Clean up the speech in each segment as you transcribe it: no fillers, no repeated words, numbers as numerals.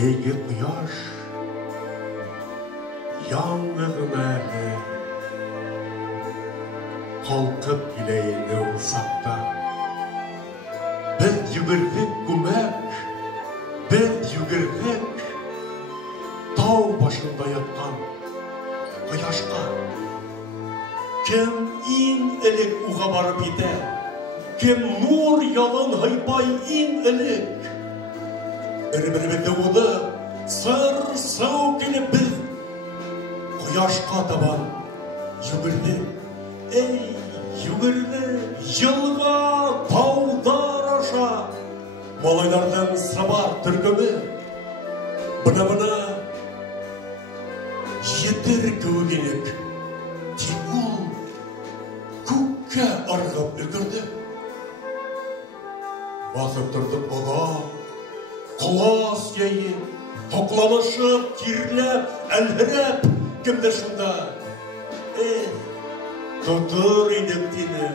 Кейгі құяш яңғығын әлі қалқып келейді ұлсақта. Бір жүгірдік көмек, бір жүгірдік тау башында ятқан құяшқа. Кем ең ілік уға барып еді, кем нұр ялын хайпай ең ілік. Бір-бірімізді олы сыр-сау келіп біз құяшқа табан жүгірді. Ей, жүгірді, жылға таудар аша, малайлардың сабар түркімі. Бұна-бұна жетір көгенек, тек ол көкке арғып үлгірді. Басып тұрдық оға, құлас ейін, тоқланышып, тирлеп, әлгіреп, кімді шында. Тұтыр едік дені,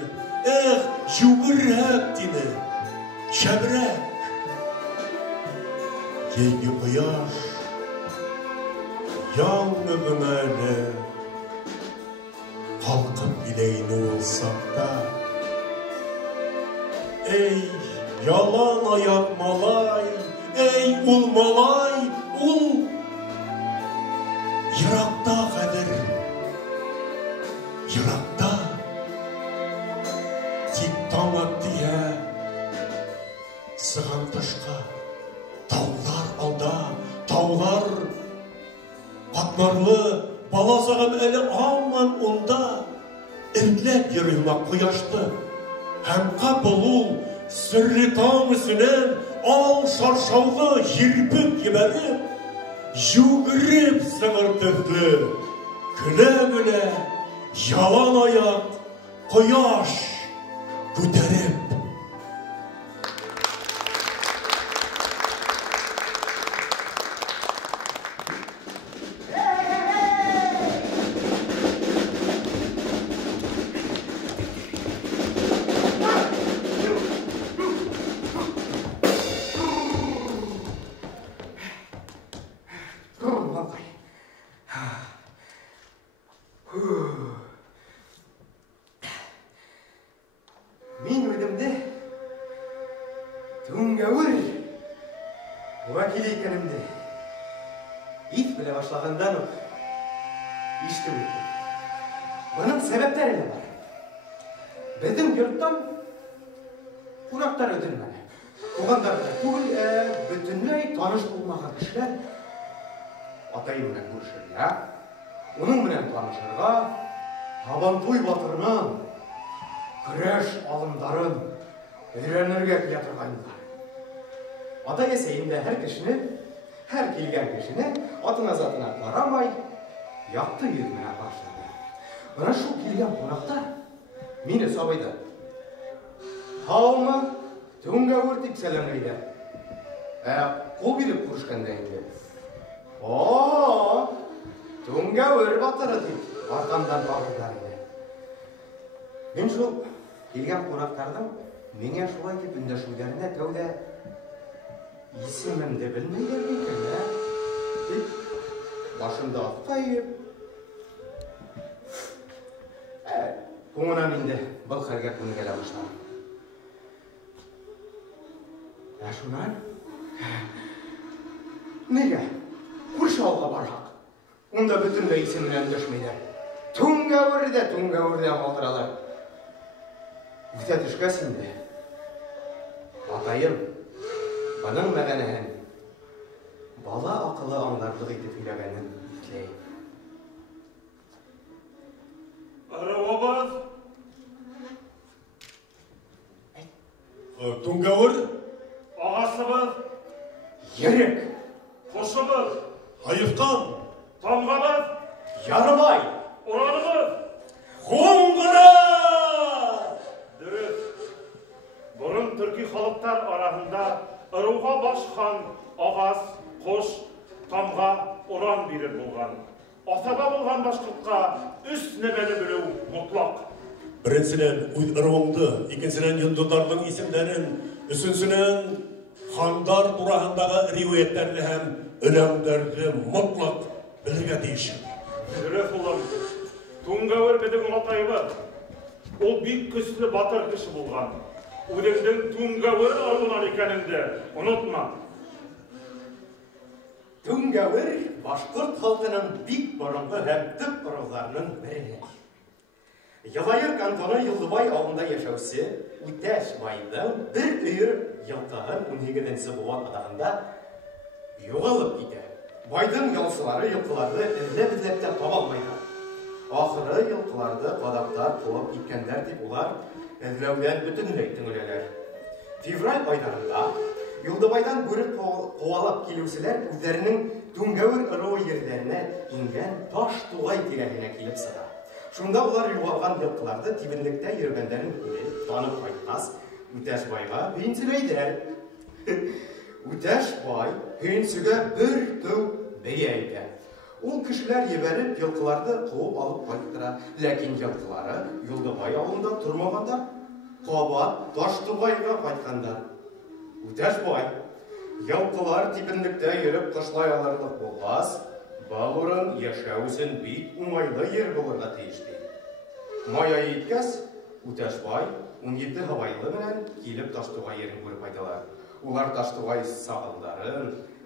жүгіріп дені, шәбірек. Кейгі құяш, яңғығын әлі, қалқып келейіні олсақта. Ей, ялан аяқ малай, ей, ұл малай, ұл Ирақта қадір, Ирақта тек таң аттия, сыған ташқа, таулар алда, таулар қатмарлы, баласағым әлі аман онда, үрләп ерілмақ құяшты, әмқа болу, сүрлі таң үсінен, ал шаршауғы ербік емәріп, жүгіріп сыңыр түфті, күлі-күлі, ялан аяқ, құяш көтеріп. Мен өдімді түңгәуір уәкил екенімді ит біле башлағандан ешті өттім. Бұның сәбәптері де бар. Біздің йұрттан қонақтар өтілмәді. Туғандарда түгіл бүтінлей таныш болмаған кішілер атайы менен көрішірге, оның менен танышырға, Табантой батырынан күреш алымдарын үйренерге келетірғандар. Ата есейінде әр кішіні, әр келген кішіні атына затына қарамай, яқты үйірміне қаршылады. Бұна шу келген қонақтар мені сабайды. Қалма, түнге өртіп сәлемлейді. Қол беріп көрішкендейінде. О, түнге өр батыры деп артамдан бағылдар еді. Мен шул келген қонақтардың менен шулай деп үндәшулеріне тәуде есімімді білмейдер екен, деп башымды атқа үйіп, көңінен енді бұл қәрге көңгелі баштадым. Шунан, неге? Күрші ауға барақ. Онда бүтінді есімінен өндәшмейдер. Түңгәуірде қалтыралар. Үте түшкәсінде, атайым, бұның мәғәнәһен бала ақылы аңларлық етіп үйләгәнін тілей. Арауабаз! Түңгәуір? Ағасыбыз! Ерек! Қошыбыз! Айыфтан? Тамғабыз! Ярымай! Ұранымыз! Қоңғыра! Бұрын түркі халықтар арасында ырауға башқан ағас, қош, тамға ұран берер болған. Асаба болған башқұртқа үс небелі білу мұтлақ. Біріншіден ұрауыңды, екіншіден йындылардың есімдерін, үшіншіден хандар турасындағы риуаяттарды һәм өлеңдерді мұтлақ білуге тиіс. Дөрес улым, Туңгәүер бедің атайыбыз. Ол бик көчле батыр кеше булган. Үзеңнең Туңгәүер авылынан икәнеңде онытма. Туңгәүер башкорт халкының бик борынгы һәм төп ырыуларының бире. Ялайыр кантоны Йылдыбай авылында яшәүче Үтәш байдың бер өйөр йылкыгын 17нче буат адагында югалып китә. Байдың ялчылары йылкыларны эзләп таба алмыйлар. Ахыры йылкыларды кадактар кылып киткәннәр дип улар эзләүдән бөтенләй түңеләләр. Февраль айдарында Йылдыбайдан бүрек куалап килүчеләр үзләренең Туңгәүер ырыу ерләренә ингән Таш тугай тирәһенә килеп сыга. Шунда улар югалган йылкыларды тибенлектә йөргәннәрен күреп, танып кайткас, Үтәш байга бинчеләйдер. Үтәш бай һөнсүгә бер төв бия әйтә. Ул кешеләр ебәреп йылкыларды куып алып кайттыра, ләкин йылкылары Йылдыбай авылында тормагандар, кабат Таш тугайга кайткандар. Үтәш бай, йылкылар тибенлектә йөреп кышлай алырлык булгас, бу урын яшәү өчен бик уңайлы йер булырга тиеш ди. Май ае иткәс, Үтәш бай 17 һавайлы белән килеп Таш тугай ерен күреп кайталар. Улар Таш тугай сагылдарын,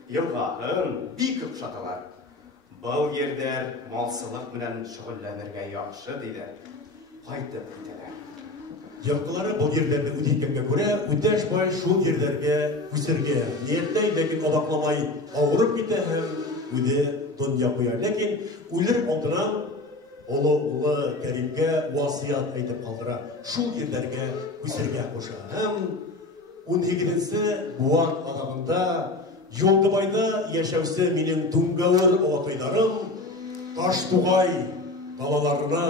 елгаһын бик ошаталар. Бұл ердер малсылық белән шөгыльләнергә яхшы диләр. Кайтып китәләр. Йылкылары бұл ерлерді үдеткәнгә күрә, Үтәш бай шул ерләргә күсергә нияттай, ләкин адакламай авырып китә һәм үде дөнья куя. Ләкин үлер алдыннан улы Кәримгә васыят әйтеп калдыра. Шул ерләргә күсергә куша. Һәм 18нче буат адагында Йылдыбайда яшәүче минем Туңгәүер атайларым Таш тугай балаларына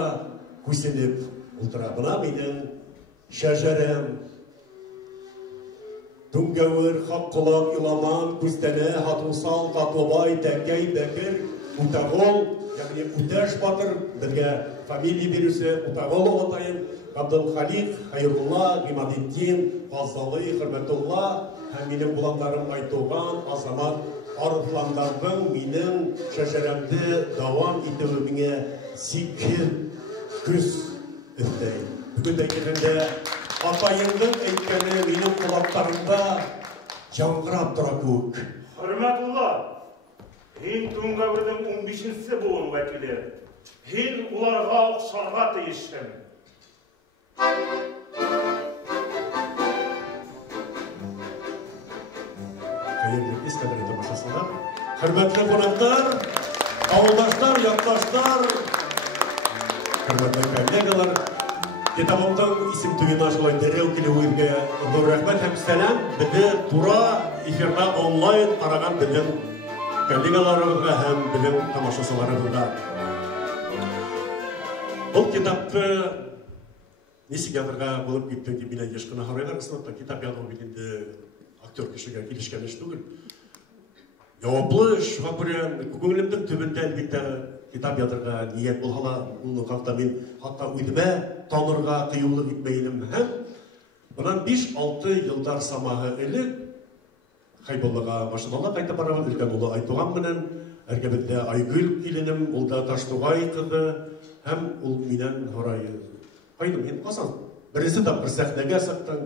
күсенеп ултыра. Бына минем шәҗәрәм. Туңгәүер хаккылап иламан күстәне Хатусал, Татлыбай, Тәкәй, Бәкер, Утагол, ягъни Үтәш батыр, безгә фамилия бирүче Утагол атайым, Абдулхалик, Хайрулла, Гимадетдин, Фазалы, Хөрмәтулла һәм минем буланларым Айтуган, Азамат, Арыфландардың минем шәҗәрәмде дәвам итүе миңа 8 көз өстәй. Бүген дә килгәндә атайымның әйткәне минем кулактарымда яңгырап тора күк. Хөрмәтулла, һин Туңгәүернең 15нче буын вәкиле. Һин уларга охшарга тиешсең. Хәерле истәләргә тамашасылар. Хөрмәтле кунаклар, авылдашлар, якташлар, хөрмәтле коллегалар, китабымның исем туена шулай дәрәү килүгә зур рәхмәт һәм сәлам. Безне тура эфирда онлайн караган безнең коллегаларыбызга һәм безнең тамашачыларыбызга. Бұл китапты нисек язарга булып китте дип мин еш кына харайлар ысынлыкта китап язу бит инде актер кешегә килешкән эш түгел. Яwaплы эшкә күрә күңелемнең төбендә әлбәттә китап язарга ният булһа, ул хакта мин хатта үдмә танырга кыюлык итмәйлем һәм bundan 5-6 елдар самаһы элек Хайбуллага машинала кайтып барам, өлкән улы Айтуган белән әргәбездә Айгөл киленем, ул да Таштугай кызы һәм ул миннән һорай. Айдым, һин касан? Беренче тапкыр сәхнәгә сыктың.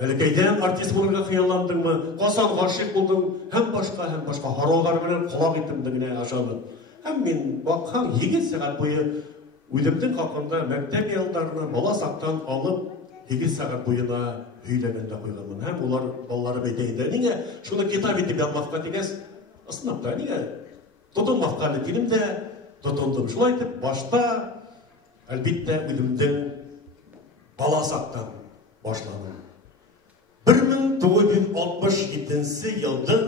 Бәләкәйдән артист булырга хыялландыңмы? Касан гашыйк булдың? Һәм башка һораулар белән колак итеп генә ашадым. Һәм мин бакһам 2 сәгать буе үземнең хакында мәктәп елларына бала сактан алып 2 сәгать буена һөйләгәндә куйганмын. Һәм улар балалары әйтә, нигә шуны китап итеп язмаска дигәс, ысынлап нигә? Тотынмаска дидем дә, тотындым. Шулай итеп башта әлбәттә үземнең бала сактан башладым. 1967 елның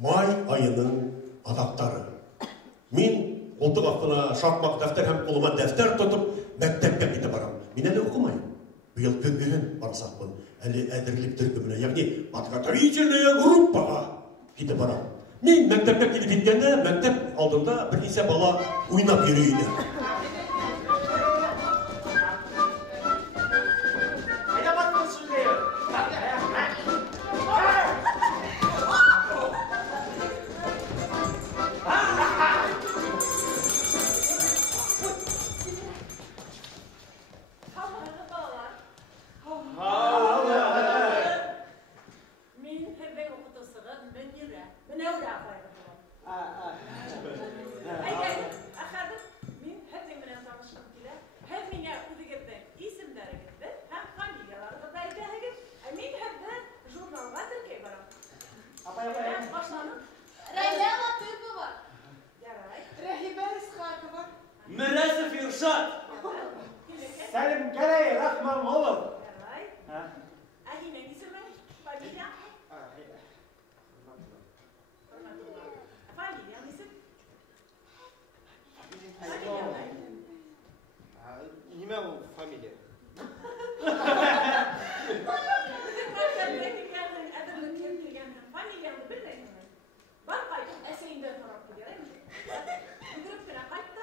май айының адактары. Мин колтык астына шакмак дәфтәр һәм кулыма дәфтәр тотып мәктәпкә китеп барам. Мин әле укымайм. Быел көңгән барсакмын. Әле әдерлек төркеменә, ягъни подготовительная группага китеп барам. Мин мәктәпкә килеп җиткәндә, мәктәп алдында бер нисә бала уйнап йөри иде. Куршат. Сәлем кәрәй, рахман олым. Әйінен исімі, фамилия? Фамилия исім? Неме ол фамилия? Фамилияны білмеймін. Бар қайтып, әсейінде сұрап кедерем. Үгіріп кіна қайтты.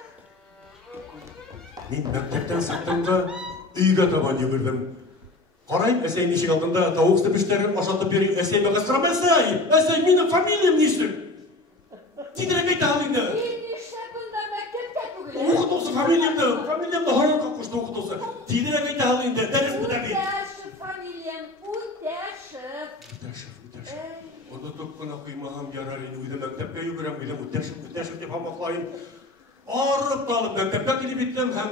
Мен мәктептен сақтымда үйге табан жүгірдім. Қарайым, әсейін ешік алдында тауық істепіштерін ашатып берейін. Әсейме қастырам, әсей, менің фамилиям нешті? Тидірек айта алыңды. Оқыт осы фамилиямды хараққа қошты оқыт осы. Тидірек айта алыңды, дәріс бұда бейт. Оны тұпқына құймағам ярар еді, өйді мәктепке үйгірем, өйтешіп деп хамақлайын. Арып талып мәктепке келіп еттім, һәм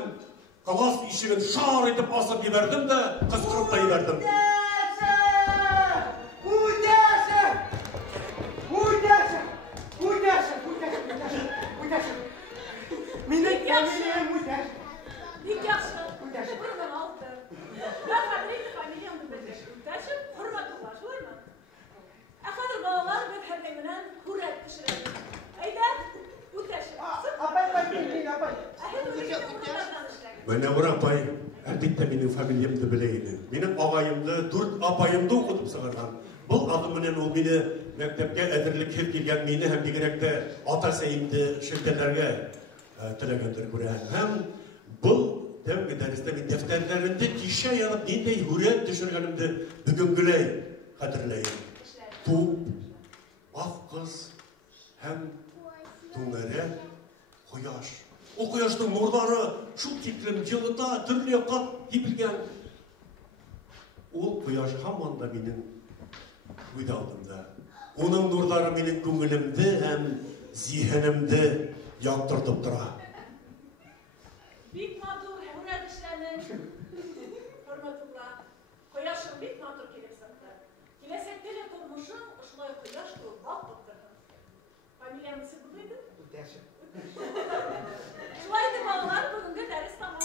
класс ишігін шар етіп асып ебердім де, қысқырып та ебердім. Менің фамилиям Удяш. Удяш. Бұрыннан алды. Мен қадірейді фамилиямды білдім. Удяшым құрматуға жуырма. Ақадыр балалар бір хәбемінен көрәт кішіреді. Айда, Удяшым. Мәне бір апай, әлбетте менің фамилиямды білейді. Менің ағайымды, төрт апайымды оқытып сығарған. Бұл адымынан ол мені мәктепке әдірлік келген мені һәм дегенекте ата сәйімді шіртелерге тілегендір көрән. Һәм бұл тәуге дәрісте мен дәфтерлерінде кеше янып нендей хүрет түшіргенімді бүгінгілей қадірлейін. Туп, ақ қыз һәм туңәрі қояш. О қояштың нұрлары шул тиклем жылыта, түрлі қат ебілген. Ол қояш хаманда менің өйді алдымда. Оның нұрлары менің көңілімді һәм зихенімді яқтыртып тұра. Бик матур, хүрәт ішләнің. Хөрмәтулла, қояшың бик матур келіп сақты. Келесекте де тұрмышың ұшылай қояш тұрбақ құттырдың. Фамилиямысы бұлайды? Удяшым. Шылайды балалар бүгінгі дәріс тамам.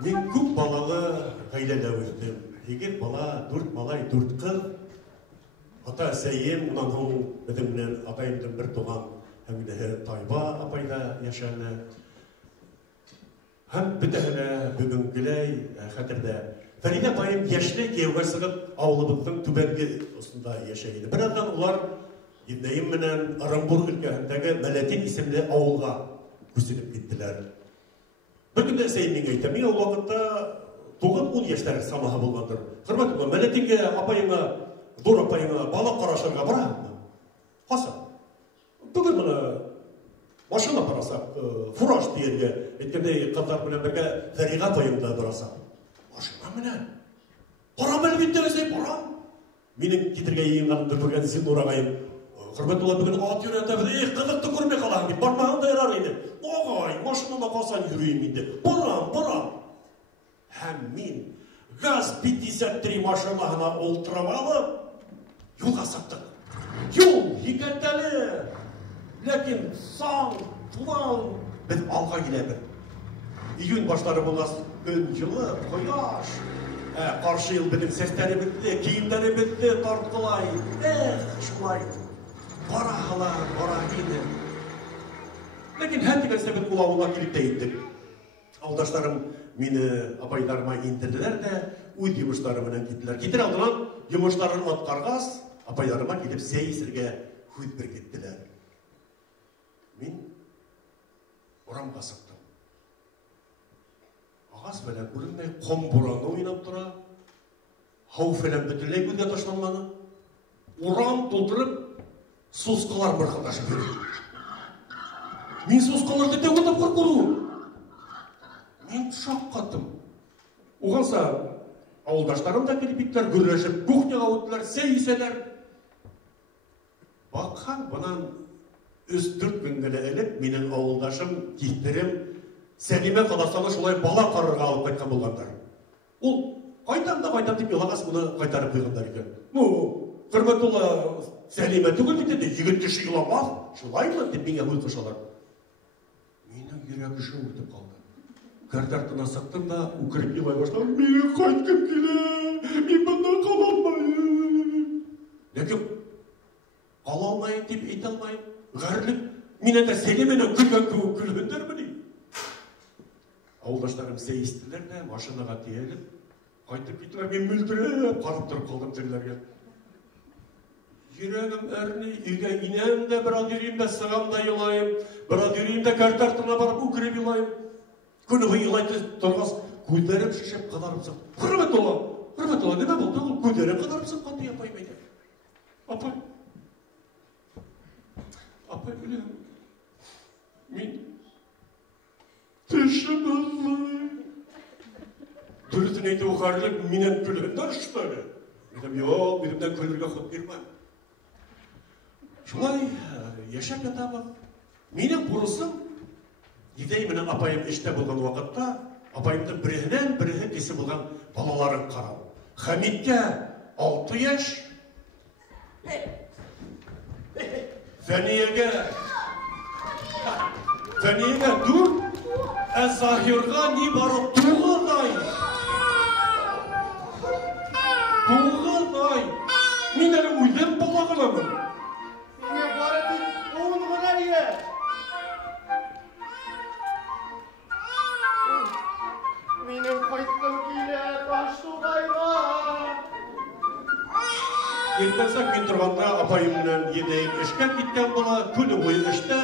Мен көп балалы ғайлада өстім. Егер бала, төрт балай, төрт қыз, ата сәйем, мұнан хоң бідімнен атайымдың бір туған әмінәхі Тайба апайда яшаны. Һәм бітәһілі бүгінгілей қатырда. Фәрида байым яшілі кеуге сығып ауылыбыздың түбәнгі осында яшайды. Біраздан олар Еднайым менен Орамбург өлкәһендәге Мәләтин исемле ауылға күсініп кеттілер. Bir günde Seyit'in eğitim, o vakitte 9-10 yaşları samaha bulgandır. Hürmet olun, Мәләтинге apayına, dur apayına, balık karışırga bırakın. Hasan, bugün bunu maşına parasak, furaş diyerge, etkende kızlar bilen birge Feriga apayımda durasak. Maşına mene? Param elbette bittiresey param. Benim getirge yiyinganımdır bürgen Zin Uragayım. Hürmet olun, bugün at yönetmedi, kızıktı görmek alan gibi, parmağında yarar idi. Oğay, maşınada kalsan yürüyeyim idi. Param. Hem min gaz 53 maşınlarına oltıramalı, yolga saptık. Yol hikayeteli. Lakin san, tulan, ben alga gilelim. İyun başları bulası gün yılı, koyaş. Karşı yıl benim sesleri bitti, giyimleri bitti, tartkılay. Şulay. Para yine. Lakin her diken sebep ula gelip de gittik. Avdaşlarım beni apaylarıma indirdiler de uy yumuşlarımdan gittiler. Gitir aldılar, yumuşlarını atkargaz, apaylarıma gelip seyisirge hüyt bir gittiler. Ben oramga sıktım. Ağaz falan görünmey, komburanı oynap dura. Hav falan bütünley gözge taşlanmanı. Oram doldurup, soskalar mırkındaşı görüyor. Men soskalarda da o'tib qo'rquvdim. Men shoq qotdim. O'g'ilsa, avuldoshlarım da kelib bitdilar, gurlashib, kuxnyaga o'tdilar, seyseler. Bakkan bunan 3-4 kungina elib, mening avuldoshim, kiyiktirim, Selime Qalasalı şulay bala qarırga alıp qaytgan bo'lganlar. Ol Қайтам деп елағас мұны қайтарып қойғандар екен. Құрметулла сәлеме түгіл дейді, егітті шыйламақ, шылаймын деп менге ой қошалар. Менің ерегі жау өтіп қалды. Кәртартына сақтым да, үкіріп елай баштам, мен қайтқым келе, мен бұнда қала алмайын. Неге қала алмайын деп ете алмайын? Ғарлық, мен әді сәлеменен күлгендер білейін. Ауылдаштарым сейістілер де, машинаға тиеліп, қайтып кетілер, мен мүлдіріп, қарып тұрып қалдым тірлерге. Жүрегім әріне, үйге инем де, біраз үйрейім де, сығам да елайым, біраз үйрейім де, кәртартына барып, үкіріп елайым. Күні ғый елайды тұрғас, көздерім шешеп қадарымсың. Құрметолла, неме болды, ол көздерім қадарымсың, қанды апайымайды. Апай, білем, мен тішім ұллай. Дүрітін әйті ұқарлық, менен күлгендар ұштары. Медем, медемден көлірге құт бермем. Шулай, яшап ятабы. Менен бұрысым, едей менің апайым іште болған уақытта, апайымды бірігінен кесі болған балаларын қарау. Хамидке 6 яш, Фәниеге 4, Әзахирға не барып 9 ай. 9 ай. Мен әлі өйлен балағыламын. Мене бары дейін, оғын ғына дейі. Менің қайтқым келе, Таштоғайға. Ертеңсек мен тұрғанда апайымнан едейім ішке кеткен бола, күні бойы ішті,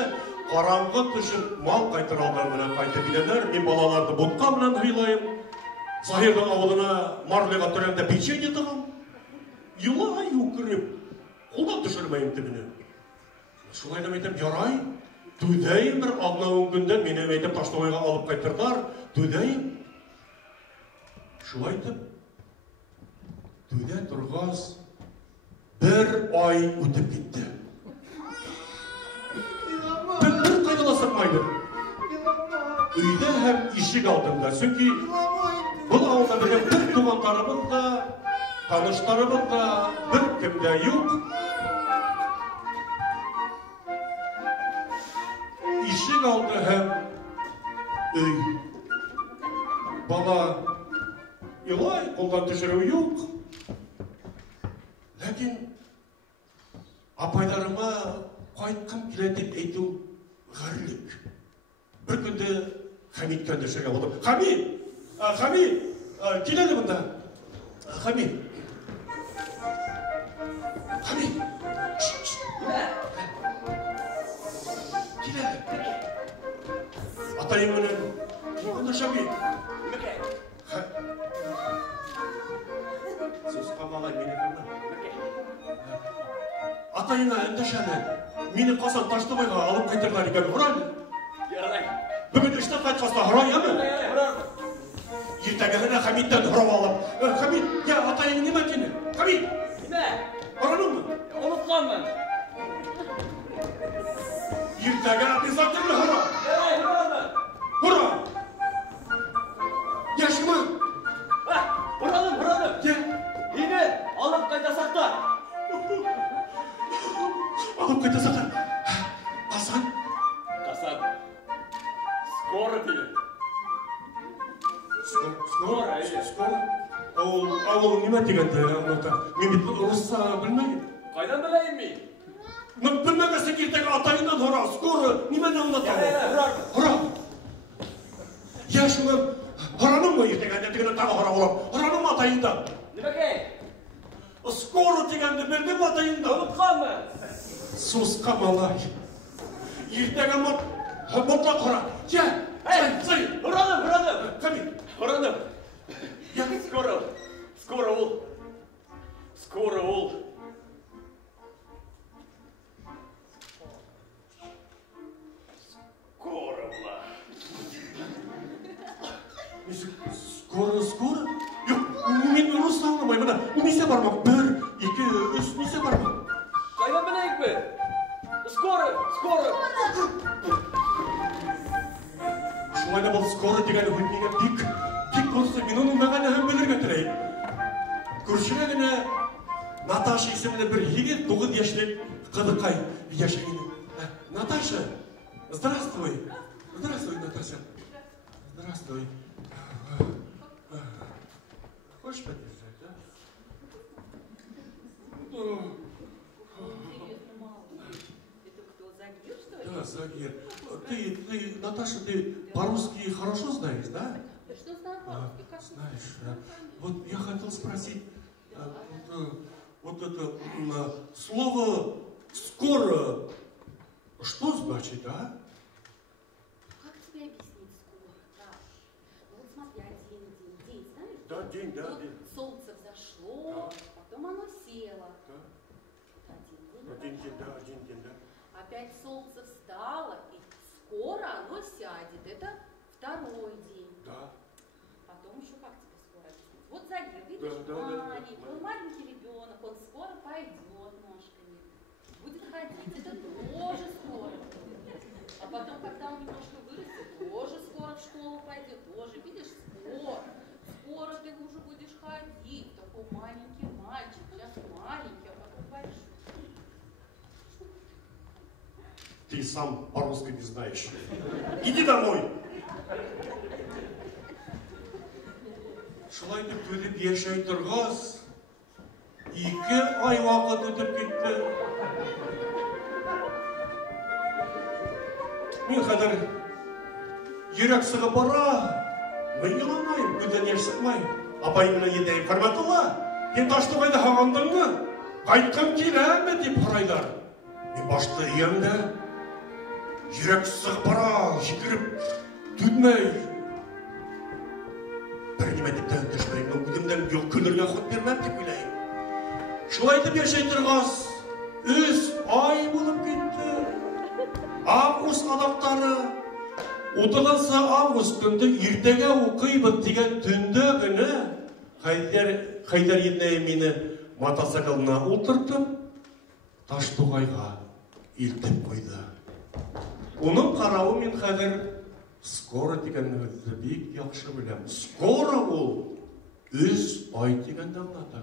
қараңғы түшіп мал қайтыр алғанынан қайтып келелер. Мен балаларды бұтқа мұнан ұйлайым. Захирдің ауылына марлыға түренде печенье тығым. Елай өкіріп, қолдан түшірмейім түбіне. Шулайдам айтам, ярай, төдейім бір алднауын күнден менен айтам Таштоғайға алып қайтырдар, төдейім. Шулайтып, төде тұрғас, 1 ай өтіп кетті. Бір қайдаласырмайды. Үйде әм ешік алдымда. Сөйкі бұл ауылда білген бір туғандарымыз да, таныштарымыз да, бір кімде yok. Ешік алды әм үй. Бала елай, қолдан түшіру yok. Ләкин апайларыма қайтқым келеді деп айту ғарлық. Бір күнде Хамид көндіршіге болдым. Хамид! Келеді бұнда. Хамид! Келеді. Атайым мұнын. Онда Хамид. Сөз қамалай мені қамда. Атайына әндішәні. Мені қасан Таштоғайға алып қайтырдар екен. Ұрайды. Бүгін іштен қайтқасына ұрай, әмі? Ертәгіліне Хамидтен ұрау алып. Хамид, атайың не мәкені? Хамид! Не? Ұраның мы? Ұмытқанмын. Ертәгі обязательно ұра. Ұраным. Ұра! Яшыма? Ұраным. Ені алып қайтасақ та. Алып қайтасақ та. Қасан? Скоро келеді. Скоро? Ауыл неме дегенде, мен бет ұрысса білмейін. Қайдан білейін мен? Білмегесі кертегі атайынан ұра, скоро немен аулатауы? Ұра! Яшымын, ұраның ма ертегі әндетігінен тағы ұра олам? Ұраның ма атайында? Немеке? Скоро дегенде білдім атайында? Ұмытқанмын. Сусқа малай. Ертегі мұтлақ ұра. Сай! Ұраным. Хамид! Ұраным. Скоро ол. Скоро ола. Скоро? Yok, мен ұрыс сағынамай, мұна. Несе бармақ? 1, 2, 3, несе бармақ? Қайдан білейік бе? Скоро. Шулайда бұл скоро деген өтмеген пик көрсе, мен оның маған әм білерге тілейін. Күршіге гіне Наташа есімді бір егет 9 яшілік қыдықай яшегені. Наташа, здравствуй. Здравствуй, Наташа. Здравствуй. Хочешь подержать, да? Интересно, мало. Это кто, Загир, что ли? Да, Загир. Ты, Наташа, ты по-русски хорошо знаешь, да? Да что знаю по-русски? Как Знаешь, да. Вот я хотел спросить, вот это слово «скоро» что значит, а? Как тебе объяснить скоро? Да. Ну вот смотри, день, знаешь? Да, день, да, вот день. Солнце взошло, потом оно село. Да. Вот один день, Один день, да. Опять солнце встало, и скоро оно сядет. Это второй день. Да. Потом еще как тебе скоро объяснить? Вот Загир, видишь, Да. маленький, он маленький ребенок, он скоро пойдет ножками. Будет ходить, это тоже скоро. А потом, когда он немножко вырастет, тоже скоро в школу пойдет, тоже, видишь, скоро. Скоро ты уже будешь ходить, такой маленький мальчик, сейчас маленький, а потом большой. Ты сам по-русски не знаешь. Иди домой. Шулай деп төлеп яшай тұрғас, 2 ай вақыт өтіп кетті. Мен қазір жүрек сығып бара, мен еламайым, көзден еш сықмай. Апайымына едейін, Қарматулла, сен Таштоғайда қалғандың ма? Қайтқан келемі деп қарайлар. Мен башты иемді, жүрек сығып бара, жүгіріп, түдмей. Бір неме деп тәуін түшмейін, өкілімден көлерге құт бермәп деп ойлайын. Шылайды бершей тұрғас, 3 ай болып кетті. Август адақтары, ұтылынса август күнді ертеге оқибын деген түнді күні Қайдар едінәй мені мотоциклына отыртып, Таштоғайға елтіп қойды. Оның қарауы мен қазір скоро деген бек яқшы білем. Скоро ол 3 ай дегенді аңлады.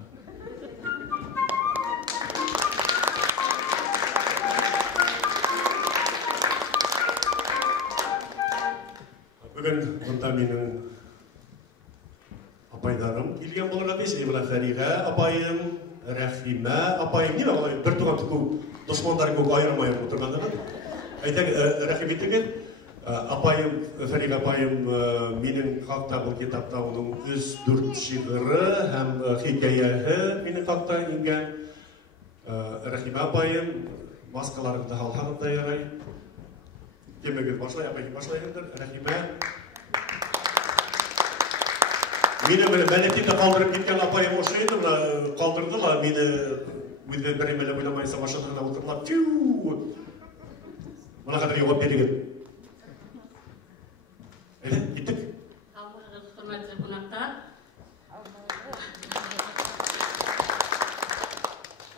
Бүгін мұнда менің апайдарым келген болырға дейсі, Фәриға апайым, Рәхима апайым, не олай бір туған көп дұшмандары көп айырмайып отырғандығы. Айтақ, Рәхим етеген, апайым, Фәриға апайым менің қақта бұл кетапта оның 3-4 шиғыры һәм хикаяһы менің қақта енген. Рәхима апайым маскаларында халғанында ярай. Демеге башлай, апайым башлайындар, Рәхима. Мені мәлектейді қалдырып кеткен апайым ошы еді, қалдырдыла, мені өзі бір емелі ойламайса машинағына отырлап, тю! Мұна қадыр еуап береген. Әлі, кеттік? Құрметті қонақтар.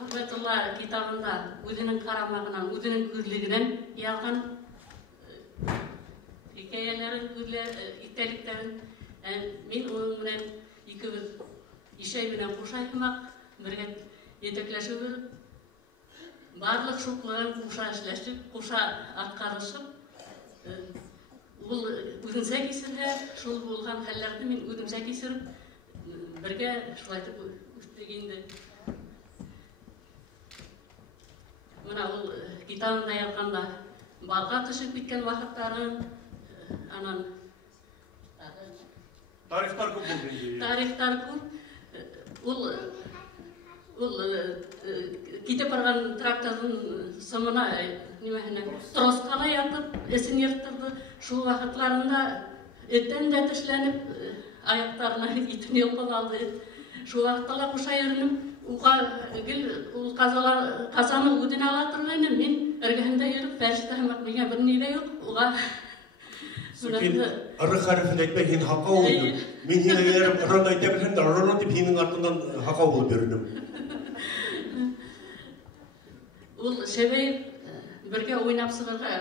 Ахметулла китабында өзінің қарамағынан, өзінің көзлігінен ялған хикаяларын, иттеліктерін мен оның менен екеуміз ишай менен қошайтымақ, бірге етекләшіп жүріп, барлық шоқларын қоша эшләшіп, қоша атқарышып, ол өзін сәкесірді, шол болған хәлләрді мен өзім сәкесіріп, бірге шулайтып өстігенді. Мына ол китабында язғанда балға түшіп кеткен вақыттарын, анан Тарихтар көп болды. Тарихтар көп. Ол кетіп барған трактордың сымына тросқала ятып, есін ертірді. Шу вақытларында еттен де тішленіп, аяқтарына итін елқып алды. Шу вақыттала құша ерініп, қазаны өдін ала тұрғайны, мен іргіхінде еріп, бәршті хамақ меге бір неге yok, оға Мен ұры қарыфын айтпай, хен хақау болдым. Мен хен әгерім ұрын айта білсен, ұрын деп хенің артынан хақау болып берінім. Ол шебей бірге ойнап сығырға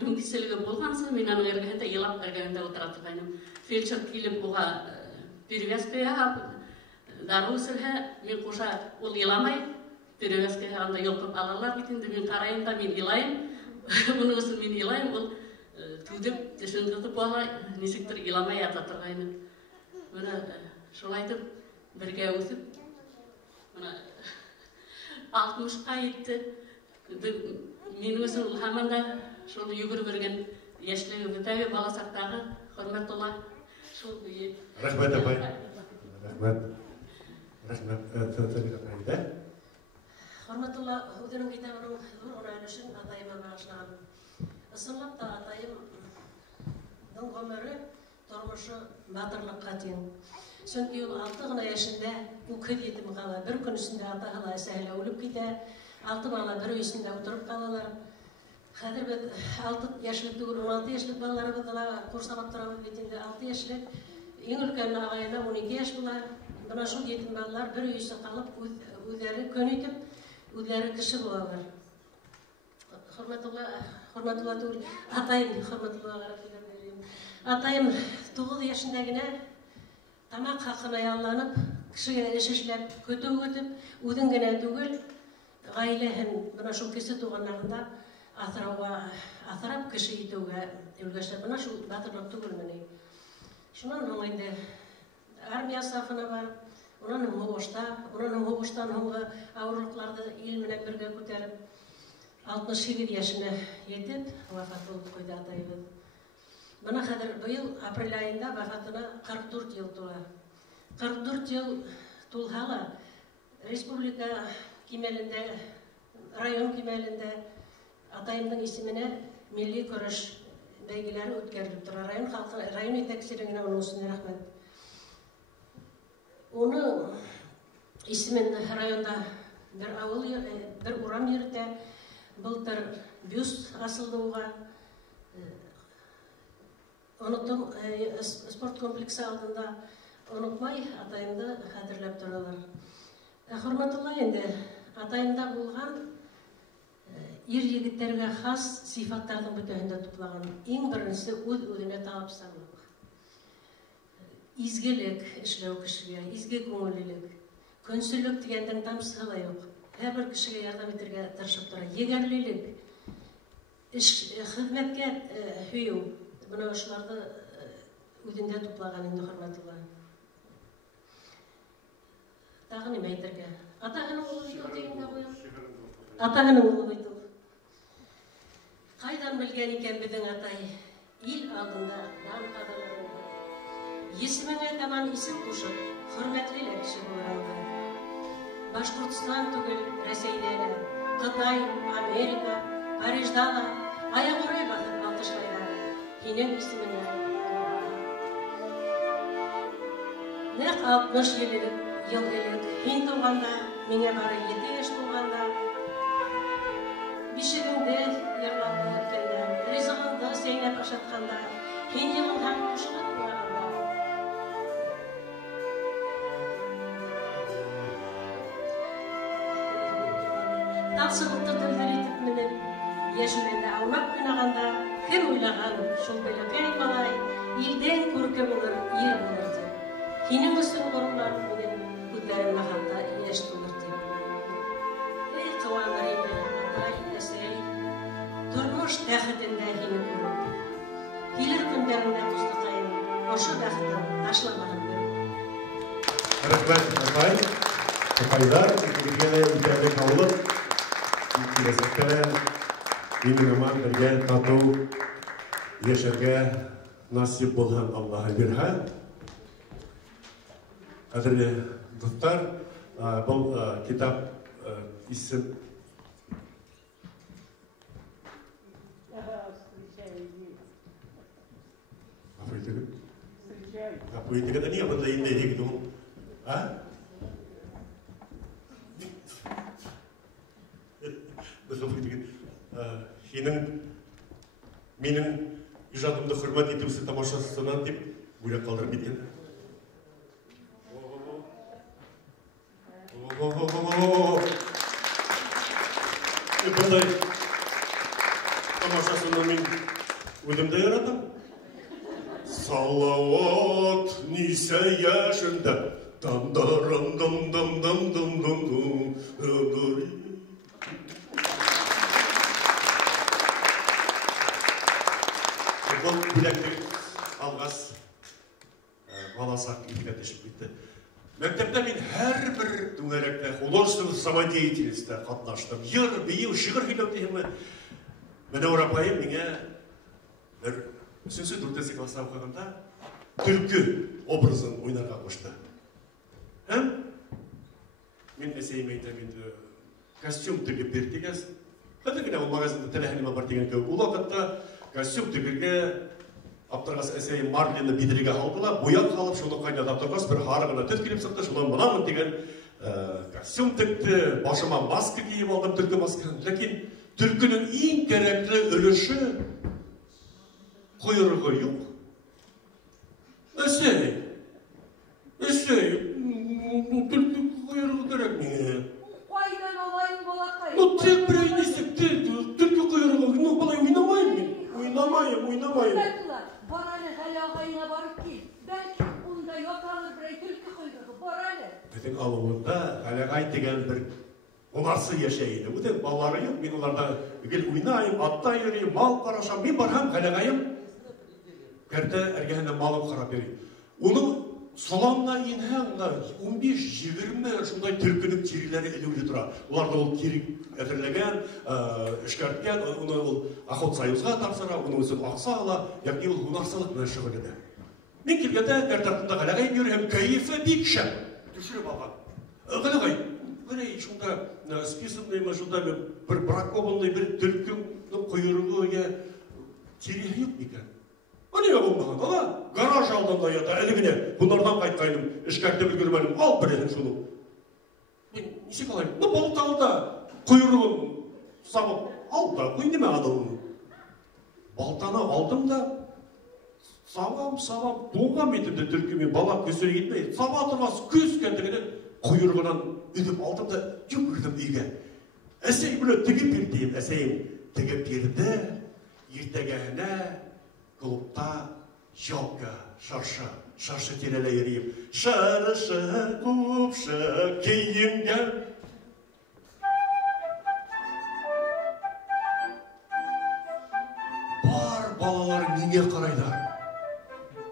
мүмкіселігі болғансыз, мен аның әргәнді елап әргәнді отыратып айным. Фельдшер келіп оға перевязка яғап, дарылсырға мен қоша ол иламай, перевязка анда елқып алалар бітінді, мен қарайын да мен илайым, оның үшін мен илайым, ол тудып, түсіндірді бола, несектір иламай ата тұрғайны. Мұны шолайтып, бірге өсіп, мұны 60-қа етті, мен өзім ұлғаманда шол үйгір көрген ешілігі бүтәве баласақтағы құрметтола шол үйе. Рахмет апай. Рахмет. Құрметтола өдінің китабының орайын үшін атайыма бағышнағым. Isınlap da atayımның ömrü тұрмышы батырлыққа тең. Çünkü 6 yaşında bu kız yetim kala, bir gün üstünde ata hala sahile ölüp gider. 6 bala bir üstünde oturup kalalar. Kadir biz 6 yaşlık, 16 yaşlık balaları da kursamak tarafı bitinde 6 yaşlık. En ülkenin ağayına 12 yaş bular. Buna şu yetim balalar bir üstü kalıp üzeri könütüp, üzeri kişi bularlar. Hürmetullah değil, atayım, hürmetullah vereyim. Atayım 9 yaşındakine tamak hakkına yallanıp, kişiye eşeşlep, kötü götüp, udengene tügül, gaylehin, buna şu kesi tuğanlarında atırap kişi yitüge ülgeçler, buna şu batırlık tügül meni. Şunun olayında armiya safına var, onun hoğuştan hoğu ağırlıklarda ilmine birge köterip, 67 yaşına yetip vafat olup koydu atayımız. Bana kadar bu yıl April ayında vafatına 44 yıl tolar. 44 yıl tulhala Respublika kimelinde, rayon kimelinde atayımın isimine milli körüş belgeleri ötkerilip durur. Rayon yetekçilerine onun üstüne rahmet. Onu ismin rayonda bir avul, bir uram yürüte, Былтыр бюст асылды оға. Ұнықтым, спорт комплексі алдында ұнықмай атайымды қадірлеп тұралар. Құрматылла енді, атайымда болған ер егіттерге қас сифаттардың бүтәһінде тұплаған. Ең біріншісі өз-өзіне талапсыздық. Изгелік ішлеу кішіге, изге көңілілік, көнсілік дегендің тамсығы жоқ. Her kişiye yardım ettirge tırışıp durar. Yegerlilik, hizmetke hüyü. Buna uşlarda ödünde toplagan indi hürmetullah. Dağı nime ettirge? Atağının oğlu buydu deyimde koyun. Atağının oğlu buydu. Kaydan bilgen iken bizim atay, il aldığında nam kadalarında. Yesimine taman isim kuşup, hürmetliyle kişi bularında. Башқұртстан түгіл, Ресейдегі, Қытай, Америка, Париждағы, аяқ ұрай бақыт Алтышбайдағы, Хинен ісіміне. Нәқ 60 ел елік, Хин туғанда, мене бары 7 еш туғанда, бишігіңді ерланды өткенде, ризығыңды сейнеп ашатқанда, Хин еліңді құшылып тұрғанда. Tapsılıkta döldürüytip minip, yeşilinde avmak günağında, kim uylağan şol belekey balay, ilden көркем olur, yer olur deyip. Hinin üstün orunlarını minip, güdlerin mağanda yeş bulur deyip. Ey kıvanlarıyla, atay, esey, durmuş dəhidinde hini kurup, hilir günlerinde tuzlukayın, oşu dəhidin taşlamanın görüp. Rahmet apay, apaylar, birgene iterlik avlıp, Келесектерен, именно берген тату ешерге насип болған Аллаға бирха. Қадірлі достар, бұл китап исім Апойтыгы не бұнда енді егді ол? Менің ижадымды hürmet етуісі тамашасынан деп бөлек қалдырып кеткен. Бұндай тамашасынан мен өзімді яратам. Салауат нисе яшында, таңдарым Бұл білектік алғас баласақ итке тешіп кетті. Мектепте мен әрбір дөңгелекте художественный самодеятельностьте қатнаштым. Йыр, бейім, шығыр күйлеу деймі. Мені орапайым менге бір үшінші дүртесі класса оқығанда түлкі образын ойнарға қошты. Мен әсейім айтам енді костюм тігіп бертегіз. Қадығына ол мағазында тәләхініма бар деген көк. Ол уақытта костюм тігірге аптырғас әсейім марлені бедірге алдыла, боян қалып, шуны қайнады аптырғас бір харығына төт келіп сықты, шуны мұнамын деген костюм тікті, башыма маска кейіп алдым, түлкі масканы. Ләкин түлкінің ең керекті үліші құйрығы жоқ. Әсей, түлкі құйрығы керек не? Қайдан олайын болақай? Тек бір айнесік, түлкі құйрығы, бұлай ойнамайым. Бар әлі ағайына барып кел. Бәлкі онда йоталыр бір түлкі құйрығы, бар әлі. Біздің алуында әліғай деген бір оларсы ешейді. Өтен балары yok, мен оларда ойнайым, атта ерейім, мал қарашам. Мен барам әліғайым, кәрді әргенде малым қарап берейім. Оның соламна енген 15-20 шундай түркінің терілері әлеулі тұра. Оларды ол керек әтірлеген, үшкәрткен, оны ол Охот Союзға тапсыра, оны өзін ақса ала, яғни ол ұнарсалық мен шығылыды. Мен келгенде әртартында қалағай көрем, кайфы бекші. Түшіріп алған. Қалағай, қарай, шунда списанный, шунда бір бракованный, бір түркінің құйырығы терегі yok екен. Öyle olmadan da garaj aldığında ya da elimine bunlardan kayıtkaydım, işkakta bir görmedim, al bir edin şunu. Ben nişik alayım, bu balık alda kuyruğum sabıp al da koyun deme adamını. Baltanı aldım da sabam doğam etimde türkümü balak göstere gitmeyi. Sabah atırmaz köz kendine kuyruğundan ödüp aldım da yükürdüm iyice. Eseyim böyle tıgıp bir eseyim tıgıp girdi, yirtegene klubta yolka, şarşı terele yeriyim. Şarşı, kupşı, kiyimgen. Бар балалар неге қарайлар?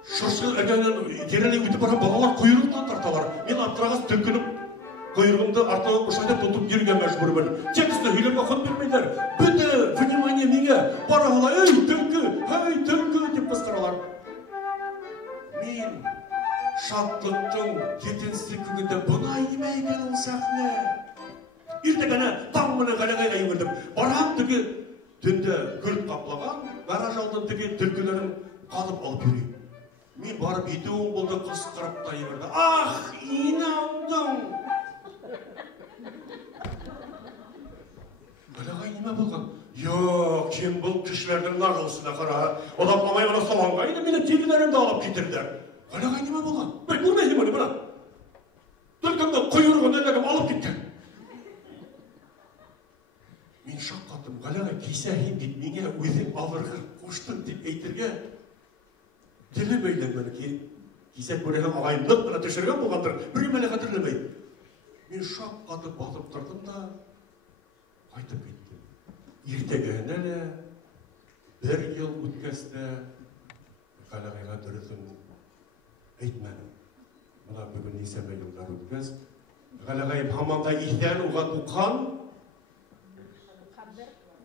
Шаршы терele өтіп барған балалар құйрықтан тарталар. Мен аттырағас түркініп, құйрығымды артынан ұшайда тұтып жүрген мәжбүрмін. Тексті үйлерге құн бермейлер. Бүті, внимание менге, бара ала, ей түлкі, деп бастыралар. Мен шатлықтың кетенсі күнінде бұна еме екен ол сәхне. Ертегені таңмыны қалағайға емірдім. Барам түгі түнді күліп қаплаған, гараж алдын түгі түлкілерін қалып алып жүрейін. Мен барып етуім болды қыз қырып та емірді. Ах, инамдың! Қалағай неме болған? Yok, kim бұл кішілердің нағылысына қара. Одапламай ғана саланға еді, мені телілерімді алып кетірді. Қалағай неме болған? Бәй, көрмейді мұны, мұна. Түлкімді құйырығын әлегім алып кеткен. Мен шақ қаттым, қалағай кейсәйін деп, мене өзің алырғы қоштың деп әйтерге тілемейлен мені кейсәк көреген ағайымдық мұна түшірген болғандыр, бір емелеға тілемейді. Мен шақ қатып батып тұрдым да, қайтып кеттім. Ертегені де бір ел өткесті қалағайға дүрізім әйтмәнім. Мұна бүгін несәмі елдар өткес. Қалағайым хаманда ихтен оға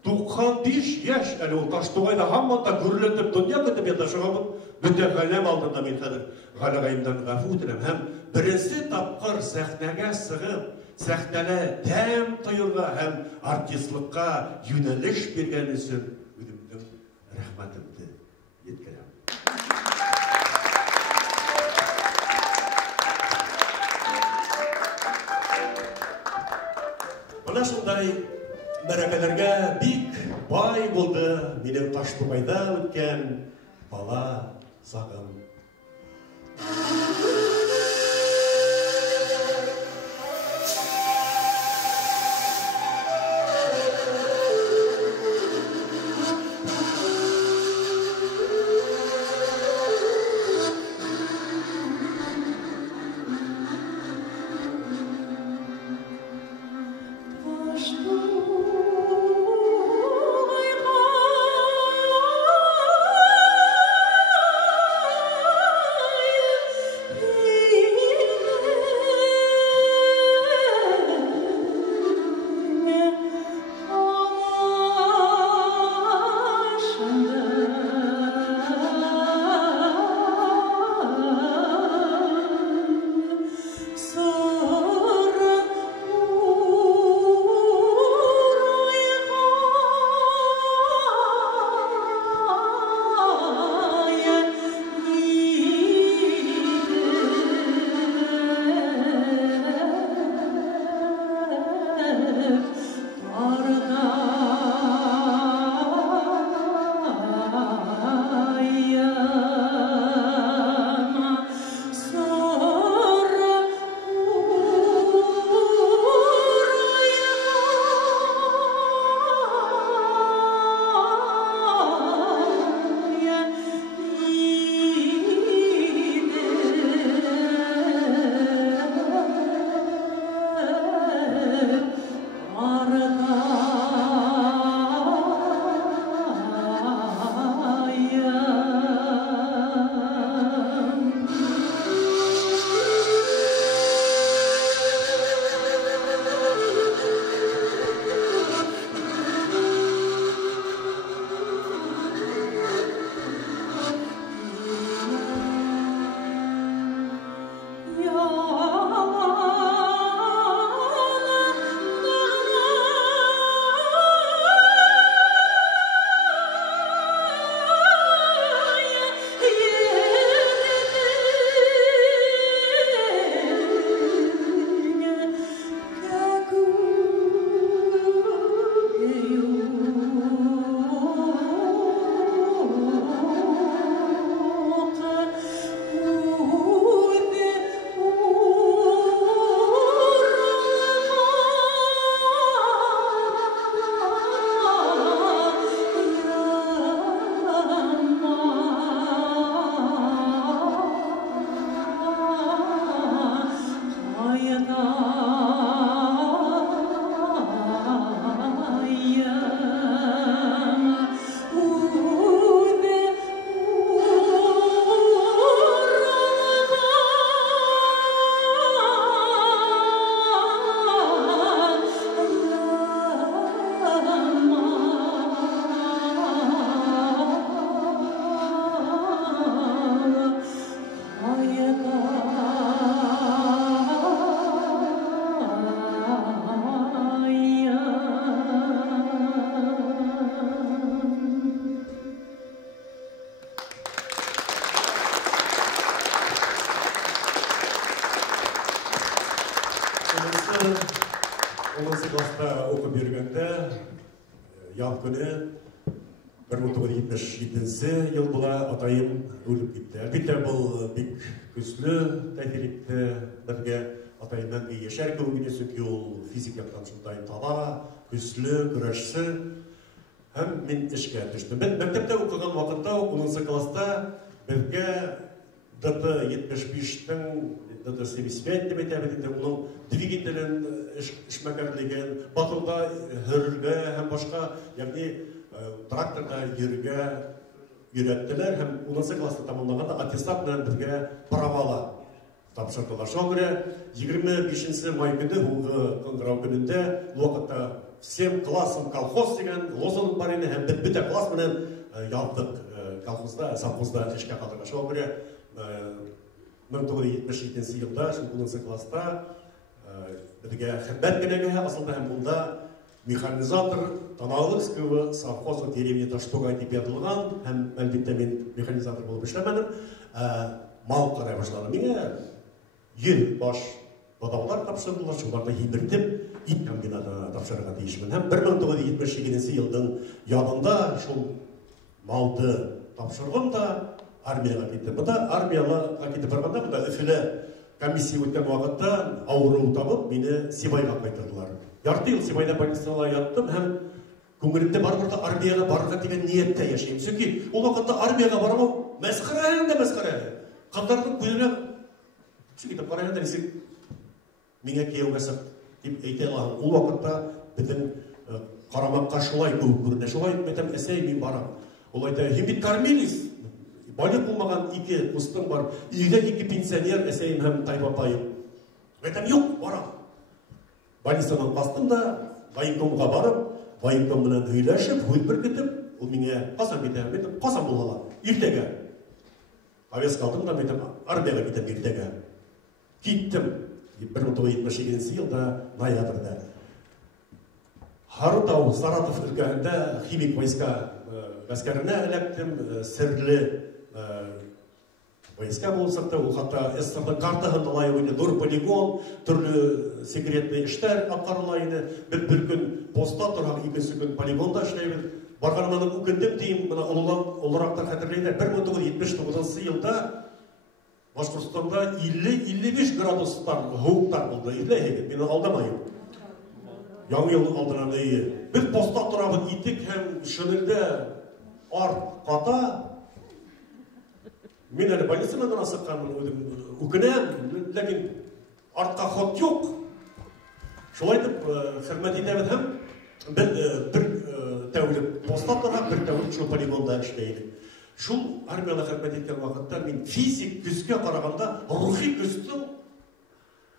туқан 5 яш әлі ол таштуғайда хаманда күрлетіп дүния көтіп еді шығамын. Бүте ғалем алдында мен қадыр қалағайымдан ғафу өтілім. Әм бірінші тапқыр сәхнәге сығып, сәхнәлі тәм тұйырға һәм артистлыққа юнәліш берген үшін өзімдің рахматымды еткерем. Мұна шындай мәрәкәләргә бик бай болды менің Таштуғайда өткен бала сағым. 10 класста оқып жүргенде ял күні 1977 ел була атайым өліп кетті. Әлбетте бұл бик көслі тәжірибе бірге атайымнан ешер көңіне сөке ол физик яқтан шындай тала, көслі, күрәшсі. Һәм мен ішке түштім. Мен мәктепте оқыған вақытта 10 класста бірге ДТ-75-тің ДТ-75 деп әйтәбетінде оның двигателін ішмәкәрлеген, батылда хүрілге һәм башқа, яғни тракторда ерге үйреттілер, һәм 10 класты тамамлағанда аттестат белән безгә правала тапшырдылар. Шуңа күрә 25 май көне һуңгы кыңгырау көнендә вакытта всем классом колхоз дигән лозунг бар иде һәм бөтә класс белән ялдык колхозда, совхозда эшкә калдырга. Шуңа күрә 1977 елда 10 класста безгә хезмәт кенәгә асылда һәм монда механизатор Таналыкского совхоза деревни Таштуга дип язылган һәм әлбәттә мин механизатор булып эшләмәдем. Мал карай башладым. Миңа ел баш бадалар тапшырдылар, шуларны һимертеп, ит комбинатына тапшырырга тиешмен. Һәм 1978 елның янында шул малды тапшырдым да армияга киттем. Буда армияга китеп барганда буда Өфөлә комиссия үткән вакытта авыру табып, мине Сибайга кайтырдылар. Ярты ел Сибайда больницада яттым һәм күңелемдә барыбер армияга барырга дигән ниятта яшәйм. Чөнки ул вакытта армияга бармау мәсхәрә. Кадарлы күңелем чөнки барганда нисек миңа кияүгә сык дип әйтә алам. Ул вакытта безнең карамакка шулай күп күренә. Шулай әйтәм, әсәй мин барам. Ул әйтә, "Һин кормилис, балык булмаган 2 кустың бар. Өйдә 2 пенсионер, әсәйем һәм тайпапаем." Әйтәм, "Юк, барам." Больницадан бастым да, военкомга барып, военком белән һөйләшеп, һүз китеп, ул миңа касан китәм, әйтәм, "Касан булала?" "Иртәгә." Повестка алдым да, әйтәм, "Армияга китәм иртәгә." Киттем. 1978 елда ноябрьдә. Харутау, Саратов өлкәһендә химик войска гаскәренә эләктем, серле войска булсак та, ул хатта СССР картаһын алай иде, зур полигон, төрле секретный эшләр аткарыла иде. Бер көн поста торак, икенче көн полигонда эшләйбез. Барганымны үкендем дим, менә олырактан хәтерләйдер. 1979 елда Башкортстанда 50-55 градустар һуктар булды. Иләһегез, мин алдамайым. Яңа ел алдынан без поста торабыз идек һәм шөнендә артката мен әле больницадан асыкканмын, үкенәм, ләкин артка ход юк. Шулай дип хезмәт итәбез һәм бер тәүлек поста торабыз, бер тәүлек шул полигонда эшләйбез. Шул армияда хезмәт иткән вакытта мин физик көскә караганда рухи көстең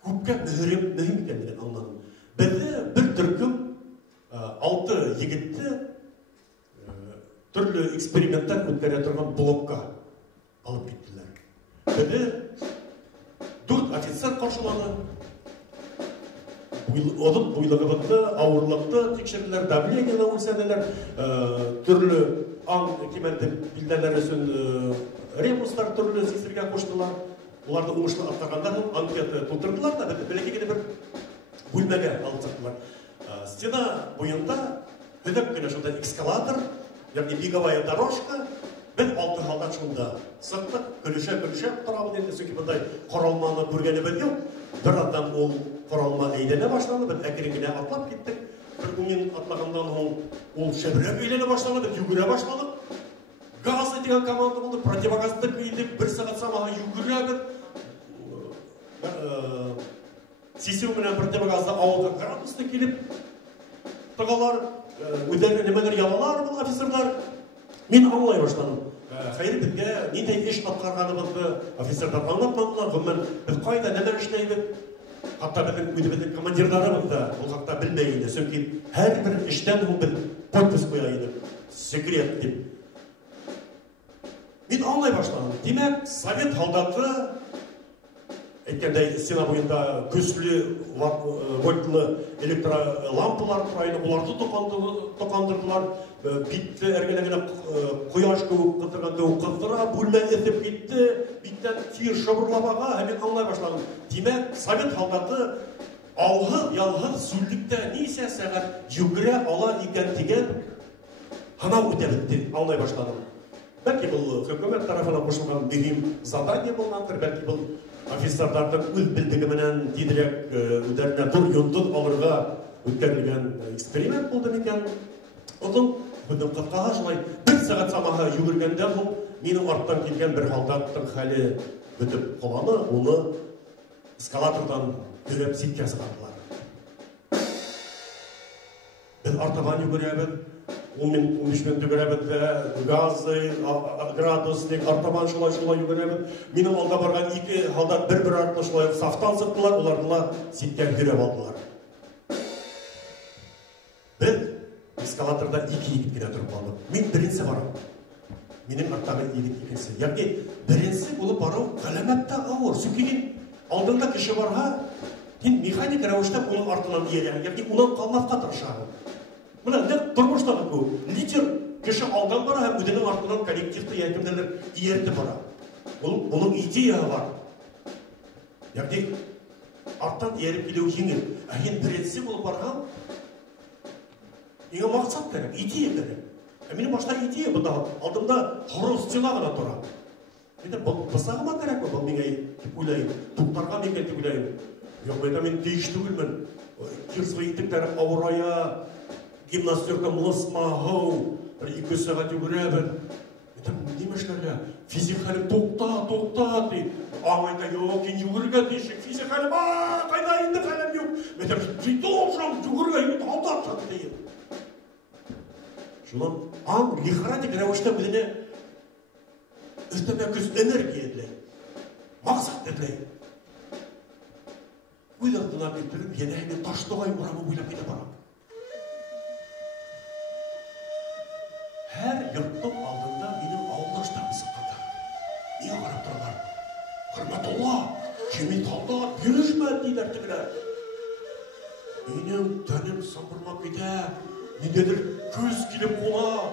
күпкә мөһим икәнлеген аңладым. Бездә бер төркем 6 егетне төрле эксперименттар үткәрә торган блокка алып киттеләр. Бездә 4 офицер каршылады. Буйлыгыбызды, авырлыкты тикшерделәр, давлениене үлчәделәр, төрле кимәлдә билдәләр өчен ребустар төрле сизергә куштылар. Уларны уңышлы аткарганнан анкета тутырдылар да, бәлки генә бер бүлмәгә алып чыктылар. Стена буенда хөдәп кенә шунда экскаватор, ягъни беговая дорожка, бер алты халат шунда сыктык, көлешә торабыз инде, чөнки мондай коралманы күргәнебез юк. Бер адам ул коралма әйләнә башлады, без әкрен генә атлап киттек. Бер күңел атлагандан ул шәбрәп әйләнә башлады, без йөгерә башладык. Газ дигән команда булды, противогазды кыйдык, 1 сәгать самага йөгерәбез. Система белән противогазда авылга градусны килеп тыгалар, үдәлгән нәмәләр ялалар бу офицерлар. Мин аңлай башладым. Хәйр безгә нидә эш аткарганыбызды офицерлар аңлатмадылар. Гомумән без кайда нәмә эшләйбез? Хатта безнең командирларыбыз да ул хакта белмәй иде. Чөнки һәрбер эштән ул бер подпись куя иде. Секрет дип. Мин аңлай башладым. Димәк, совет солдаты әйткәндәй стена буенда көсле вольтлы электролампалар турайны, уларны токандырдылар. Битте әргәләгән кояш кебек кытырганда кыздыра, бүлмә этеп китте, биттән тир шыбырлабага, һәм мин аңлай башладым. Димәк, совет солдаты алғы, ялғы, сүлдікті нейсе сәғат жүгіре ала екен деген анау өте бітті, алмай баштадым. Бәлки бұл хөкүмет тарафынан қосылған mühim задание болғандыр, бәлки бұл офицерлардың өз білдігі менен тиdirek өдеріне бір юндын алырға өткерілген эксперимент болды екен. Оның бұның қытқаға жылай бір сағат самаға жүгіргенде бұл менің арттан келген бір халдаттың хәлі бітіп қоланы, оны эскалатордан дүреп сетке сығардылар. Біз артабан жүгіребін, 10-13 минут жүгіребін, газы, градусник, артабан шулай жүгіребін. Менің алда барған екі халдат бір-бір артына шулай сафтан сықтылар, олардыла сетке дүреп алдылар. Біз эскалаторда екі-екі кене тұрып қалдық. Мен бірінші барам. Менің арттағы екінші. Яғни бірінші болып бару ғаламатта ауыр. Сөкеген алдыңда кіші барға, мен механик рәуіштен оның артынан иелеген. Яғни онан қалмаққа тырышағым. Мына не тұрмыштағы бұл. Лидер кіші алдан бара, өденің артынан коллективті якімдерлер иерді бара. Оның идея бар. Яғни арттан иеріп келеу жеңіл. Әйен бірінші болып барған, ең мақсат керек, идея керек. Менің башта идея бұнда, алдымда құрыл стена ғана тұра. Бұсағыма керек бұл менге деп ойлайын, тұқтарға менге деп ойлайын. Жоқ, мен дейшті өлмін. Кирсығы етіктері ауырая, гимнастерка мұлысмағау, бір 2 сағат жүгіребін. Немешлерге, физикалім тоқта, дейді. Ағайда, жоқ, кен жүгірге дейшік, физикалім, қайда енді қалем жоқ. Мен жүйдіп жүрам, жүгірге, алдап жатыр дейін. Шунан аң лихорадик рәвішті бүдіне үстіме күз энергия еділей, мақсат еділей. Ойлардына келтіріп, енәймен таштығай мұрамы ойлап кете барам. Әр йұрттың алдында менің ауылдаштарым сыққандар. Не қарап тұралар? Құрматолла, кемиталда берішмәд дейдер тігілі. Менің тәнім самбырлап кете. Недедір көз келіп қола,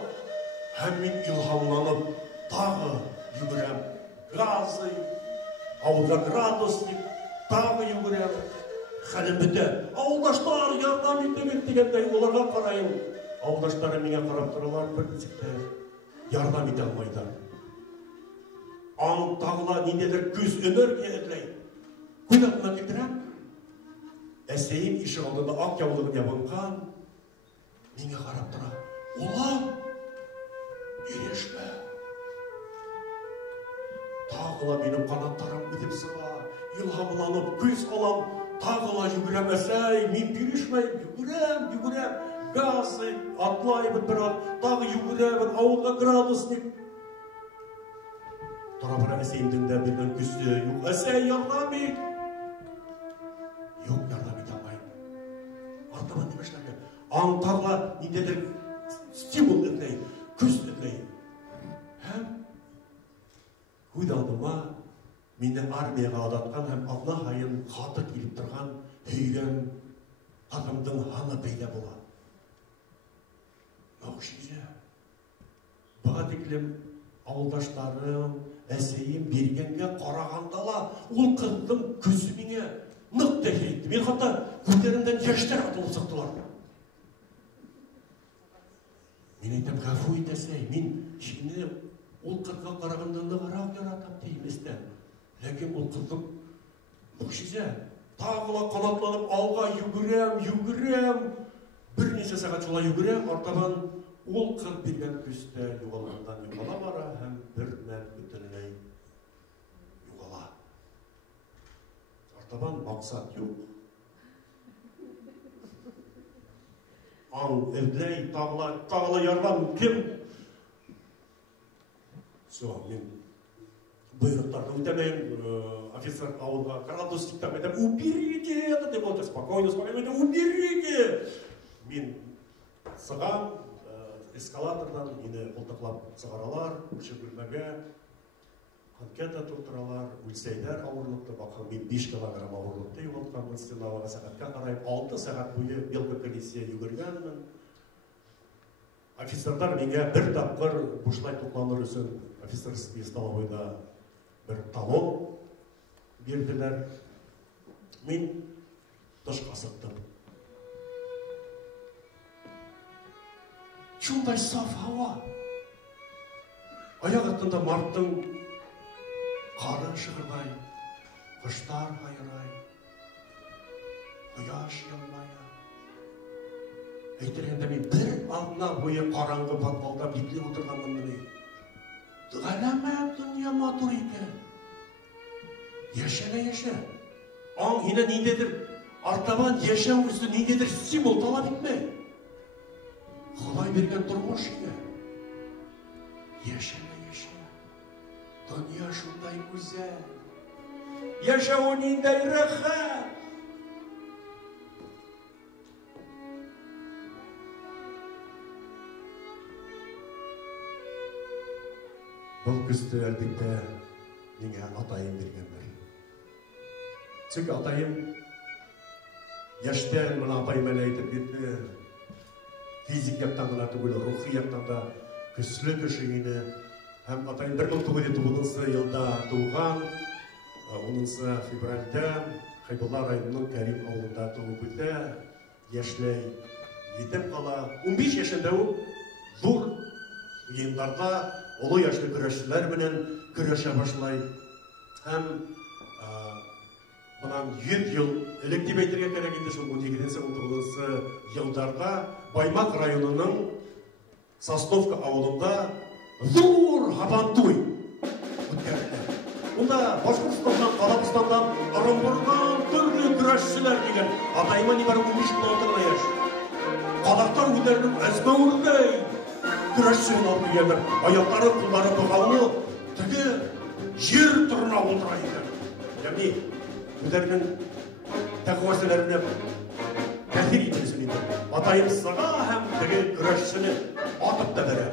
әммен илғамланып, тағы жүгірем, газы, ауылда градусник, тағы жүгірем, хәлім біті. Ауылдаштар ярдам етемек дегендей оларға қарайын. Ауылдаштары менге қарап тұралар, бір кесекте ярдам ете алмайды. Аң тағыла недедір көз энергия еділей. Көйлатына кетірем, әсейім іші алдында ақ яулығын ябынған, менге қарап тұра, олам, ерешпі. Тағыла менің қанаттарым өтіп сыға, илғамланып, көз алам, тағыла жүгірем әсәй, мен берешмей, жүгірем, газы, атлайбын бір ат, тағы жүгіремін, ауылға градусник. Тұра-бұра әсейімдіңді берген көзді, әсәй, ярдам ет. Yok, yardım et almayın. Артаман демешлерге. Аңтарға недедір стимул етлей, күз етлей. Әм, көйдалдыма мені армияға адатқан, әм ална қайын қаты келіп тұрған өйген адамдың ханы пейда болады. Науышызе, бұға текілім ауылдаштарым, әсейім бергенге қарағандала, ол қыздың көзі мене нық тәкейді. Мен қата көтерімден жаштар атылып сықтылар. Мен айтам, ғафу етесей, мен шекіне ол қырға қарағандығында қарақ яратам дейместен. Ләкин ол қырдың бұқшызе, тағыла қанатланып алға жүгірем. Бір несе сағат жола жүгірем, артабан ол қыр берген көсті юғалғандан юғала бара, әм бір мән бүтінлей юғала. Артабан мақсат жоқ. Аң әвділей, тағыла ярдан кем? Со, мен бұйрықтарды өтемейін, офицер ауылға градусниктен айтам, уберите это, деп отыр, спокойно, уберите! Мен сығам, эскалатордан мені ұлтықлап сығаралар, үші бөлмеге, анкета тұртыралар, өлсейдер ауырлықты, баққан мен 5 килограмм ауырлықты еуалтқан стеналаға сағатқа қарайып, 6 сағат бойы белгі комиссия жүгіргенмін. Офицердар менге бір тапқыр бұшылай тоқланыр үшін офицерский столовойда бір талон берділер. Мен тышқа сықтым. Шундай саф ауа. Аяқ астында марттың қары шығырдай, құштар қайрай, құяш ялмая. Әйтергенде мен бір алдына бойы қараңғы батпалдап биклеп отырғанмын міне. Ғаламат дүния матур екен. Яшәле яшә. Аң һине ниндидер артабан яшәү өчен ниндидер символ талап итмә. Ходай берген тормыш иде. Яшәле яшә. Дөнья шундай гүзәл. Яшәү ниндәй рәхәт. Бұл күзді әрдікті меңе атайым бергендер. Çünkü atayım yaşten bana atayım әйтіп кетті. Физик яктан гына түгел, рухи яктан да көчле кешегене. Һәм атайым 1909 елда туган, 10 февральдә Хайбулла районының Кәрим авылында туып үтә. Яшьләй етеп кала. 15 яшендә ул зур йыеннарда олы яшьле көрәшчеләр белән көрәшә башлай. Һәм bundan 100 yıl элек дип әйтергә кирәк инде шул 17-19 елларда Баймак районының Сосновка авылында зур Һабантуй үткәрелә. Унда Башкортстандан, Казакстандан, Орынбурдан төрле көрәшчеләр килгән. Атайма нибары 13-16 яшь. Казактар үзләренең әзмәүрдәй көрәшчеләр алып килгәннәр. Аяклары, куллары быгаулы, теге җир турына утыра икән. Ягъни Üzerinin takvasılarına tesir etmesini atayım sağa hem de güreşçini atıp da verir.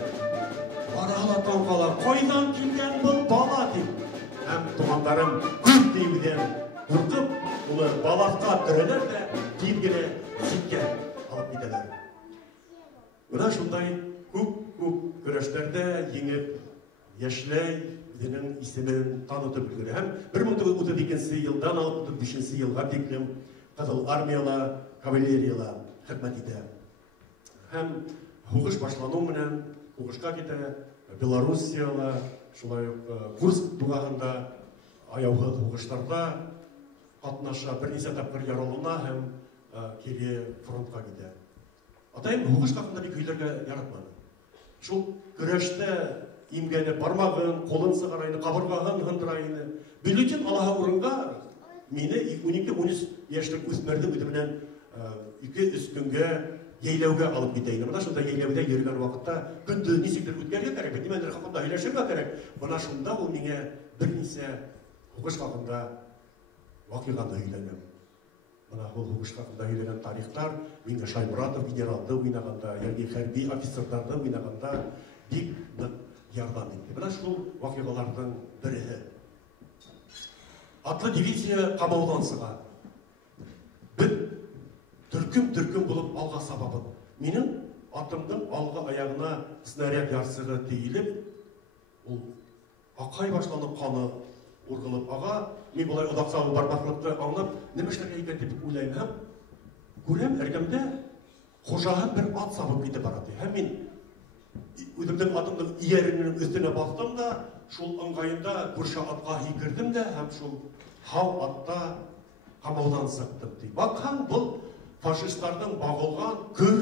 Barağlatan kala koydan kimden bu bala deyip hem tumanlarım kurt deyibiden durdup bunu balatka döreler de deyip gene sikke alıp giderler. Buna şunday küp güreşlerde yenip yaşlay Dinin ismini tanıtıp bildir. Hem 1932 yıldan 1935 yılga teklim Kızıl Armiyala, Kavalleriyala hizmet ede. Hem hukuş başlanуы менен hukuşka gide Belarusiyala, şulay Kursk buğağında ayağılı hukuşlarda katnaşa bir nese tapkır yaralına hem keri frontka gide. Atayım hukuş hakkında bir köylerge yaratmadı. Şul güreşte имгәне бармагын, қолын сығарайны, қабырғағын ғындырайны. Бүлетін Аллаһа урынға мені 12-13 яшьлек үсмердің үтіменен 2-3 күнге ейлеуге алып кетейін. Мына шында ейлеуде ерген вақытта күнді несектер өткерге керек, немендер хақында үйлешерге керек. Мына шында ол менге бір несе хугыш хақында вақиғанда үйленем. Мына ол хугыш хақында үйлеген тарихтар менге Шаймұратов генералды ойнағанда, яғни хәрби офицерларды ойнағанда бик yardım etti. Buna şu vakıgalardan biri. Atlı divisiya kamaudan sığa. Bir türküm bulup alğa sababı. Menin atımdın alğa ayağına snaryak yarsığı deyilip, o akay başlanıp kanı urgılıp ağa, men bulay odaqsağlı barmaqlıqta anlap, nemişlerge eкен деп ойлайым hem, көрем әркімде қожағы bir at sabıp gidi barады. Hem men Өзімдің атымның иерінің үстіне бастым да, шул ыңғайында көрші атқа екірдім де, hem шул хау атта қамаудан сықтым дейді. Баққан бұл фашисттардың бағылған көр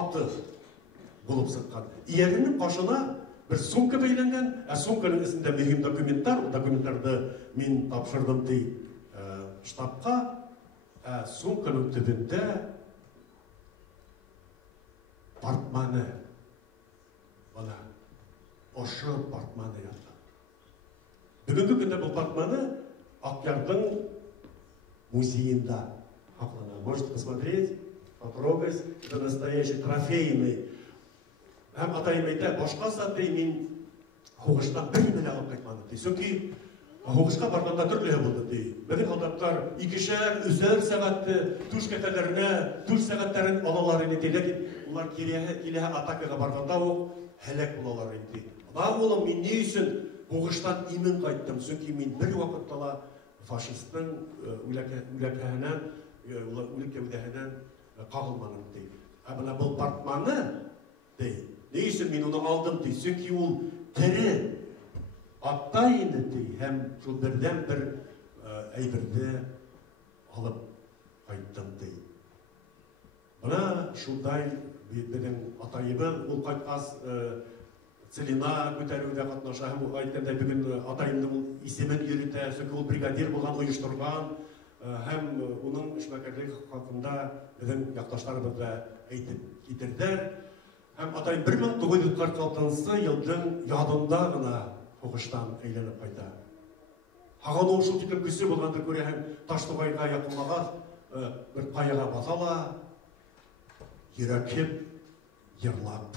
аты болып сыққан. Иерінің қашына бір сумка бейленген, сумканың ісінде мүйім документтар, ол документтарды мен тапшырдым дейді штабқа, сумканың түбінде портманы Bana oşı partmanı yaptı. Bugünkü günde bu partmanı Akyar'dın muzeyinde haklana. Можете посмотреть, потрогать. Это настоящий трофейный. Hem atayım ayta, başka saat deyim, hukuçtan bir mele alıp kaytmadı deyim. Çünkü hukuçka barganda türlü buldu deyim. Benim adamlar 2-3 saatı tuş ketelerine, tuş saatlerin alalarını deyilek. Onlar kilehe atakaga barganda o helak bulalar indi. Ama oğlum men ne üçün hukuçtan imin kayttım. Çünkü men bir vakittala faşistin ülkehenen өлке үдәһенән кагылманым ди. Абына бұл партманы ди. Ne için ben onu aldım ди. Çünkü ул тере аттай инде ди. Һәм шул бердән бер әйберне алып кайттым ди. Бына шулдай безнең атайыбыз ул кайткас Целина күтәрүдә катнаша һәм әйткәндә бүген атайымның исемен йөритә, ул бригадир булган, оештырган һәм уның эшмәкәрлеге хакында безнең якташларыбыз да әйтеп китерделәр. Һәм атайым 1946 елның ядында гына һугыштан әйләнеп кайта. Һаган ул шул тиклем көсе булганда күрә һәм Таштубайга якынлаган бер каяга басала, йөрәкеп, йырлап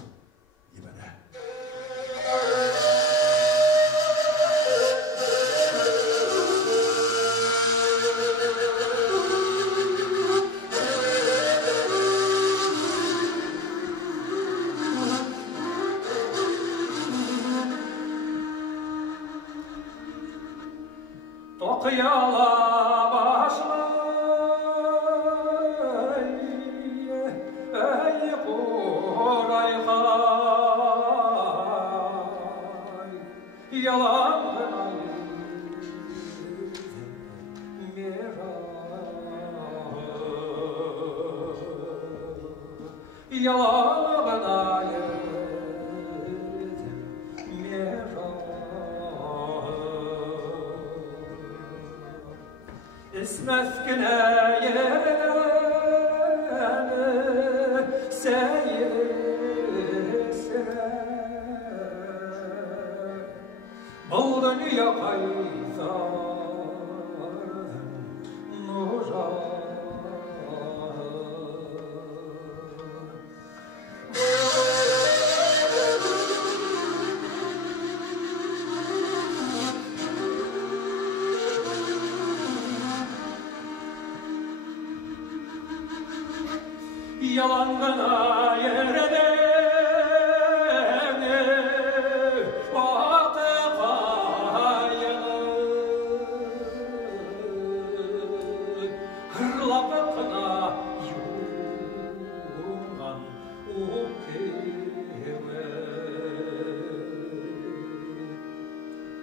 ебәрә. Tokuyala başlay, ey Kurayhay, yalan yalan İsmeskine yerine seyirsine bu dünya kayzarın nura Yalangana yerine vatı kayanı hırlapıkına yungan ukime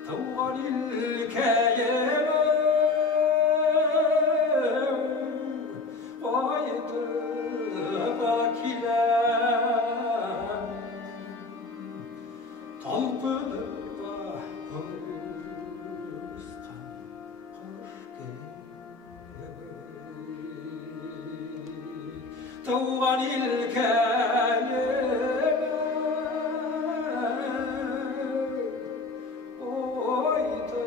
tavvan ilkeye Tavvan ilkeye oydu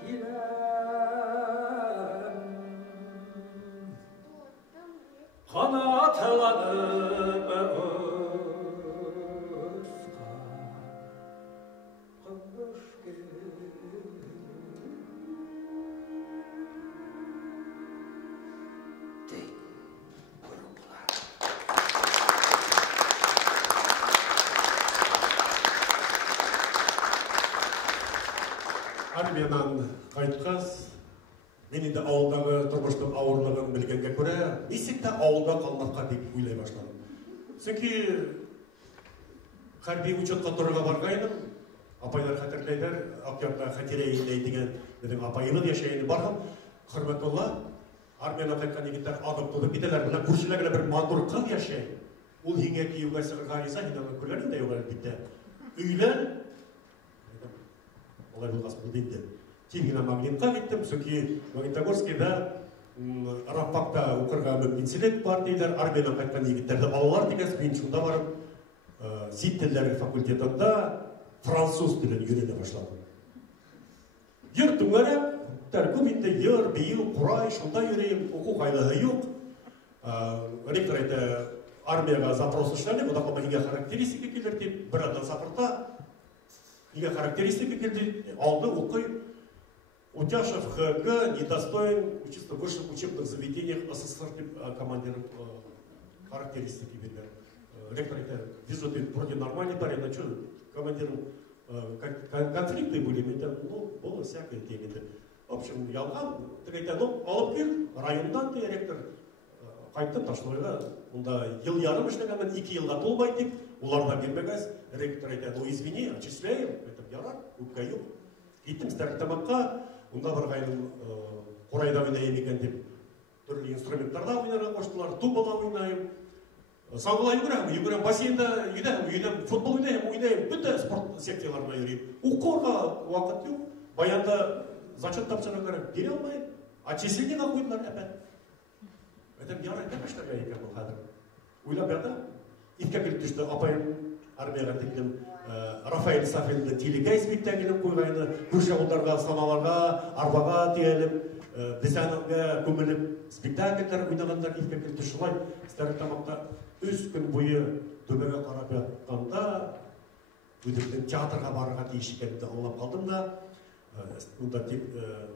kilem kanatlanıp ıska kış Армиядан кайткас, мен инде ауылдагы тормыштың авырлыгын белгәнгә күрә, ничек тә авылда калмаска дип уйлай башладым. Чөнки хәрби учетка торырга баргайным, апайлар хәтерләйләр, Акъярда Хәтирә инде дигән безнең апайыбыз яшәгән барган. Хөрмәтле армиядан кайткан егетләр адып тулып китәләр, менә күршеләргә бер матур кыз яшәй. Ул һиңә киюгә сыгырга риза, һин аны күргән инде югары битә. Өйлән. Олай булгас булды инде. Тигене Магнитка киттем, чөнки Магнитогорскийда Раппакта укырга мөмкинчелек бар диләр, армиядан кайткан егетләрдә балалар дигән мин шунда барып, зит телләре факультетында француз телен өйрәнә башладым. Йөртүм генә, тәркүм инде йыр, бию, курай, шунда йөрим, уку кайгыһы юк. Ректор әйтә, армияга запрос эшләде, бу да кабыйга характеристика килер дип, бер атан сапырта. Ее характеристики алды, укый. Утяшев ХГ недостоин учиться в высших учебных заведениях СССР командиром характеристики берген. Ректор это вижу, ты вроде нормальный парень, а что командиром конфликты были, ну, было всякое темы. В общем, ялған, алып кел, райондан директор қайттым Таштоғайға, онда ел ярым іштегенмен 2 жылға толмайды деп, олардан келмегіз, ректор айтады, ну извини, отчисляем, айтып, ярар, көпке жоқ. Кеттім стәрік тамаққа, онда бір қайным қорайда ойнайым екен деп, түрлі инструменттарда ойнарға қоштылар, тубала ойнайым, саңғыла жүгірем, бассейнда үйдем, футбол ойнайым, бүті спорт секцияларына үйрейм. Оқорға уақыт жоқ, баянда зачет тапсырға көрем, бере алмайым, отчислениеға қойдылар әпәт. Айтам, яр айтам аштарға екен бұл қадыр. Ойлап еді, итке келіп түсті, апайым армияға текілім, Рафаэль Сафинді телегай спектаклін қойғайны, көрші ауылдарға, саналарға, арбаға тиелім, десанға көміліп, спектакльдер ойнағандар итке келіп түсті. Шылай, стәрік тамақта үз күн бойы дөбеге қарап жатқанда, өдірдің театрға барыға дейіш екенімді аңлап қалдым да, онда тек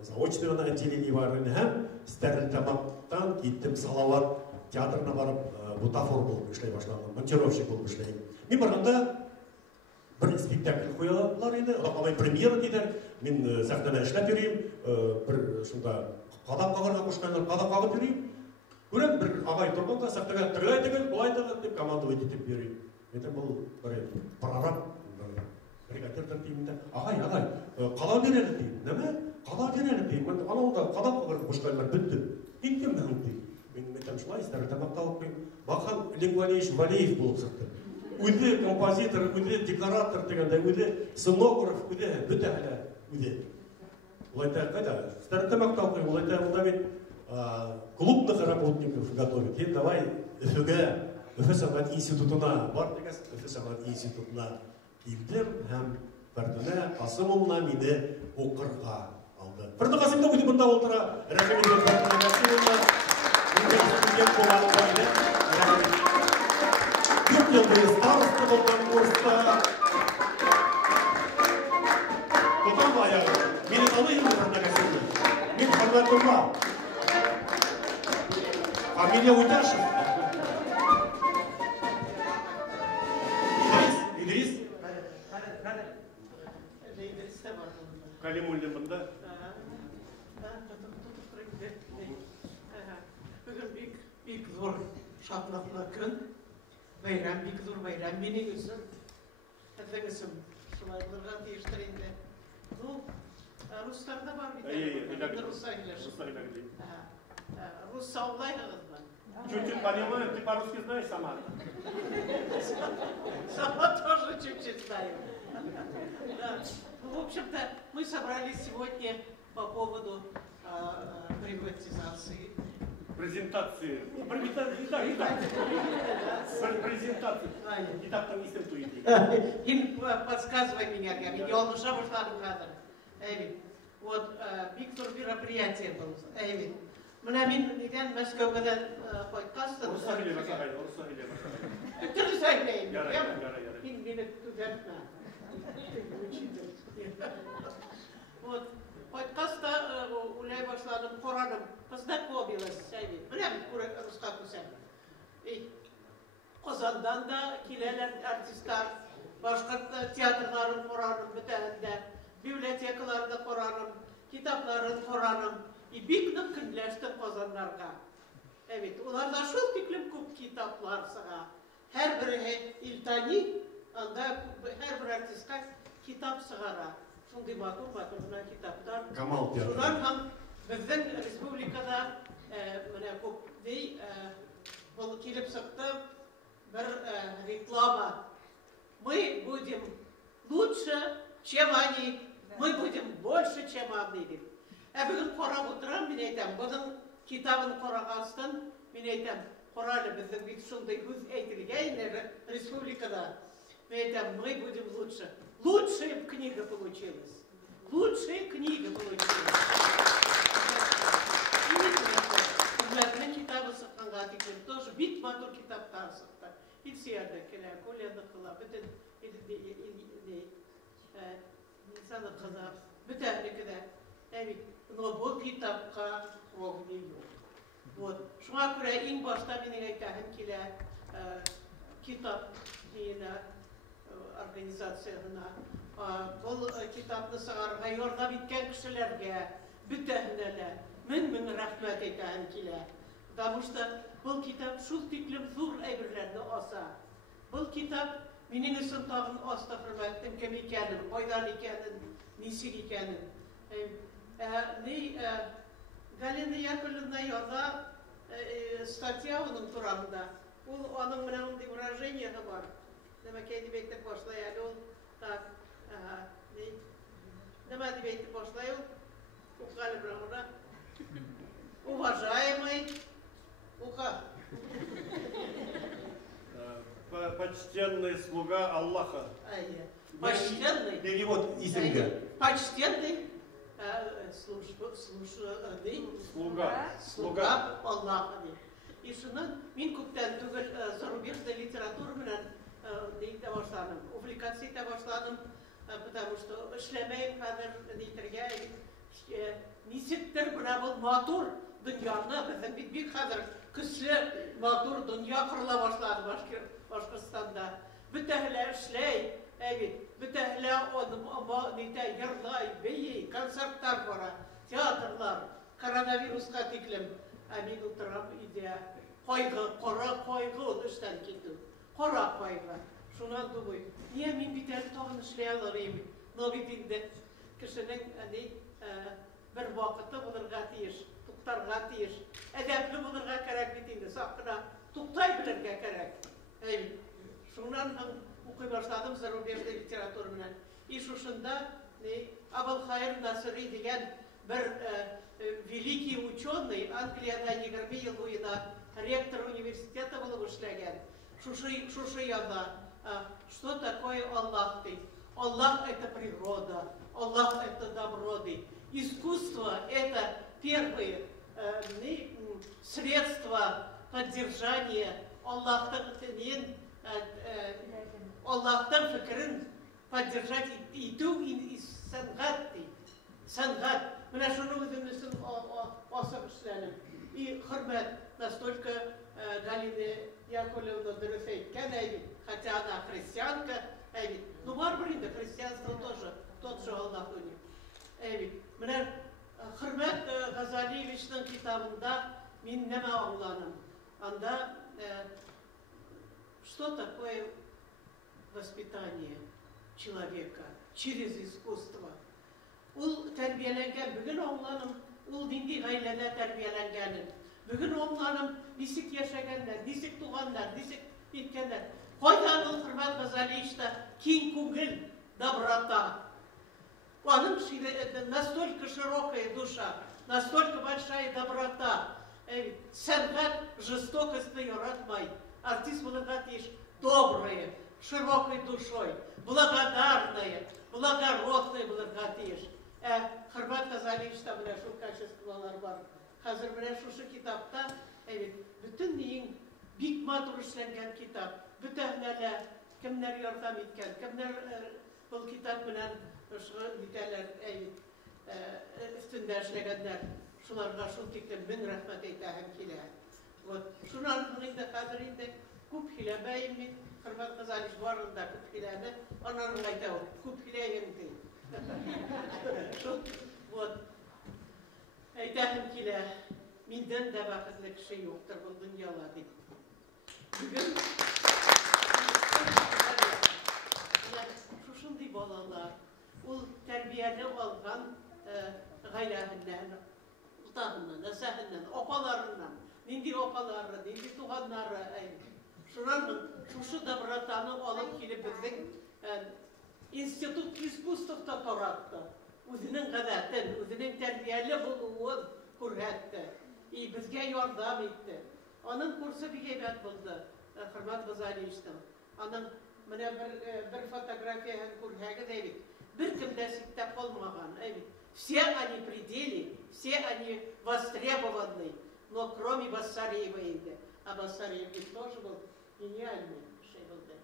заочный ғана отделение бар һәм стәріл тамақтан кеттім Салауат театрына барып бутафор болып ішлей башладым, монтировщик болып ішлейм. Мен барғанда бір спектакль қоялар еді, қалай премьера дейді, мен сәхнада ішлеп берейім, бір сонда қадап қағарға қошқандар қадап қағып берейім. Көрем бір ағай тұрғанда сәхнаға тірлай тігіл, бұлай тігіл деп командовать етіп берейім. Енді бұл бір прораб. Бригадир деймін, ағай, қала берелі деймін, неме? Қала берелі деймін, анауында қадап қағырға қошқайлар бітті. Еттім мәңді деймін. Мен айтам, шылай, стәрі тамақта алып қойым. Бақан Леңвалиевич Валеев болып сықты. Өйде композитор, өйде декларатор дегенде, өйде сценограф, өйде бүті әлі, өйде. Олайта, қайда, стәрі тамақта алып қойым, олайта, онда мен клубных работников готовит. Енді давай Өфі сәңғат институтына бар дегіз, Өфі сәңғат институтына келдім һәм Фәрдүнә Қасымовна мені оқырға алды. Фәрдүнә Қасымовна өйді бұнда отыра, рәхімет Фәрдүнә Қасымовна, өйде студент болған қойды, көп елді старосты болған курста. Тұтам аяғы, мені танайым Фәрдүнә Қасымовна, мен Фәрдүнә фамилия Уташев. Калимуллин бұнда? Бүгін бик зор шатынақлы күн. Байрам, бик зор байрам менің өзім. Әдіңізім, шылайлырған дейіштірінде. Ну, Рустарда бар бейді. Руса келеші. Руса олайғығыз ба? Чуть-чуть понимаю, ты по-русски знаешь сама? Сама тоже чуть-чуть знаю. В общем-то, мы собрались сегодня по поводу приватизации. Презентации. И так там есть интуиция. Подсказывай меня, я олыша башларым кадр. Вот, Виктор мероприятие был. Мына мен неден Мәскеуге қойткастым. Орысша биле башағай, орысша биле башағай. Түрі сөйлеймін. Ярай. Мені түзәтмә. Вот, подкаста улай башладым, қораным, познакомилась с ними. Білем, русқа көсем. Қозандан да келелер артистар, башқұрт театрларын қораным бітәлінде, библиотекаларды қораным, китапларын қораным. Бик нык көнләштем Казаннарга. Уларда шул тиклем күп китаплар сыга. Һәр бере илтани, анда һәр бер артистка китап сыгара. Шундый матур китаптар. Шулар һәм безнең республикада менә күп ди бул килеп сыкты бер реклама. Мы будем лучше, чем они. Мы будем больше, чем они. Бүгін қорап отырам, мен айтам, бұның китабын қорағастан, мен айтам, қоралы біздің бит шундай көз әйтілген республикада. Мен айтам, мы будем лучше. Лучшая книга получилась. Лучшая книга получилась. Үләтінің китабы сыққанға текем, тоже бит матур китаптар сықты. Илсиярда келе, колянды қыла, бүтін инсаны қыла, бүтәлі кіде. Но бұл китапқа ровне жоқ. Вот. Шуңа күрә иң башта менің айтағым келе китап дейіні организацияғына. Бұл китапны сығарға, ярдам еткен кішілерге, Бүтәһенә мең рәхмәт әйтәм килә. Потому что был китап шул тиклем зур әйберләрне аса. Был китап минең өчен тагын аста хөрмәттем кем икәнен, кайдан икәнен, ничек икәнен. Галина Яковлевна яза статья оның турында. Ул аның менә undый выражение бар. Нәмә дип әйтеп башлай әле ул. Так, нәмә дип әйтеп башлай ул. Укалы брамына. Уважаемый Уха. Почтенный слуга Аллаха. Почтенный. Перевод исемге. Почтенный слуга Аллаха. И шуннан мин күптән түгел зарубежный литература белән дийтә башладым. Увлекаться итә башладым, потому что эшләмәйм хәзер дитергә. Нисектер менә бу матур дөньяны безнең бик хәзер көчле матур дөнья кырыла башлады Башкортстанда. Бөтәһеләр эшләй, бөтәһеләр нитә йырлай, бейи, концертлар бара, театрлар, коронавируска тиклем. Мин утырам идә, кара кайгы ул эштән китү. Кара кайгы. Шуннан дубый. Ние мин бит әле тагын эшләй алырым. Но бит инде кешенең бер вакыты булырга тиеш, туктарга тиеш. Әдәпле булырга кирәк бит инде, сакына туктай белергә кирәк. Шуннан укый башладым зарубежный литература белән. И шушында Абылхайыр Насыри дигән бер великий ученый, Англияда 20 ел буена ректор университета булып эшләгән. Шушы яза, что такое Аллах дейді. Аллах это природа, Аллах это добро. Искусство это первые средства поддержания Аллахтан фикрин поддержать итү и сәнгать. Менә шуны үземнең асып эшләнем. И хөрмәт настолько Галина Яковлевна дөрес әйткән, хотя она христианка, но барбар инде христианство тоже тот же Аллах уни. Менә хөрмәт Газалиевичның китабында мин нәмә аңланым. Анда что такое воспитание человека через искусство. Ул тәрбияләнгән, бүген аңланым, ул нинди гаиләдә тәрбияләнгәнен. Бүген аңланым, нисек яшәгәннәр, нисек туганнар, нисек иткәннәр. Кайдан ул хөрмәт Газалиевичта киң күңел, доброта. Аның настолько широкая душа, настолько большая доброта. Сәнгать жестокостьны яратмай. Артист булырга тиеш добрые, широкой душой, благодарные, благородные булырга тиеш. Хөрмәт Газалиевичта менә шул качестволар бар. Хәзер менә шушы китапта, бүтән ниң бик матур эшләнгән китап. Бүтәннәр кемнәр ярдәм иткән, кемнәр бу китап белән шуны дитәләр, өстендә эшләгәннәр. Шуларга шул тиклем мең рәхмәт әйтәм килә. Вот шуннан инде хәзер инде күп һиләбәйм мин. Хөрмәт Газалиевич барында күп һиләне, аннан әйтә ул, күп һиләйем ди. Вот әйтәм килә, миндән дә бәхетле кеше юктыр бу дөньяда дип. Бүген шушындый балалар, ул тәрбияне алган гаиләһеннән, утагыннан, әсәһеннән, апаларыннан, нинди апалары, нинди туганнары, шуннан шушы добротаны алып килеп безнең институт искусствода таратты. Үзенең гадәтен, үзенең тәрбияле булуын күрһәтте. И безгә ярдәм итте. Аның курсы бик әйбәт булды, Хөрмәт Газалиевичтың. Аның менә бер фотографияны күрһәгез, бер кемдә ситтә калмаган, все они пределе, все они востребованы, но кроме Басареева инде. А Басареев тоже был гениальный шей булды.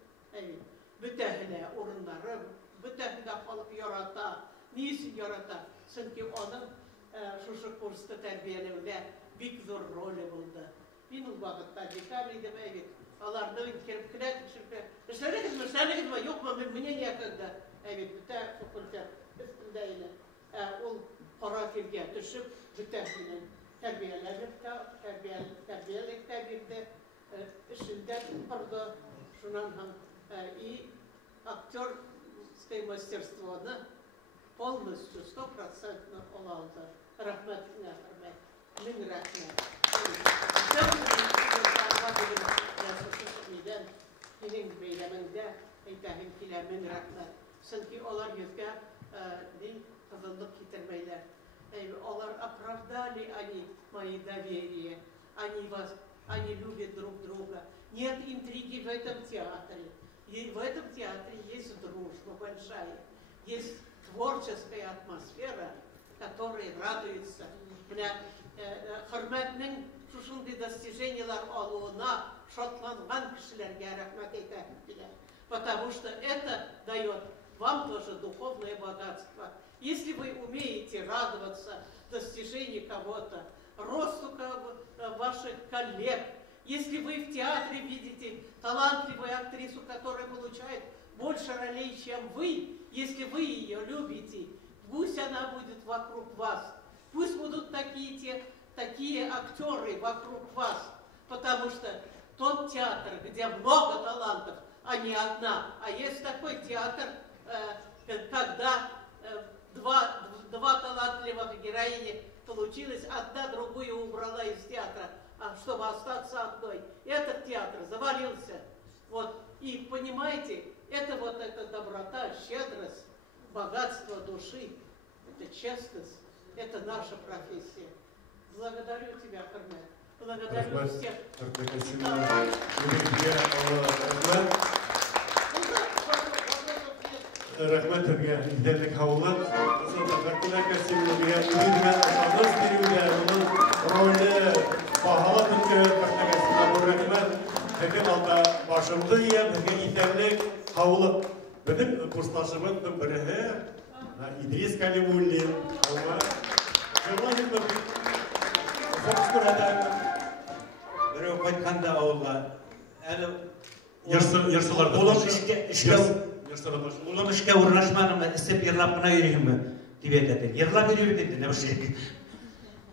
Бүтәһенә урыннары, бүтәһенә халык ярата, нисен ярата. Чөнки аның шушы курста тәрбияләүдә бик зур роле булды. Мин ул вакытта декабрь идем, аларны кирип кенә төшерде. Эшләрегезме, юкмы, менә никогда. Бүтә факультет өстендә иде. Ул Qora tilge düşüp mütəbbinin terbiyelik təbirde işinde orada şundan и актерское мастерствоны полностью 100% olandı. Rahmetine hürmet. Min rahmet. Benim beyleminde eytahim kile min rahmet. Sanki onlar yüzge kızıllık getirmeyler. Onlar оправдали они мои доверие. Они любят друг друга. Нет интриги в этом театре. И в этом театре есть дружба большая. Есть творческая атмосфера, которая радуется. Hürmetinin şuşunday достижениялар алуына шатланган кешеләргә рәхмәт әйтәм килә. Потому что это дает вам тоже духовное богатство. Если вы умеете радоваться достижению кого-то, росту ваших коллег, если вы в театре видите талантливую актрису, которая получает больше ролей, чем вы, если вы ее любите, пусть она будет вокруг вас. Пусть будут такие актеры вокруг вас, потому что тот театр, где много талантов, а не одна, а есть такой театр, когда два талантливых героини получилось, одна другую убрала из театра, чтобы остаться одной. Этот театр завалился. Вот. И понимаете, это вот эта доброта, щедрость, богатство души, это честность, это наша профессия. Благодарю тебя, Хурмет. Благодарю всех. Rahmet giderlik havlular. Farkına kesimliğe ümidine aşağıdan sürüyle onun rolü pahalı tükür farkına kesimliğe bu rahmet. Peki alda başımdı ya peki giderlik havlu. Benim kurslaşımın biri İdris Kalimulli. Ama şöyle bir fokuskurada bir okuytkanda avla. Yarsalarda. Ulan işe uğraşmanımı istep yırlapına yürüyümü diye dedi. Yırlap yürüyü dedi ne bir şey.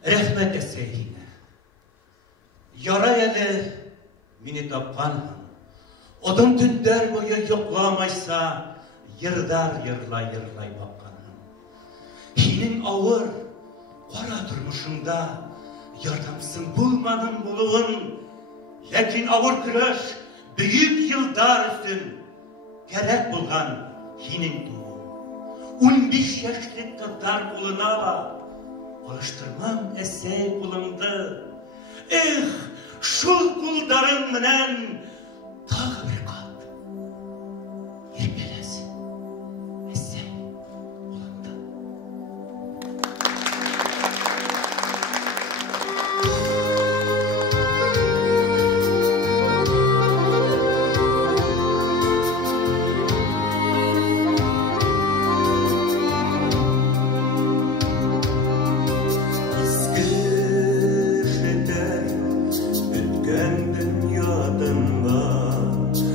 Rahmet etseyine. Yara yedi mini tapkan. Odun tünder boyu yoklamaysa yırdar yırlay bakkan. Hinin ağır kara durmuşunda yardımsın bulmadım buluğun. Lakin ağır kırış büyük yıldar üstün. Gerek bulgan hinin doğu. 15 yaşlı kızlar bulunaba. Alıştırmam esey bulundu. Şul kuldarın menen tağı bir kat. İrpelesi esey bulundu. Ötken dünyadan var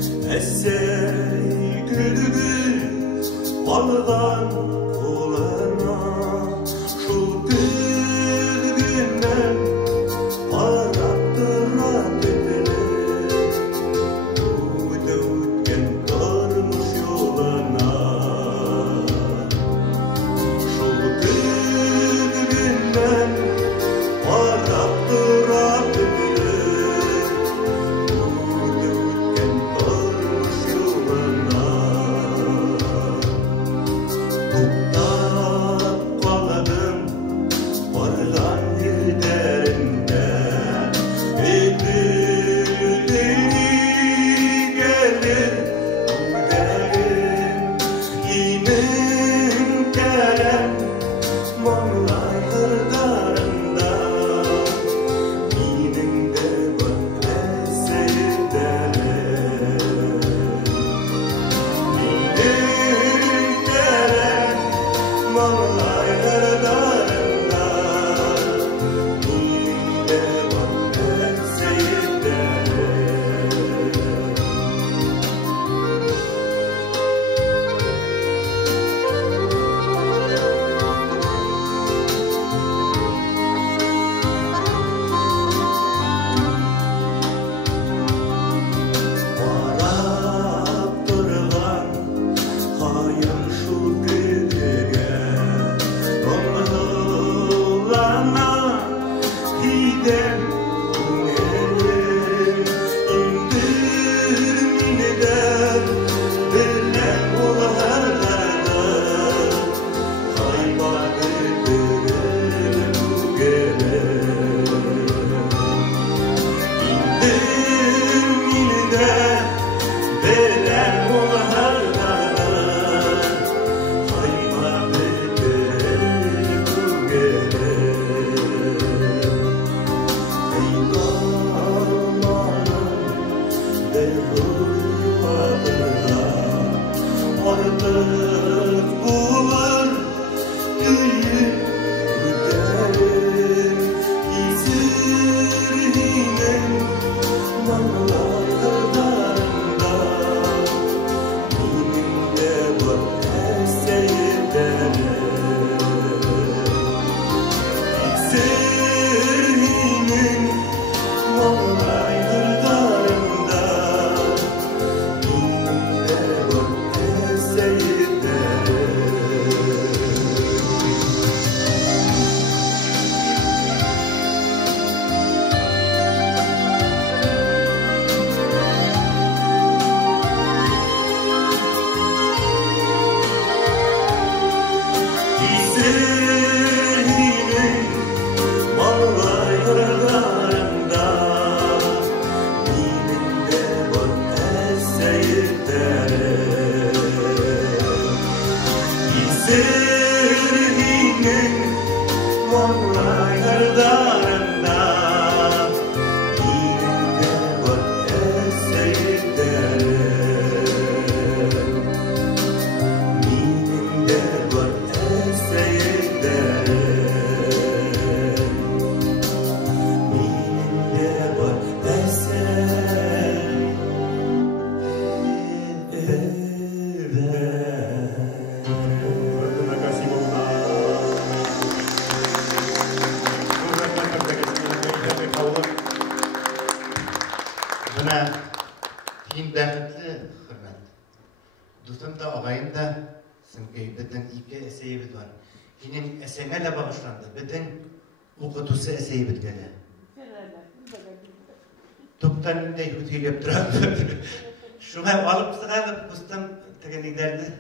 Şuna alıp sıkalım ustam tekniklerdi.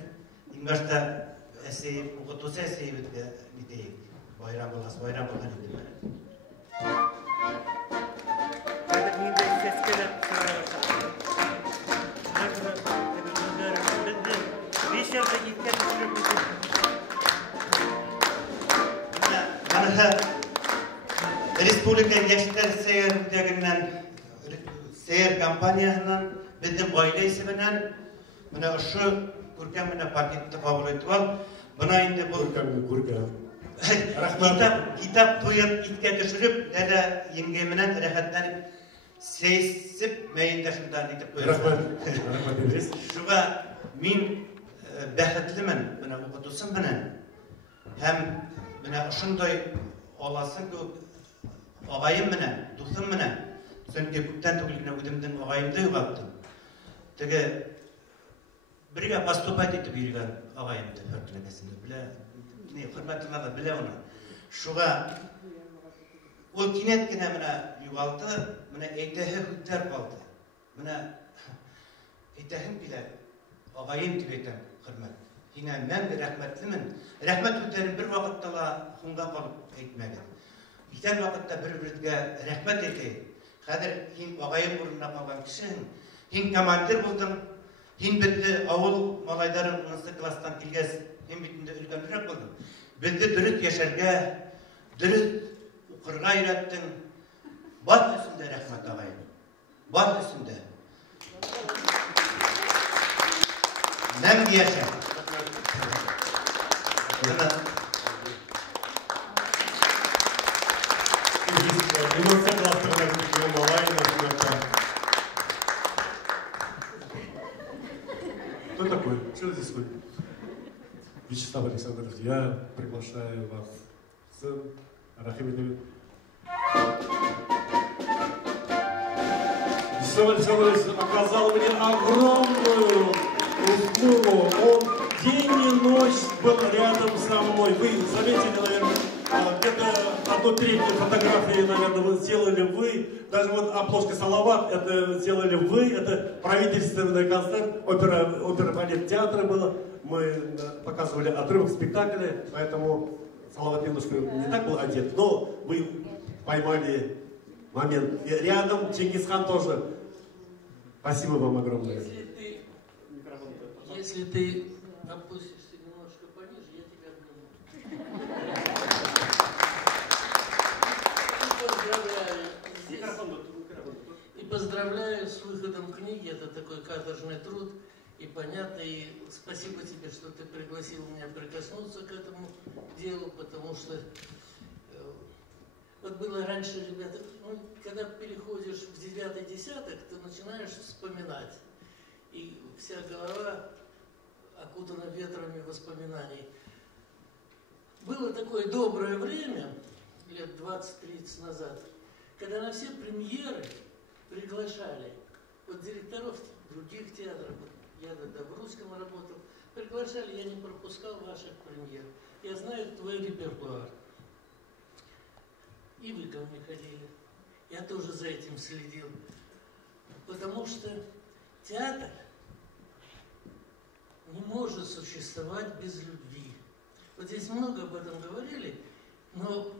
İnvaçta eseyi, okutusu eseyi biteyim. Bayram olas, bayram olas dedim. Ben de ses gelip bir şerde gitken düşürüp Bana Respublika Gençler Seyirdeğinden seyir kampanyasından bizim aile isminden bana şu Gürkan bana pakette kabul etti var. Bana indi bu kitap duyup itke düşürüp nede yengeminen rahatlanıp seyisip meyinde şundan edip koyuyorlar. Şuga min bəxtlimin bana okutusun bana hem bana şunday olasın ki ağayım bana, dostum bana çünkü küpten tügülgüne ödümden ağayımda yuvaldım. Tege birge поступать etip yürüyen ağayımda hörtülekesinde bile ne hürmetine de bile onu. Şuga o kinetkine bana yuvaldı, bana eytehe hütter kaldı. Bana eytehim bile ağayım tübeten hürmet. Yine ben bir rahmetlimin. Rahmet hütterim bir vakitte la hunga kalıp etmedi. Geçen vakitte bir-birine rahmet etti. Kadir hin ağayım burununa kalan kişi, hin komandir buldum, hin bitti avul malayların nasıl klastan kilgez, hin bitinde ülkendirek buldum. Bitti dürüst yaşarga, dürüst ukurga ürettin. Bat üstünde rahmet ağayım. Bat üstünde. Nem yaşar. Кто такой? Что здесь вы? Вячеслав Александрович, я приглашаю вас с Рахимовым. Вячеслав Александрович оказал мне огромную услугу. Он день и ночь был рядом со мной. Вы заметили, наверное, где-то 1/3 фотографии, наверное, вы сделали вы. Даже вот обложка «Салават» это сделали вы. Это правительственный концерт, опера-балет театра было. Мы показывали отрывок спектакля, поэтому Салават немножко не так был одет, но вы поймали момент. И рядом Чингисхан тоже. Спасибо вам огромное. Если ты опустишься немножко пониже, я тебя обниму. Поздравляю. И поздравляю с выходом книги. Это такой каторжный труд. И понятно, и спасибо тебе, что ты пригласил меня прикоснуться к этому делу, потому что вот было раньше, ребята, ну, когда переходишь в 9-й десяток, ты начинаешь вспоминать. И вся голова окутана ветрами воспоминаний. Было такое доброе время, лет 20-30 назад, когда на все премьеры приглашали вот директоров других театров. Я тогда в Русском работал. Приглашали, я не пропускал ваших премьер. Я знаю твой репертуар. И вы ко мне ходили. Я тоже за этим следил. Потому что театр не может существовать без любви. Вот здесь много об этом говорили, но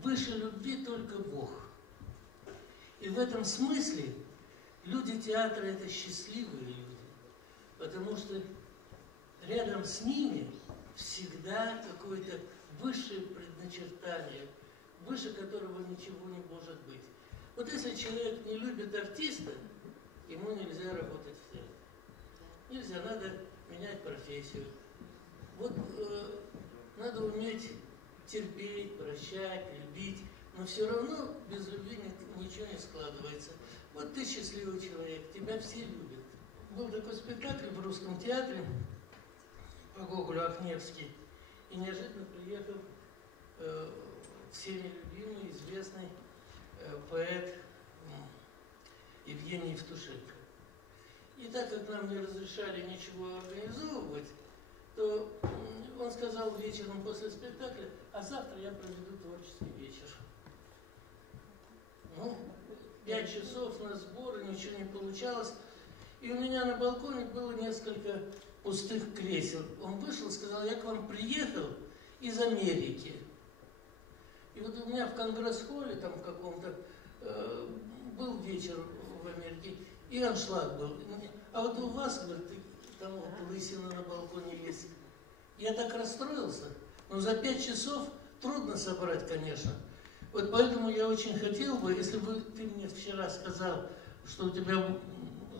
выше любви только Бог. И в этом смысле люди театра – это счастливые люди. Потому что рядом с ними всегда какое-то высшее предначертание, выше которого ничего не может быть. Вот если человек не любит артиста, ему нельзя работать в театре. Нельзя, надо менять профессию. Вот надо уметь терпеть, прощать, любить, но все равно без любви ничего не складывается. Вот ты счастливый человек, тебя все любят. Был такой спектакль в Русском театре по Гоголю «Ахневский», и неожиданно приехал всеми любимый, известный поэт Евгений Евтушенко. И так как нам не разрешали ничего организовывать, то он сказал вечером после спектакля: а завтра я проведу творческий вечер. Ну, 5 часов на сборы, ничего не получалось. И у меня на балконе было несколько пустых кресел. Он вышел и сказал: я к вам приехал из Америки. И вот у меня в Конгресс-холле, там в каком-то, был вечер в Америке, и аншлаг был. А вот у вас, говорит, там лысина на балконе есть. Я так расстроился. Но за 5 часов трудно собрать, конечно. Вот поэтому я очень хотел бы, если бы ты мне вчера сказал, что у тебя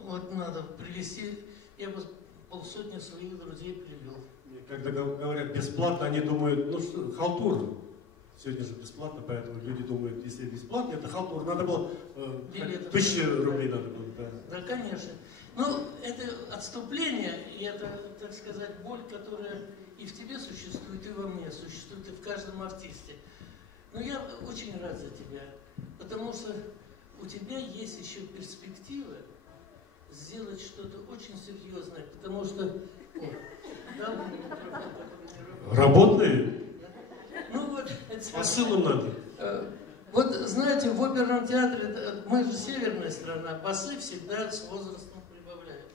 вот надо привезти, я бы 50 своих друзей привел. Когда говорят бесплатно, они думают, ну что, халтура. Сегодня же бесплатно, поэтому люди думают, если бесплатно, это халтура. Надо было 1000 рублей надо было. Да. Да, конечно. Ну, это отступление, и это, так сказать, боль, которая и в тебе существует, и во мне существует, и в каждом артисте. Но я очень рад за тебя, потому что у тебя есть еще перспектива сделать что-то очень серьезное, потому что... О, да, работает? Ну вот... Посылу надо. Вот, знаете, в оперном театре, мы же северная страна, басы всегда с возрастом прибавляют.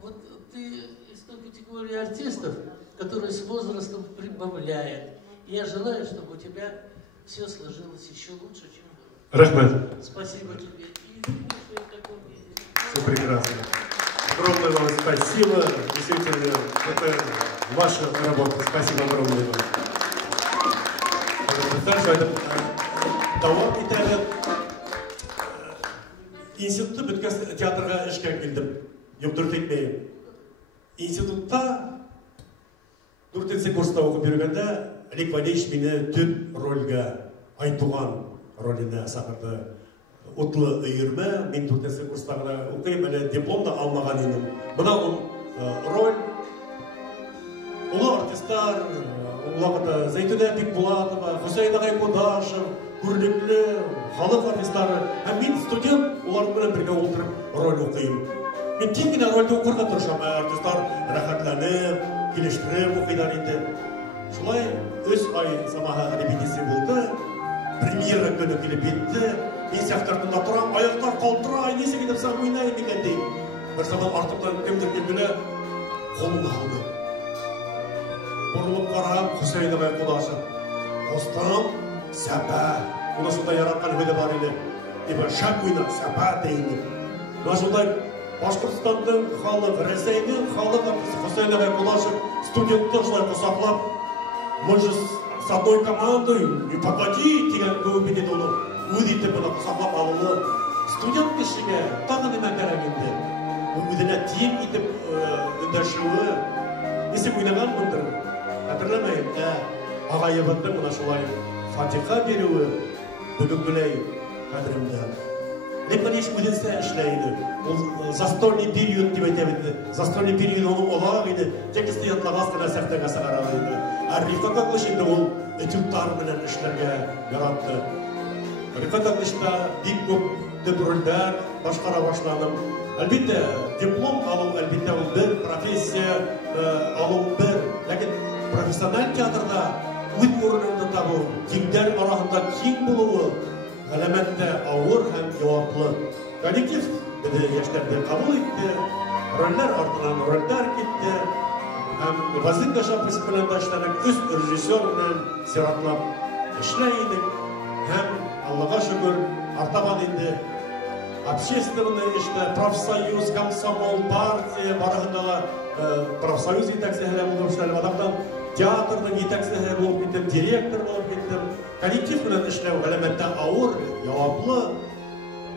Вот ты из той категории артистов, которые с возрастом прибавляют. Я желаю, чтобы у тебя все сложилось еще лучше, чем было. Рахмет. Спасибо тебе. И извини, что я в таком виде. Все прекрасно. Огромное вам спасибо. Действительно, это ваша работа. Спасибо огромное вам. Давам итәлеп, институтта бүткәс театрга эшкә килдем. Юк, 4 әйтмәйем. Институтта 4 курста укып йөргәндә Олег Валерьевич мине төп рольгә, Айтуган роленә сакырды. Утлы өйрмә, мин 4 курста гына укыйм, әле диплом да алмаган идем. Бына ул роль. Улы артистлар, Уақыты Зәйтүнә Бекбулатова, Хусейн ағай Кудашев, күрлекле халық артистлары. Һәм мин студент, улар белән бергә ултырып роль укыйм. Мин тик генә рольдә укырга тырышам, артистлар рәхәтләнеп, килештереп укыйлар инде. Шулай 3 ай самаһы репетиция булды. Премьера көне килеп җитте. Мин сәхтәртендә торам, аяктар калтырай, нисек итеп сән уйнайм дигән ди. Бер заман артыктан кемдер килде, қолын алды. Борылып қарам, Хусейн ағай Кудашев. Достым, сәпә. Уна шундай яратқан хөйде бар иде. Дип, шәп уйна, сәпә дейінді. Уна шундай Башқұртстандың халық, Ресейдің халық артисі Хусейн ағай Кудашев студентті шулай қосақлап, мы же с одной командой, не попади, деген көп бедеді оны. үз итеп бuna саклап алуы студент кешегә тагын нема кирәк инде. Үзенә тиң итеп өндәшүе нисек уйнаганмындыр. Хәтерләмәйм. Агайыбындың мына шулай фатиха бирүе бүгенгеләй кадримдә. Ләкин еш үзенсә эшләйде. Ул застольный период дип әйтәбез. Застольный период ул олак иде. Тексты ятлагас кына сәхтәгә сыгара иде. Рифкат Аглышында ул этюдтар белән эшләргә яратты. Рифкат Аглышта бик күп рольләр башкара башладым. Әлбәттә, диплом алу, әлбәттә ул бер профессия алу бер. Ләкин профессиональ театрда үз урынын табу, киңдәр арасында киң булуы галәмәттә авыр һәм җаваплы. Коллектив безне яшьләрдә кабул итте. Рольләр артыннан рольләр китте. Һәм Вазыка Шапкасы белән башланып, үз режиссер белән сиратлап эшләйдек. Һәм Аллаһка шөкер, артабан инде общественный эштә профсоюз, комсомол, партия барыгында профсоюз җитәкчеләре булып эшләп, адаптан театрның җитәкчеләре булып киттем, директор булып киттем. Коллектив белән эшләү галәмәттә авыр, җаваплы.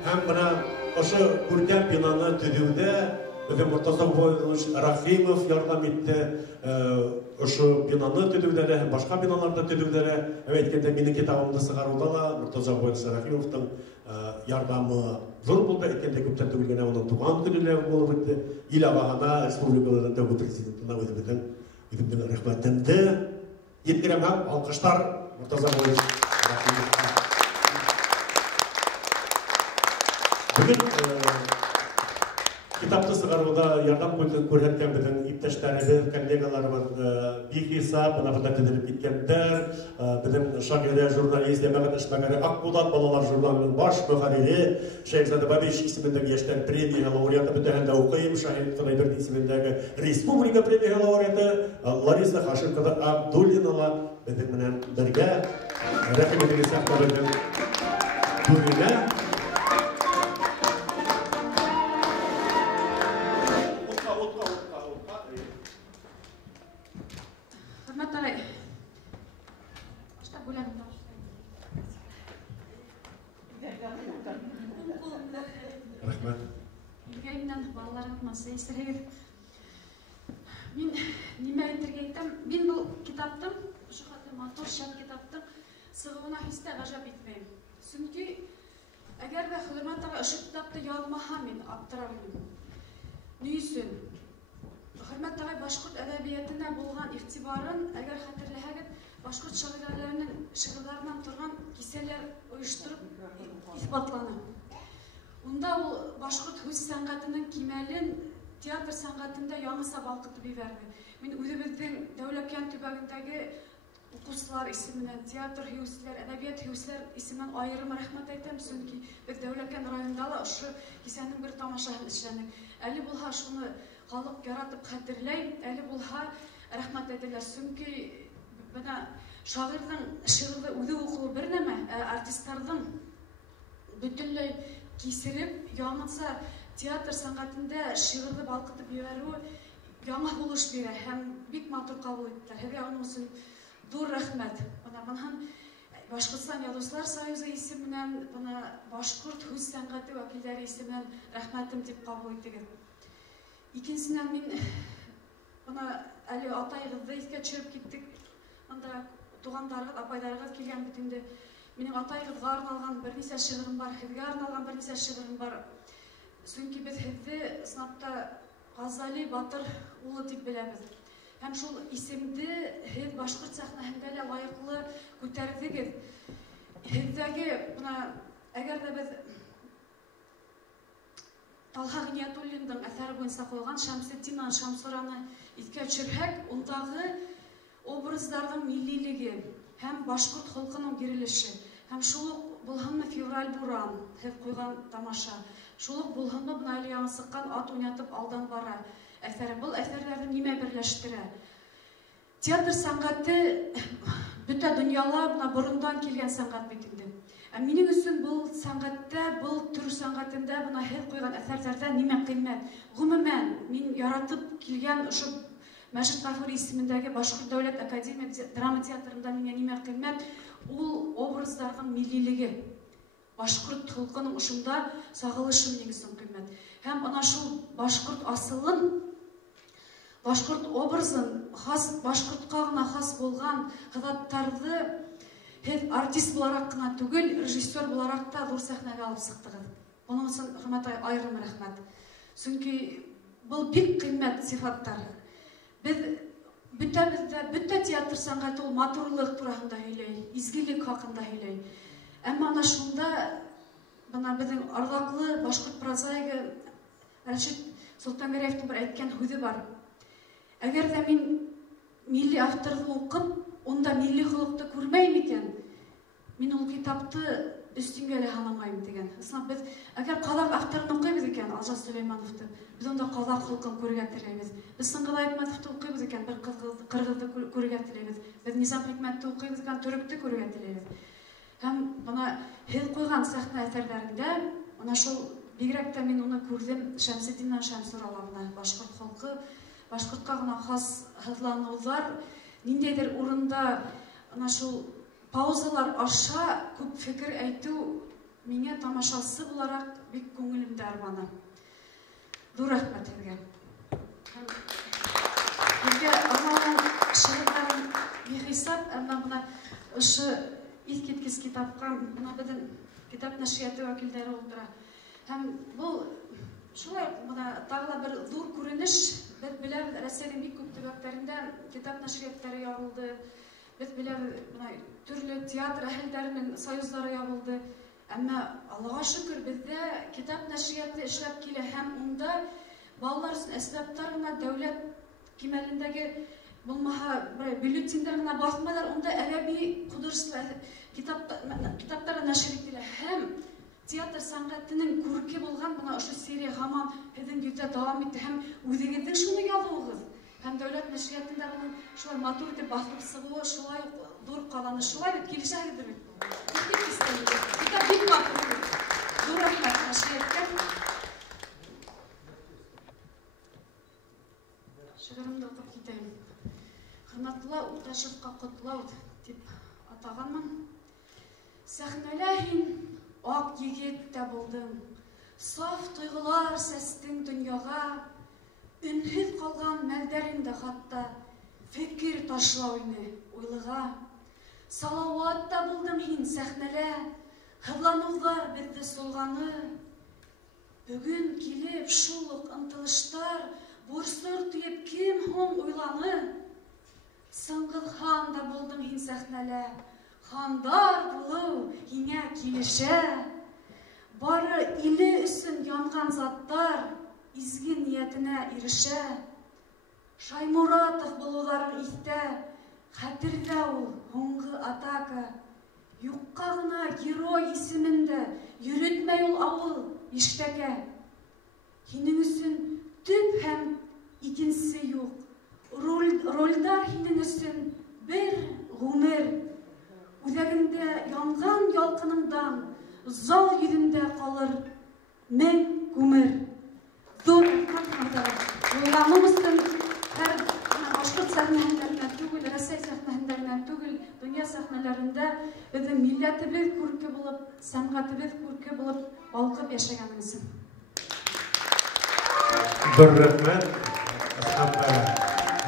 Һәм бына ошо күркәм бинаны төзүдә Bizim Murtaza Boyluş, Rafimov yardım etti. Şu binanı tüdüvdere, başka binalarda tüdüvdere. Evet, benim kitabımda sığarıldı da Murtaza Boyluş, Rafimov'tan yardımı zor buldu. Etkende köpten tügülgene onun tuğan günüyle olup etti. İlavağına, Respublikalarında tövbe prezidentine ödümden rahmetimde. Yettirem hem alkışlar Murtaza Boyluş, Rafimov'tan. Bugün kitapta sığarıda yardım ko'rsatgan bizning iптәшләребез, kollegalarimiz бихисап бунда тедилип киткәндер. Bizim şagirde, jurnalist, Mehmet Işmagari, Akbulat Balalar jurnalının baş müharriri, Şeyhzade Babiş ismindeki yaşlar premiya laureatı, bütünde okuyayım, Şahit Kınaybert ismindeki Respublika premiya laureatı, Larisa Haşimkada Abdullinova bizim birge rəqib edilsək bizim bölümə. Мен неме айтырға айтам, мен бұл китаптың, ұшы қаты матор шат китаптың сығуына хисті ғажап етмейм. Сүнки, әгер бә худырматтағы ұшы китапты ялмаха мен аптырауым. Нүйсін, худырматтағы башқұрт әдәбиетіне болған иқтибарын, әгер қатырлығағыт башқұрт шығыларынан тұрған кеселер ұйыштырып исбатланы. Онда ол башқұрт өз сәңғатының кемелін театр сәңғатында яңыса балқытып ебәрді. Мен өзіміздің Дәулеткен төбәгіндегі оқушылар исеменен, театр хеусілер, әдәбиет хеусілер исеменен айырым рәхмәт айтам, чөнки біз Дәулеткен районында ошо кисәнең бер тамашаһын эшләдек. Әле булһа шуны халык яратып хәтерләй, әле булһа рәхмәт әйтәләр, чөнки бына шагыйрьнең шигырьле үзе укуы бер нәмә, артистларның бөтенләй кисереп, яңытса театр сәнгатендә шигырьле балкытып ебәрү яңа булыш бирә һәм бик матур кабул иттеләр. Һәм аның өчен зур рәхмәт. Моннан Башкортстан Язучылар союзы исеменнән, Башкорт хүз сәнгате вәкилләре исеменнән рәхмәтем дип кабул иттегез. Икенчесеннән мин әле атайгызды искә төшереп киттек. Анда тугандарыгыз, апайларыгыз килгән бит инде. Минем атайгызга арналган берничә шигырем бар, һезгә арналган берничә шигырем бар. Чөнки без һезне сынапта Газали Батыр улы дип беләбез. Һәм шул исемде һез башкорт сәхнәһендә дә лаеклы күтәрдегез. Һездәге әгәр дә без Талха Гыниятуллинның әсәре буенча куелган Шәмсетдин Шамсураны искә төшерһәк, ундагы образларның миллилеге һәм башкорт халкының бирелеше һәм шул булганны февраль буран һез куйган тамаша. Шулык булганны бына яңа сыккан ат уйнатып алдан бара. Әсәре был әсәрләрне нимә берләштерә? Театр сәнгате бөтә дөньяла бына борындан килгән сәнгать бит инде. Минем өчен был сәнгатьтә, был төр сәнгатендә бына һез куйган әсәрләрдә нимә кыйммәт? Гомумән мин яратып килгән ошо Мәҗит Гафури исемендәге Башкорт дәүләт академия драма театрында миңа нимә кыйммәт? Ул образларның миллилеге. башкорт халкының ушунда сагылышын негизин кыйммат. Һәм ана шул башкорт асылын, башкорт образын, хас башкортка гына хас болган кызаттарды һәм артист буларак кына түгел, режиссер буларак та зур сәхнәгә алып чыктыгыз. Буның өчен хөрмәтле айрым рәхмәт. Чөнки бу бик кыйммәт сифаттар. Без бөтә театр сәнгате ул матурлык турында һөйләй, изгелек хакында һөйләй. Әмма ана шунда бына безнең аргаклы башкорт прозаигы Рәшит Солтангәрәевнең бер әйткән һүзе бар. Әгәр дә мин милли авторны укып, онда милли холыкты күрмәйм икән, мин ул китапты өстингә лә һанамайм дигән. Исламбыз без әгәр казак авторны укыйбыз икән, Алжас Сөләймановты, без онда казак холкын күрергә теләйбез. Без Сыңгылай Әйтмәтовты укыйбыз икән, бер кыргызды күрергә теләйбез. Без Низам Хикмәтте укыйбыз икән, төректе күрергә теләйбез. Һәм бана һез куйган сәхнә әсәрләрендә ана шул бигрәк тә мин уны күрдем Шәмсетдиннән Шәмсураларына, башкорт халкы, башкортка гына хас хызлануулар, ниндәйдер урында ана шул паузалар аша күп фикер әйтү миңа тамашасы буларак бик күңелемдә арманы. Зур рәхмәт сезгә. Безгә аның шигырьләрен бихисап, әмма бuna ошо искиткес китапка бuna безнең китап нәшрияты вәкилләре утыра. Һәм бу шулай бuna тагы бер зур күренеш. Без беләбез, Рәсәйнең бик күп төбәкләрендә китап нәшриятлары ябылды. Без беләбез, төрле театр әһелләренең союзлары ябылды. Әмма Аллаһка шөкер, бездә китап нәшрияты эшләп килә һәм унда балалар өчен әсбаптар гына дәүләт кимәлендәге булмаһа, бюллетеньдә гына басмалар, унда әдәби художество китаптар нәшр ителә һәм театр сәнгатенең күрке булган бuna ошо серия һаман һезнең йөздә дәвам итә һәм үзегезнең шуны язуыгыз һәм дәүләт нәшриятында буның шулай матур итеп басылып сыгуы, шулай зур каланы, шулай дип килешәгездер бит. Китап бик матур. Зур рәхмәт нәшриятка. Шигыремне укып китәм. Хөрмәтле Уташевка котлау дип атаганмын. Сәхнәлә һин ак егет тә булдың, саф тойгылар сәстең дөньяга, үнһез калган мәлдәреңдә хатта фикер ташлау ине уйлыга. Салават та булдың һин сәхнәлә, хырланулар безне сулганы. Бүген килеп шул ук ынтылыштар, бурсыр тиеп кем һуң уйланы. Сыңгыл хан да булдың һин сәхнәлә, хандар булу һиңә килешә. Бары иле өсөн янган заттар изге ниятенә ирешә. Шаймуратов булуларын истә, хәтердә ул һуңгы атака. Юкка гына герой исемендә йөрөтмәй ул авыл иштәгә. Һинең өсөн төп һәм икенчесе юк. Рольдар һинең өсөн бер гомер. Үзәгендә янган ялкыныңдан зал йөзендә калыр мең күмер. Зур рәхмәт. Уйланым өчен һәр башкорт сәхнәләрендә түгел, Рәсәй сәхнәләрендә түгел, дөнья сәхнәләрендә безнең милләтебез күрке булып, сәнгатебез күрке булып балкып яшәгәнебез. Зур рәхмәт.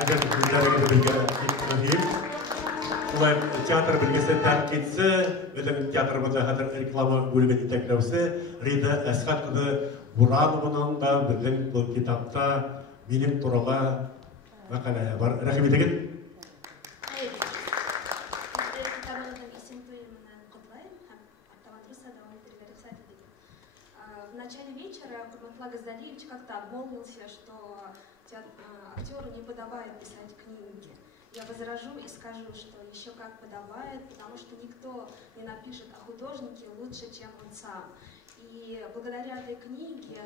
Әдәбият күлләрегезне белгән Шулай театр белгесе тәркитсе, безнең театрыбызда хәзер реклама бүлеген итәкләүсе Рида Әсхәт кызы Буранованың да безнең бу китапта минем турала мәкалә бар. Рәхим итегез. В начале вечера Курбанфлаг Газалиевич как-то обмолвился, что актеру не подобает писать книги. Я возражу и скажу, что еще как подобает, потому что никто не напишет о художнике лучше, чем он сам. И благодаря этой книге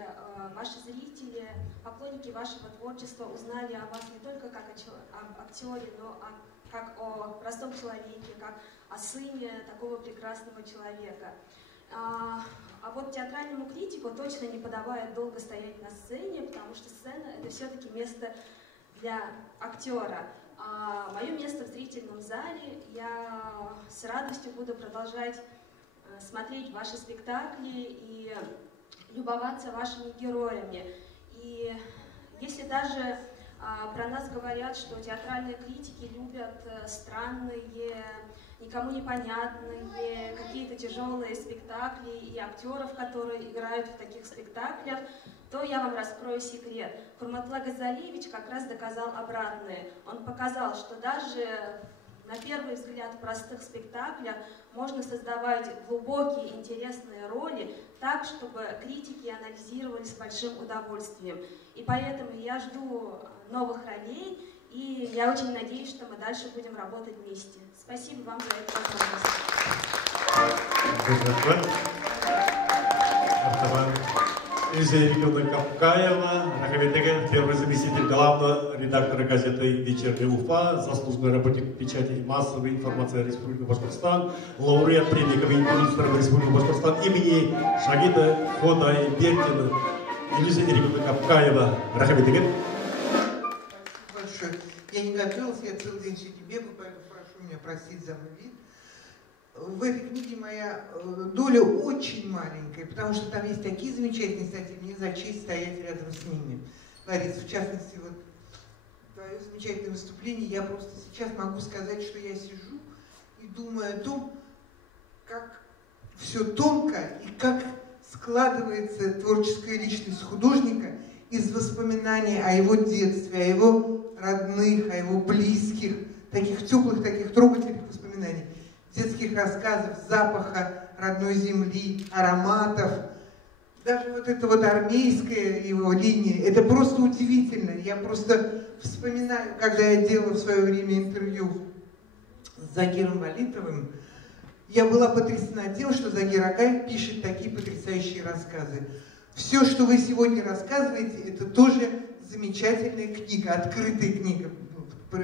ваши зрители, поклонники вашего творчества узнали о вас не только как об актере, но как о простом человеке, как о сыне такого прекрасного человека. А вот театральному критику точно не подобает долго стоять на сцене, потому что сцена — это все-таки место для актера. А мое место в зрительном зале, я с радостью буду продолжать смотреть ваши спектакли и любоваться вашими героями. И если даже про нас говорят, что театральные критики любят странные, никому непонятные, какие-то тяжелые спектакли и актеров, которые играют в таких спектаклях, то я вам раскрою секрет. Хурматулла Газалиевич как раз доказал обратное. Он показал, что даже на первый взгляд в простых спектаклях можно создавать глубокие, интересные роли так, чтобы критики анализировали с большим удовольствием. И поэтому я жду новых ролей, и я очень надеюсь, что мы дальше будем работать вместе. Спасибо вам за эту возможность. Эльза Юрьевна Капкаева, рахметеге, первый заместитель главного редактора газеты «Вечерняя Уфа», заслуженный работник печати и массовой информации Республики Башкортостан, лауреат премии Коммунистов Республики Башкортостан имени Шагида Ходайбердина. Эльза Юрьевна Капкаева, рахметеге. Большое. Я не готовился, я целый день сегодня бегаю, поэтому прошу меня простить за мой вид. В этой книге моя доля очень маленькая, потому что там есть такие замечательные статьи, мне за честь стоять рядом с ними. Лариса, в частности, вот твое замечательное выступление, я просто сейчас могу сказать, что я сижу и думаю о том, как все тонко и как складывается творческая личность художника из воспоминаний о его детстве, о его родных, о его близких, таких теплых, таких трогательных воспоминаний. Детских рассказов, запаха родной земли, ароматов. Даже вот эта вот армейская его линия, это просто удивительно. Я просто вспоминаю, когда я делала в свое время интервью с Загиром Валитовым, я была потрясена тем, что Загир Агаев пишет такие потрясающие рассказы. Все, что вы сегодня рассказываете, это тоже замечательная книга, открытая книга.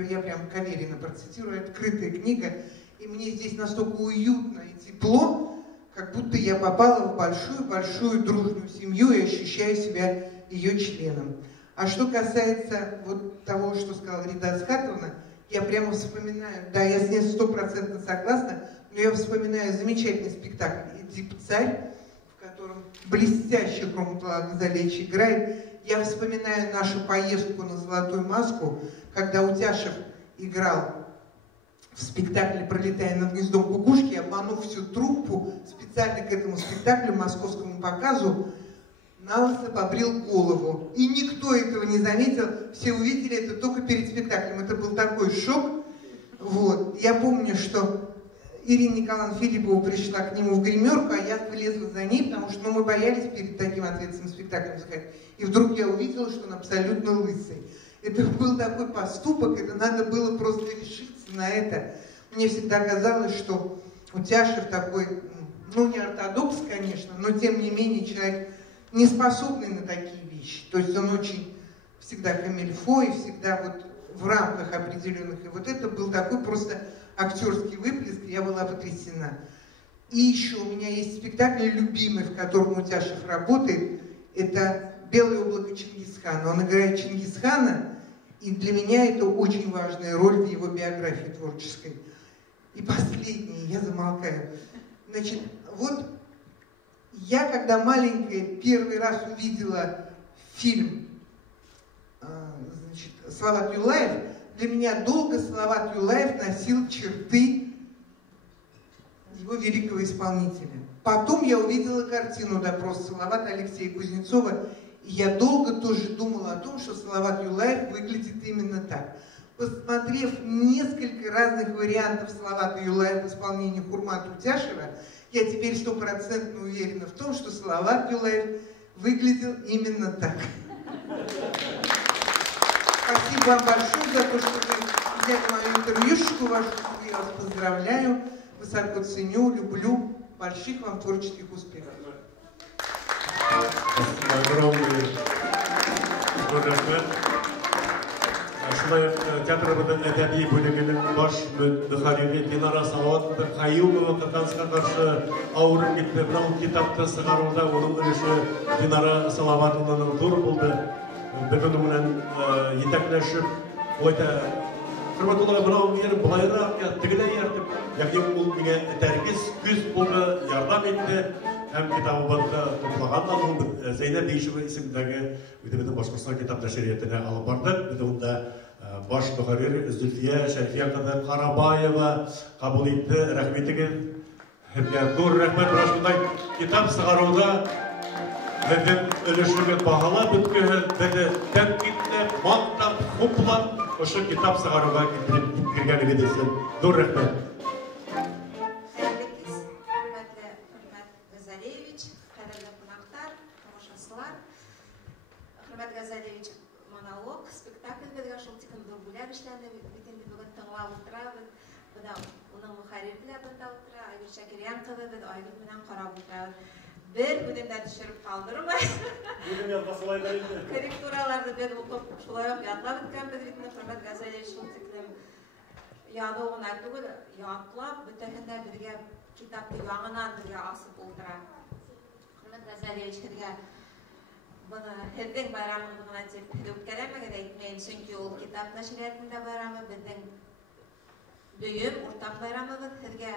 Я прям Каверина процитирую, открытая книга. И мне здесь настолько уютно и тепло, как будто я попала в большую-большую дружную семью и ощущаю себя ее членом. А что касается вот того, что сказала Рида Асхатовна, я прямо вспоминаю, да, я с ней 100% согласна, но я вспоминаю замечательный спектакль «Эдип Царь», в котором блестяще Хурматулла Газалиевич играет. Я вспоминаю нашу поездку на «Золотую маску», когда Утяшев играл в спектакле «Пролетая над гнездом кукушки», обманув всю труппу, специально к этому спектаклю, московскому показу, налысо побрил голову. И никто этого не заметил, все увидели это только перед спектаклем. Это был такой шок. Вот. Я помню, что Ирина Николаевна Филиппова пришла к нему в гримерку, а я вылезла за ней, потому что мы боялись перед таким ответственным спектаклем сказать. И вдруг я увидела, что он абсолютно лысый. Это был такой поступок, это надо было просто решиться на это. Мне всегда казалось, что Утяшев такой, ну не ортодокс, конечно, но тем не менее человек не способный на такие вещи. То есть он очень всегда камильфо и всегда вот в рамках определенных. И вот это был такой просто актерский выплеск, я была потрясена. И еще у меня есть спектакль любимый, в котором Утяшев работает, это «Белое облако Чингисхана». Он играет Чингисхана, и для меня это очень важная роль в его биографии творческой. И последнее, я замолкаю. Значит, вот я, когда маленькая, первый раз увидела фильм Салават Юлаев, для меня долго Салават Юлаев носил черты его великого исполнителя. Потом я увидела картину «Допрос Салавата» Алексея Кузнецова, и я долго тоже думала о том, что Салават Юлаев выглядит именно так. Посмотрев несколько разных вариантов Салавата Юлаева в исполнении Хурмата Утяшева, я теперь 100% уверена в том, что Салават Юлаев выглядел именно так. Спасибо вам большое за то, что вы взяли мою интервьюшку вашу. Я вас поздравляю, высоко ценю, люблю. Больших вам творческих успехов. Огромный рахмет. Шулай театрыбыздын әдәби бөлігінің баш мөхәррири Динара Салават Каюмова Кыргызстанға каршы ауырып кетті. Мынау китапты сығаруда оның өлеші Динара Салаватовнаның зор болды. Бүгін менен етәкләшеп, ойда Hürmetullah bana yerim bulayrak ya tıgıla yerdim. Yakin ol bine terkis küz bulga yardım etti. Hem kitabı bana toplagan da bu Zeynep Değişik isimdeki bizim başkasına kitap neşriyatına alıp bardık. Bizim de baş muharrir Zülfiye Şerifiye kadar Karabayeva kabul etti. Rahmetliğin hep dur rahmet başımdan kitap sığarıda bizim ölüşümü bahala bütünü dedi temkitle mantam huplan o kitap sığarıda getirip girgen edesin. Dur rahmet. Газалевич монолог, спектакль бедга шултиком дургуляр ишләнде битен бүген тыңлап утырабыз. Буда уның мөхәррирләр бында утыра, Айгөл Шакирян кызы бит Айгөл менән карап утырабыз. Бер бүлемдә төшереп калдырмай. Бүген язга шулай да инде. Корректураларны бер укып шулай ук ятлап беткәнбез бит Хөрмәт Газалевич шултикем. Яды гына түгел, ятлап бөтәһендә бергә китапны яңадан бергә асып утыра. Хөрмәт Газалевич бергә bana hepten bayramını buna tepkilip gelemeye etmeyin çünkü o kitap neşriyatında bayramı bizim büyük ortak bayramımız hırga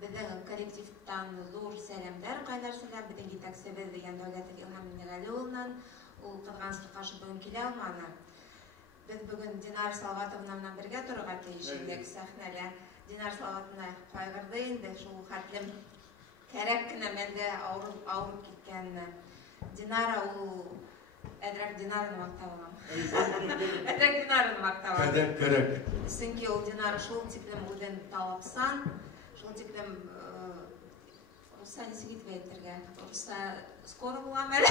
bizim kolektiften zor selamlar kaynarsınlar bizim gitak sever degan Davlat İlham Minegali'nden o kızgansız karşı bugün kile almana biz bugün Dinar Salvatovna'dan birge turga teyişindeki sahnele Dinar Salvatovna kaygırdı indi şu hatlim kerekkine mende ağırıp gitkenine Dinara o Edrak Dinar'ın maktavı. Edrak Dinar'ın maktavı. Kerek. Çünkü o Dinar şol tiplem uden talapsan, şol tiplem Rus'a nesi gitmeyettirge. Rus'a skoro bulamel.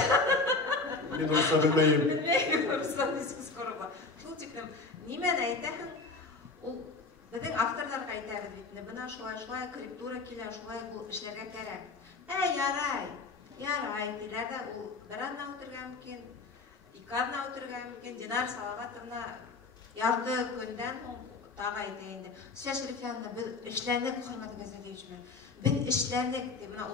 Ben Rus'a bilmeyim. Bilmeyim Rus'a nesi skoro bulamel. Şol tiplem nime de aytahın o bizim avtorlar kaytardı bitne. Buna şulay korrektura kile şulay bu işlerge kerek. Yaray. Yaray dilerde o bir andan oturgan mümkün, iki andan oturgan mümkün, Dinar Salavatovna yardı günden dağa edeyindi. Süya Şerifiyan'da bir işlerlik Hürmet Газалевич'min. Bir işlerlik,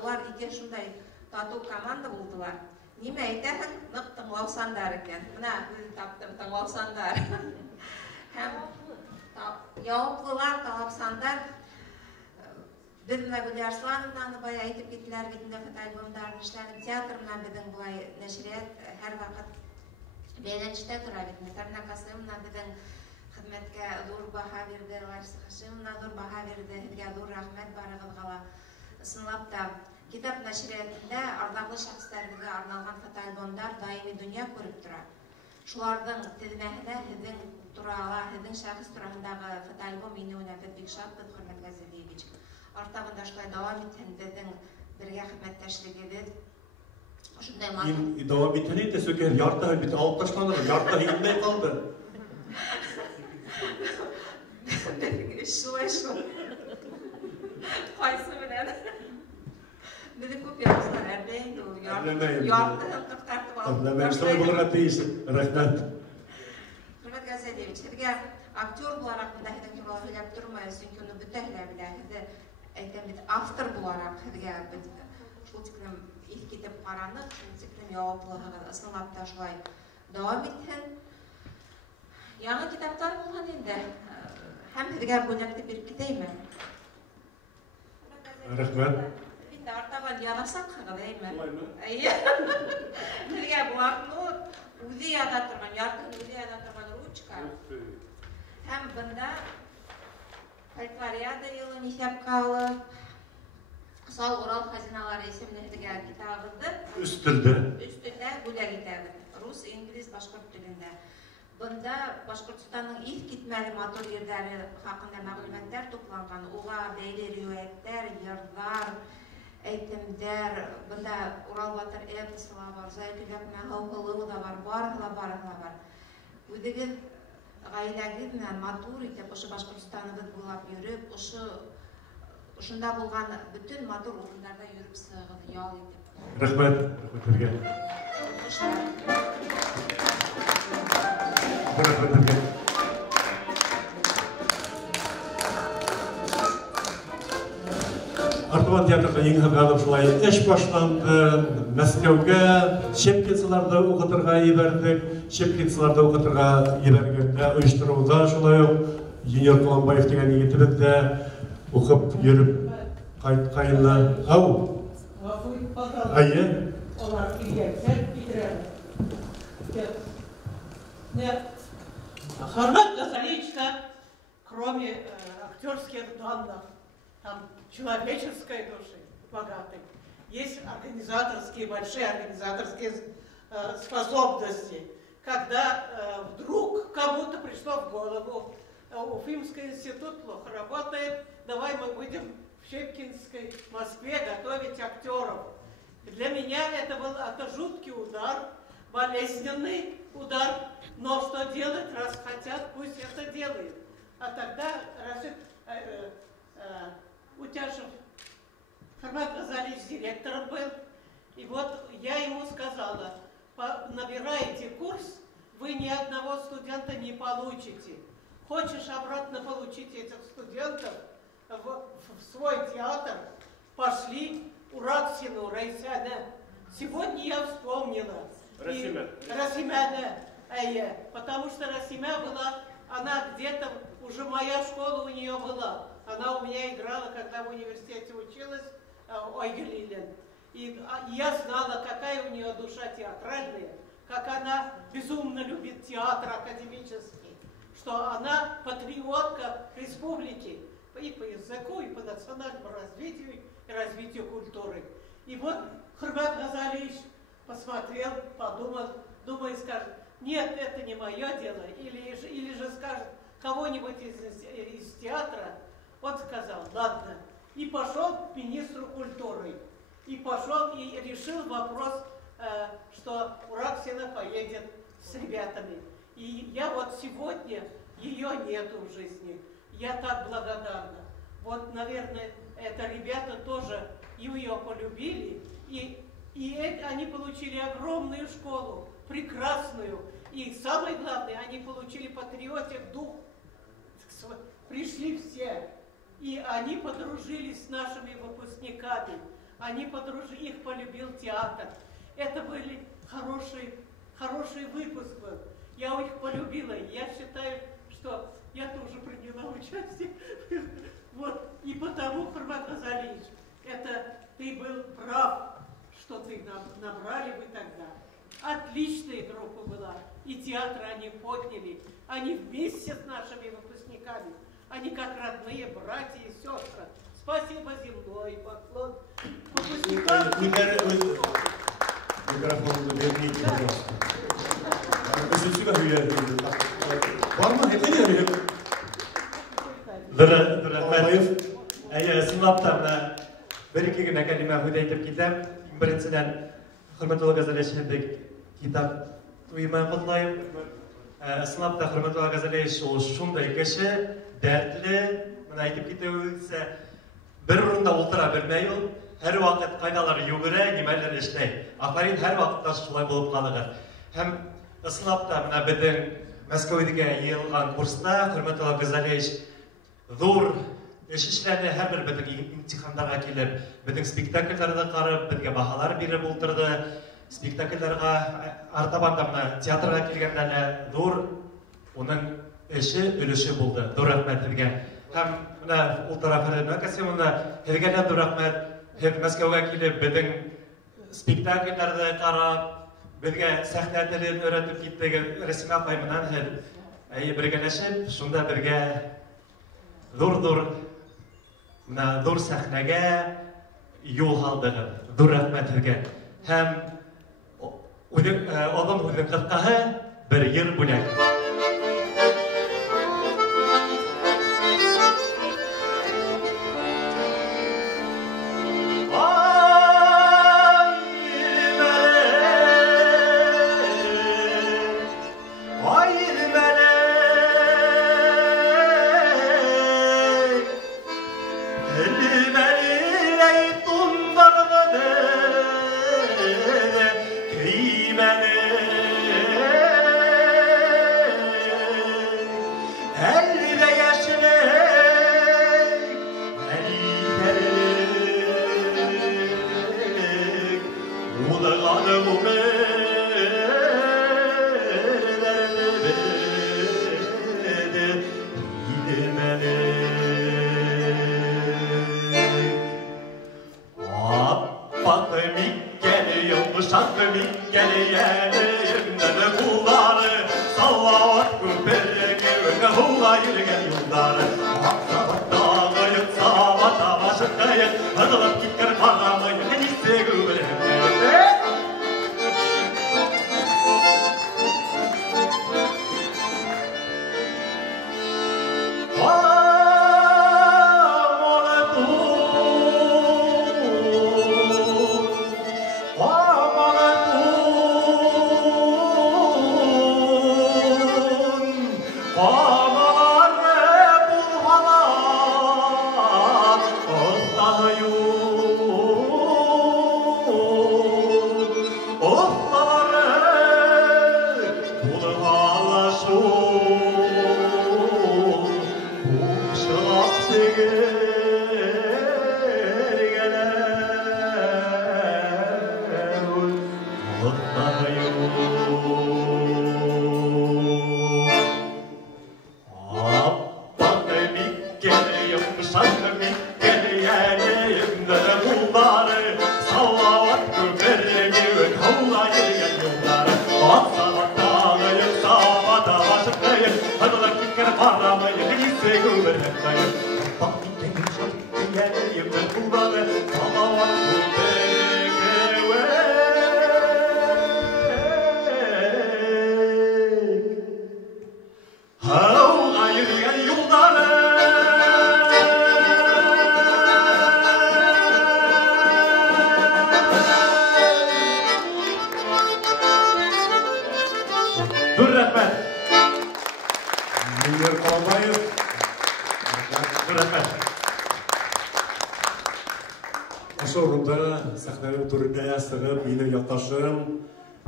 onlar iki şunday tatu komanda buldular. Nime aytahın, nık tınlavsandar eken. Buna bir taptım tınlavsandar. Hem yavuklular tınlavsandar. Bizim Gülya Arslan'dan da bayağı aytıp gittiler bitinde fotoalbomlarını işlenip teatrından bizim bu ay neşriyat her vakit beğençte tura bitinde. Tarna Kasım'la bizim hizmetke zor baha verdi, Larisa Haşim'la zor baha verdi, hizge zor rahmet barıgılgala ısınlap da kitap neşriyatında ardaqlı şahslarımıza arnalgan fotoalbomlar daimi dünya görüp tura. Şulardan tezmehine hizin turala, hizin şahıs turağındağı fotoalbom yine önəbət bir şartdır Hürmet Газалевич. Artağında şulay devam eten bizim birge hizmetleşlik edip şunday mantık. Devam eteni de söker yarda bit alıp taşlanır. Yarda inmey kaldı. Şulay şu. Kaysı bilen. Dedi köp yapmışlar erdeyin de o yarda hıptık tartıp alıp. Ben sana bulara değilsin. Rahmet. Hürmet Газалевич, birge aktör bularak bunda hedin ki bala hilap durmayız çünkü onu bütehler bile Ayten bit автор bularak hizge bit şul tiklem ilk kitap qaranık, şul tiklem yavaplığına ısınlap da şulay devam eten. Yanı kitaplar bulhan indi. Hem hizge bölekte bir gideyim. Rahmet. Bitti artaban yanasak qıgıdayım. Hizge bulakını uzi yadatırman, yakın uzi yadatırman ruçka. Hem bunda Halkvariyada yılı nisapka alıp Sal Ural Hazinaları isimli kitabıdı. Üstünde Güler kitabı. Rus, İngiliz, Başkurt dilinde. Bunda Başkurtistan'ın ilk gitmeli motor yerleri hakkında mağlumatlar toplangan. Oğa beyli rivayetler, yırlar, eğitimler. Bunda Ural Batır episla var, Zaykülakna halkılığı da var, barıqla var. Ödegin Gaylagiz bilen motor itip, oşu Başkurtistan'ı bulap yürüp, oşunda bulgan bütün motor orunlarda yürüp sığıp, yal itip. Rahmet. Rahmet. Artuvan teatrda ең ғалым шулай эш башланды. Мәскәүгә Щепкинцларда укытырга ебәрдек. Щепкинцларда укытырга ебәргәндә оештыруда шулай ук Junior Kulanbayev деген егетіміз де оқып жүріп қайынна ау айы Олар келгенсер бітіреді. Хорват Газаличка, кроме актерских данных, там человеческой души богатой, есть организаторские, большие организаторские способности. Когда вдруг кому-то пришло в голову, Уфимский институт плохо работает, давай мы будем в Щепкинской Москве готовить актеров. Для меня это жуткий удар, болезненный удар, но что делать, раз хотят, пусть это делают. А тогда Утяшев Хорват Газалич директором был, и вот я ему сказала, набираете курс, вы ни одного студента не получите. Хочешь обратно получить этих студентов в свой театр, пошли Ураксину, Райсяна. Сегодня я вспомнила. Расимяна. Потому что Расимя была, она где-то, уже моя школа у нее была. Она у меня играла, когда в университете училась, Ольга Лилин. И я знала, какая у нее душа театральная, как она безумно любит театр академический, что она патриотка республики и по языку, и по национальному развитию, и развитию культуры. И вот Хорват Газалич посмотрел, подумал, думает, скажет, нет, это не мое дело, или же скажет кого-нибудь из театра. Он сказал, ладно, и пошел к министру культуры. И пошел и решил вопрос, что Ураксина поедет с ребятами. И я вот сегодня, ее нету в жизни. Я так благодарна. Вот, наверное, это ребята тоже ее полюбили. И они получили огромную школу, прекрасную. И самое главное, они получили патриотик дух. Пришли все. И они подружились с нашими выпускниками. Их полюбил театр. Это были хороший выпуск был. Я их полюбила. Я считаю, что я тоже приняла участие. Вот. И потому, Хорват Газалич, ты был прав, что ты набрали вы тогда. Отличная группа была. И театры они подняли. Они вместе с нашими выпускниками. Они как родные братья и сестры. Спасибо земной поклон. Микрофонды верните, пожалуйста. Üzüntüyle hüyerliydi. Var mı? Hepine mi? Rahmet. Сынлаптарына бір-екі күн әкәліме хүді айтып кетем. Біріншіден, Хорматулла Газалич хендік китап туймай құтлайым. Сынлапта Хорматулла Газалич ол шундай кіші, дәртлі, мұны айтып кетеуісі, бір орында отыра бермей ол, әр вақыт қайдалар югірі, немәлер ішлей. Ақарин әр вақытта шулай болып қалығыр. Һәм Сынлапта мұна біздің Мәскәудегі елған курста Хорматулла Газалич зор эшешләрне һәрбер бөтен имтихандарға килеп, бөтен спектакльләрне карап, безгә баһалар биреп ултырды. Спектакльләргә артабанда менә театрга килгәндә зур уның эше өлеше булды. Зур рәхмәт сезгә. Һәм менә ул тарафында касемында сезгә дә зур рәхмәт. Һез Мәскәүгә килеп, безнең спектакльләрне карап, безгә сәхнә телен өйрәтеп киттегез. Рәсим апай менән һез бергәләшеп, шунда бергә зур сәхнәгә юл алдығыр, зур рәхмәт сезгә. Һәм адам үҙенең ҡыҫҡаһы бер йыр бүләк.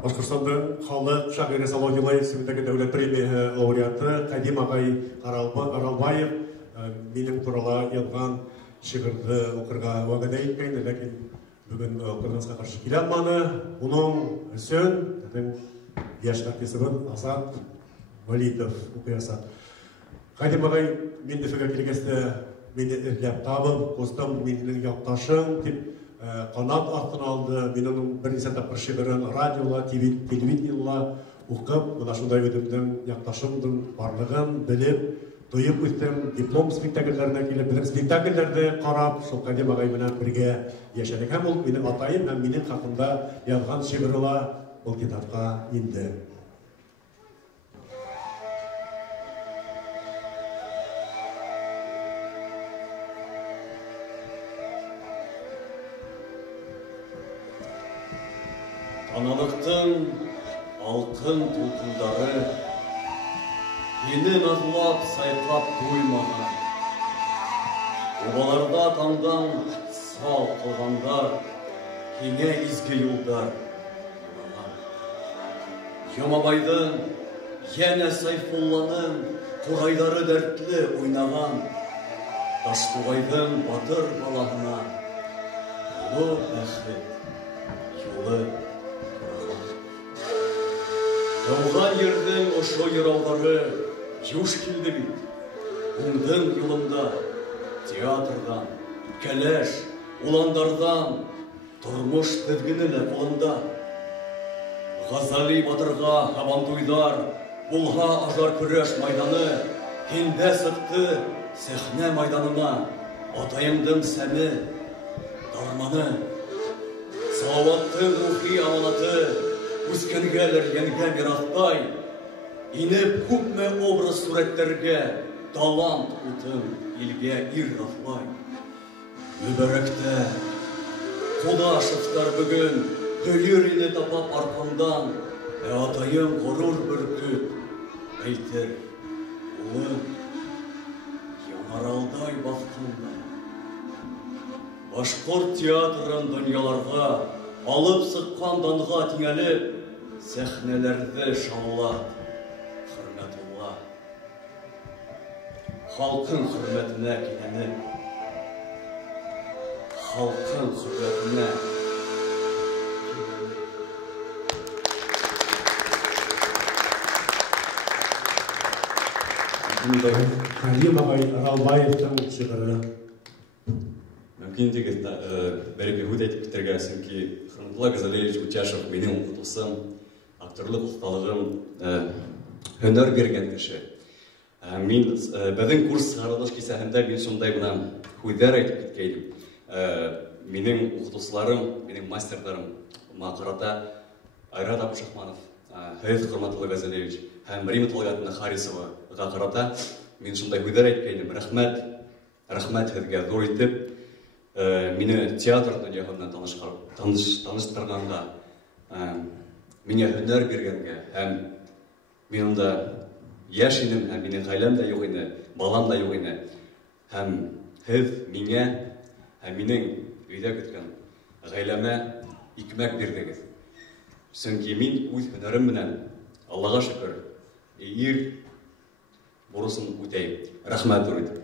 Башкортстандын халық шағиры Салавилай исеміндегі дәулет премия лауреаты Кадим ағай Аралбаев менің туралы язған шиғырды оқырға уәгәдә иткән, ләкин бүген оқырғанызға қаршы келе алмады. Оның сөз яшь артисыбын Азат Валитов оқиясы. Кадим ағай мен дефеге келгесте мені эзләп табып, қостым менің яқташым деп қанат артын алды. Менің бірнеше тапқыр шиғырын радиола, телевидениела оқып, мына шундай өдімдің яқташымдың барлығын біліп, тойып өттім. Диплом спектакльләріне келіп, білім спектакльләрді қарап, сол Кадим ағай менен бірге яшәдік. Һәм ол менің атайым, һәм менің хақында язған шиғырыла бұл китапқа енді. Аналықтың алқын толқындары енін атлап сайқап қоймаған. Обаларда таңдан сал қылғандар, кеңе изге юлдар. Жұмабайдың, ене Сайфулланың қорайдары дәртлі ойнаған. Таштуғайдың батыр балағына ұлы бәхет юлы. Жауған ердің ошо ералдары юш келді бит. Үндің юлында театрдан, кәләш, уландардан тұрмыш тізгінілі қолында. Ғазали батырға хабантуйдар, бұлға ажар күреш майданы, хинде сықты сәхне майданына, атайымдың сәні, дарманы, салауаттың рухи аманаты, Үскенгелер енге мирақтай, инеп күпме образ суреттерге, талант утын илге ир рафлай. Мүбәрәкте, Құдашевтар бүгін, Höйір ине тапап арқамдан, атайым ғорур бүркіт, әйтер, ұлы, Янаралдай баққанда. Башқұрт театрын дүнияларға, алып сыққан данға теңеліп, сәхнелерді шаулат, хұрметулла. Халқын хұрметіне кененіп, халқын хұрметіне Кадим ағай Аралбаевтың шиғыры. Мөмкин тегіз бәрі бейхуд әйтіп бітірге, сөнки Хырымтұла Газалевич Утяшев менің оқытылсам, актерлык усталыгын һөнәр биргән кеше. Мин безнең курс сыгарылыш кисәһендә мин шундай гына һүзләр әйтеп киткәйнем. Минем укытучыларым, минем мастерларым Макарата Айрат Абушахманов, Һәйф Хөрмәтле Газалевич һәм Рима Талгатовна Харисовага карата мин шундай һүзләр әйткәйнем. Рәхмәт һеҙгә ҙур итеп мине театр донъяһына таныштырғанға, миңә һөнәр биргәнгә һәм мин унда яшь идем һәм минең ғаиләм дә юҡ ине, балам да юҡ ине һәм һеҙ миңә һәм минең өйҙә көткән ғаиләмә икмәк бирҙегеҙ. Сөнки мин үҙ һөнәрем менән, Аллаға шөкөр, ир бурысын үтәйем. Рәхмәт ҙур итеп.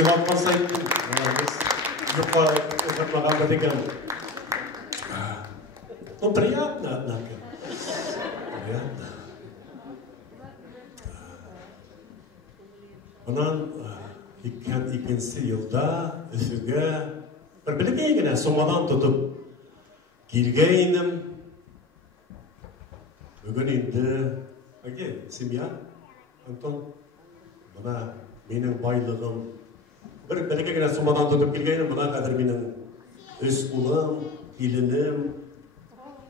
Илап барсайын, юққа оқырмағанға деген. Ну, приятно, однако. Приятно. Онан, 2002 йылда Өфөгә бір білгей генә сумадан тотып килгәйнем. Бүгін инде, семья, Антон, бына менің байлығым, бір білгей генә сумадан тотып килгәйнем, бына қадір менің өз улым, келінім,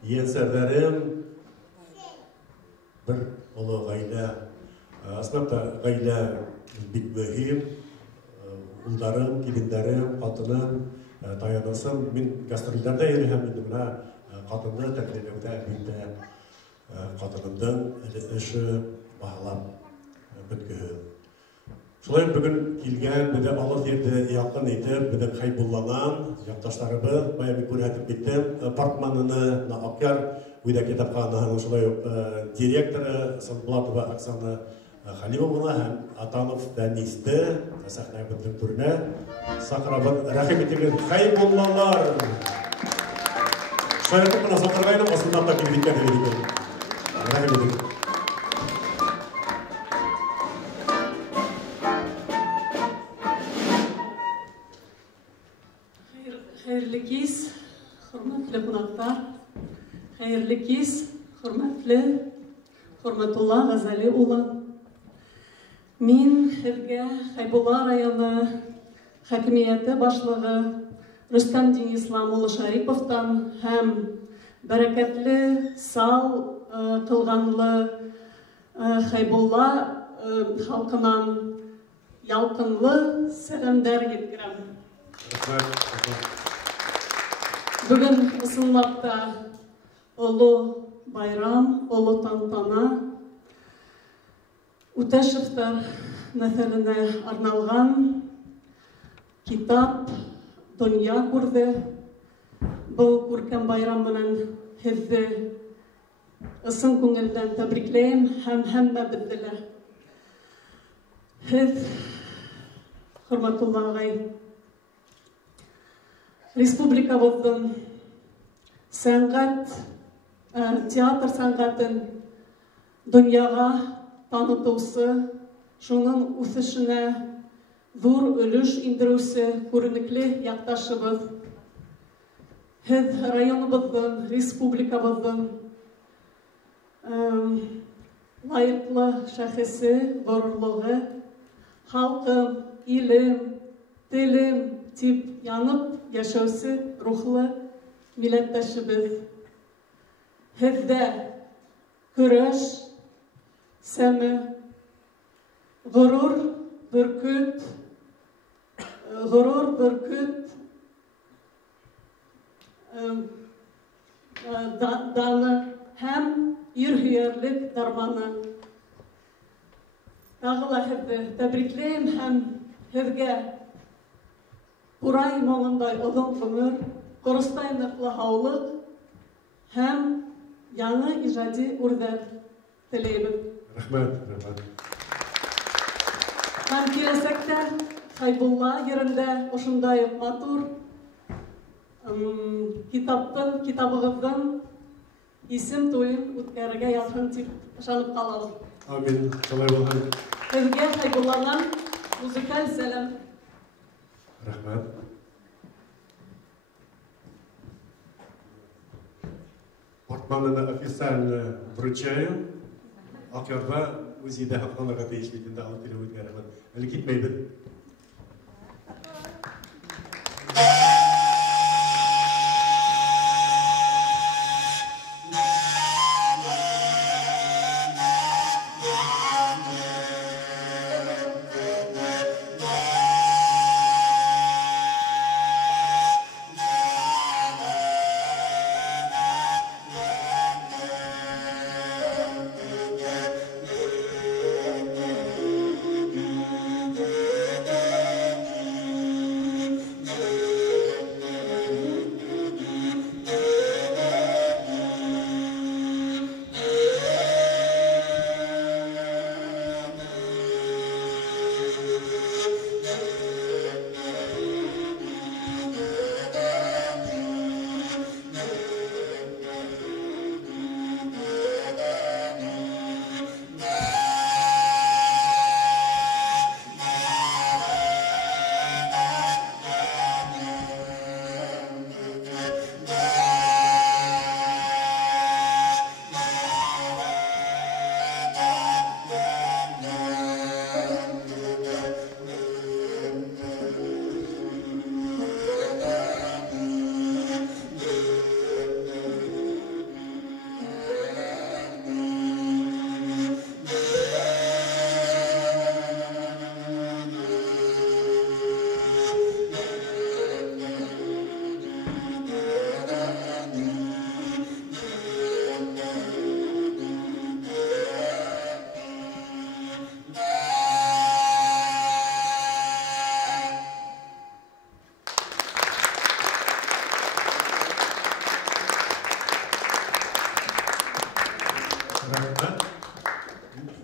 еңсәрдәрім, бір ұлы ғаилә. Aslında gayle bit mühim, uldarım, kilinlerim, katılım, dayanasım. Min gastrolerde yürüyorum, min buna katılımda terbiyelemde birlikte katılımdan işi bağlam bütkühü. Şolay bugün kilgen, bir de Allah yerde yakın edip, bir de kaybollanan yaktaşlarımız, bayağı bir görüntü bittim. Apartmanını Akyar, uyda kitapxanaның şolay direktoru Sanblatova Oksana Халимовна һәм Атанов Дәнисті сахнага бөтен түренә сакрабын рәхим итегез. Хайбуллалар. Шаяртып кына сакыргайным, асылдан да килеп киткән иде. Рәхим итегез. Хәерле кис, хөрмәтле кунаклар. Хәерле кис, хөрмәтле Хөрмәтулла Газали улы. Мин һеҙгә Хайбулла районы хакимияте башлығы Рөстәм Денислам улы Шариповтан һәм бәрәкәтле сал кылганлы Хайбулла халкынан ялкынлы сәламдар еткерәм. Бүген ысынлап та олы байрам, олы тантана Үтәшевтәр нәҫеленә арналған китап донъя күрҙе. Был күркәм байрам менән һеҙҙе ысын күңелдән тәбрикләйем һәм һәммәбеҙҙе лә. Һеҙ, Хөрмәтулла ағай, республикабыҙҙың сәнғәт, театр сәнғәтен донъяға танытыусы, шуның үҫешенә ҙур өлөш индереүсе күренекле яҡташыбыҙ. Һеҙ районыбыҙҙың, республикабыҙҙың лайыҡлы шәхесе, ғорурлығы, халҡым, илем, телем тип янып йәшәүсе рухлы милләттәшебеҙ. Һеҙҙә көрәш, сәме, ғорур, бөркөт, даны һәм ирһөйәрлек дарманы. Тағы ла һеҙҙе тәбрикләйем һәм һеҙгә ҡурай моңондай оҙон ғүмер, ҡоростай ныҡлы һаулыҡ һәм яңы ижади үрҙәр теләйбеҙ. Рәхмәт. Һәм киләсәктә Хайбулла ерендә ошондай матур китабығыҙҙың исем туйын үткәрергә яҙһын тип ышанып ҡалабыҙ. Амин. Шулай булһын. Һеҙгә Хәйбулланан музыкаль сәлам. Рәхмәт. Портманını официально вручаю. Акырда үзиде хакынага тиешлигинде алып килеп үткәрәмен. Әле китмәйбез.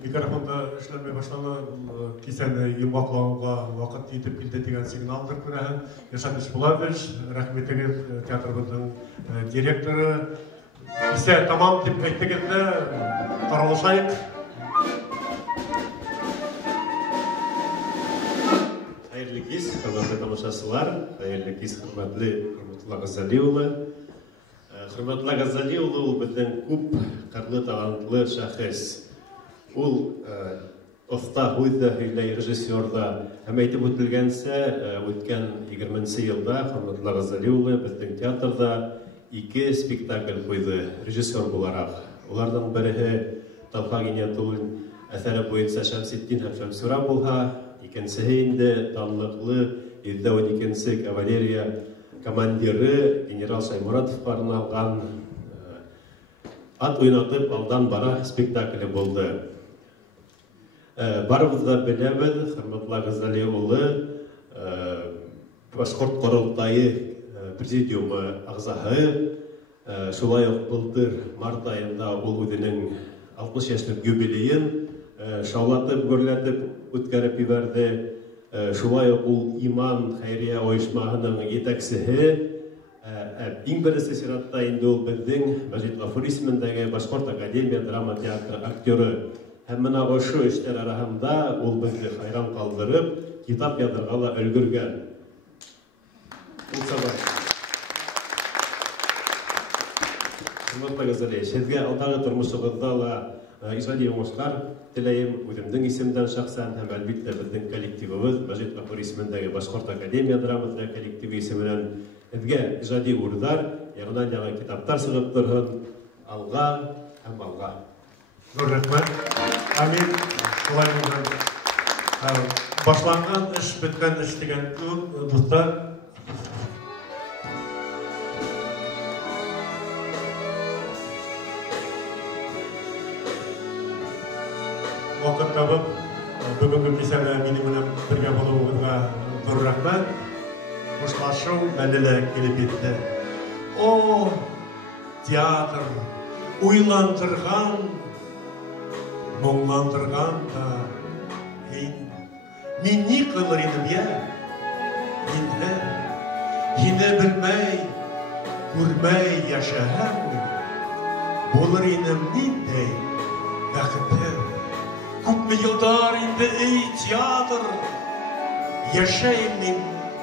Микрофонда эшләмәй башлана, кисәне йомгаклауга вакыт итеп килде дигән сигналдыр күрәһең. Яшат Ишбулатович, рәхмәтегез театрыбызның директоры. Кисә тамам дип әйттегездә, таралышайык. Хәерле кис, хөрмәтле тамашачылар, хәерле кис, хөрмәтле Хөрмәтулла Газали улы. Хөрмәтулла Газали улы ул безнең күп кырлы талантлы шәхес. Ул оста һүҙҙә һөйләй, режиссер да. Һәм әйтеп үтелгәнсә, үткән 20-нче елда Хөрмәтулла Газали улы безнең театрда 2 спектакль ҡуйҙы режиссер булараҡ. Уларҙың береһе Талха Гиниятуллин әҫәре буйынса Шәмсетдин һәм Шәмсура булһа, икенсеһе инде данлыҡлы 112-нче кавалерия командиры генерал Шаймуратовҡа арналған ат уйнатып алдан бара спектакле булды. Барыбыҙ да беләбеҙ, Хөрмәтулла Газали улы Башҡорт ҡоролтайы президиумы ағзаһы. Шулай уҡ былтыр март айында ул үҙенең 60 йәшлек юбилейын шаулатып, гөрләтеп үткәреп ебәрҙе. Шулай уҡ ул Иман хәйрия ойошмаһының етәксеһе. Иң беренсе сиратта инде ул беҙҙең Мәжит Ғафури исемендәге Башҡорт академия драма театры актеры. Һәм бына ошо эштәр араһында ул беҙҙе хайран ҡалдырып, китап яҙырға ла өлгөргән. Хөрмәтле Газали, һеҙгә алдағы тормошоғоҙҙа ла ижади уңыштар теләйем, үҙемдең исемдән шәхсән һәм әлбиттә беҙҙең коллективыбыҙ Мәжит Ғафури исемендәге Башҡорт академия драма коллективы исеменән һеҙгә ижади урҙар, яңынан-яңы китаптар сығып торһон, алға һәм алға. Ҙур рәхмәт. Амин. Шулай булған. Башланған эш, бөткән эш дигән кеүек, дуҫтар. Ваҡыт табып, бөгөнгө кисәне минең менән бергә булыуығыҙға ҙур рәхмәт. Хушлашыу әле лә килеп етте. О, театр, уйландырған, моңландырған да мин ни ҡылыр инем, һине белмәй, күрмәй йәшәһәм, булыр инем ниндәй бәхетһеҙ, Күпме йылдар инде ей театр, яшәймнең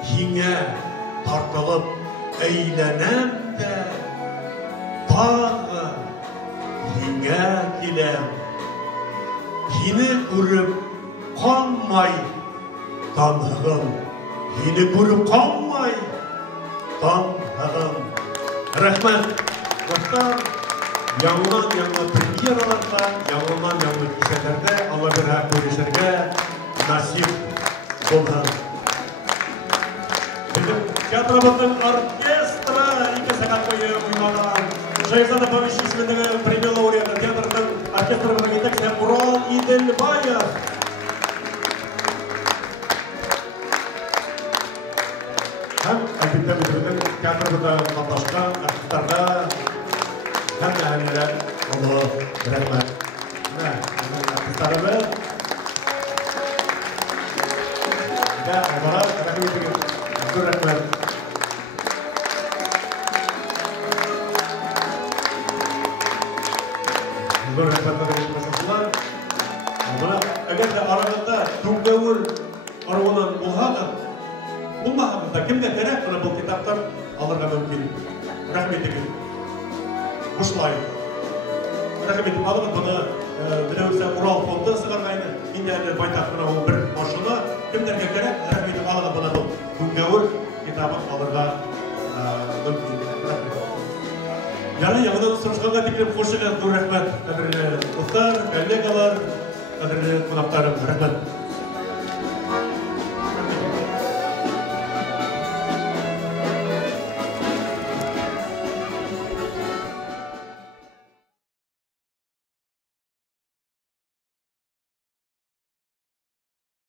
һиңә тартылып әйләнәм дә, тагы һиңә киләм. Һине күреп канмай танһыгым, һине күреп канмай танһыгым. Рәхмәт, достар. Яңа премьераларда, яңа кичәләрдә Алла бирһә күрешергә насип булһын. Bizim театрыбыздың оркестры 2 сәгать бойы уйнаган. Шайзада Павлович исемендәге премия лауреаты театрның оркестрының җитәкчесе Урал Иделбаев. Һәм әлбәттә безнең театрда катнашкан артистларга Həmlə Allah rəhmət. Artistlarımız və onlara rəhmət. Zor rəhmətlə başlasınlar. Əgər də arasında Tungavur arıqanan bulmağımızda kimdə tərəf bu kitablar alırğa mümkün. Rəhmət edin. Ушылай. Рәхмет, алып бұны білеусе Урал фонды сығарғайды. Мен де байтақ бұл бір машина. Кімдерге керек? Рәхмет, алып бұны бұл Күнгәуір китабын алырға мүмкін. Яғни яғыдан сұрышқанға текіліп қошыға зор рәхмет. Қадірлі достар, коллегалар, қадірлі қонақтарым, рәхмет.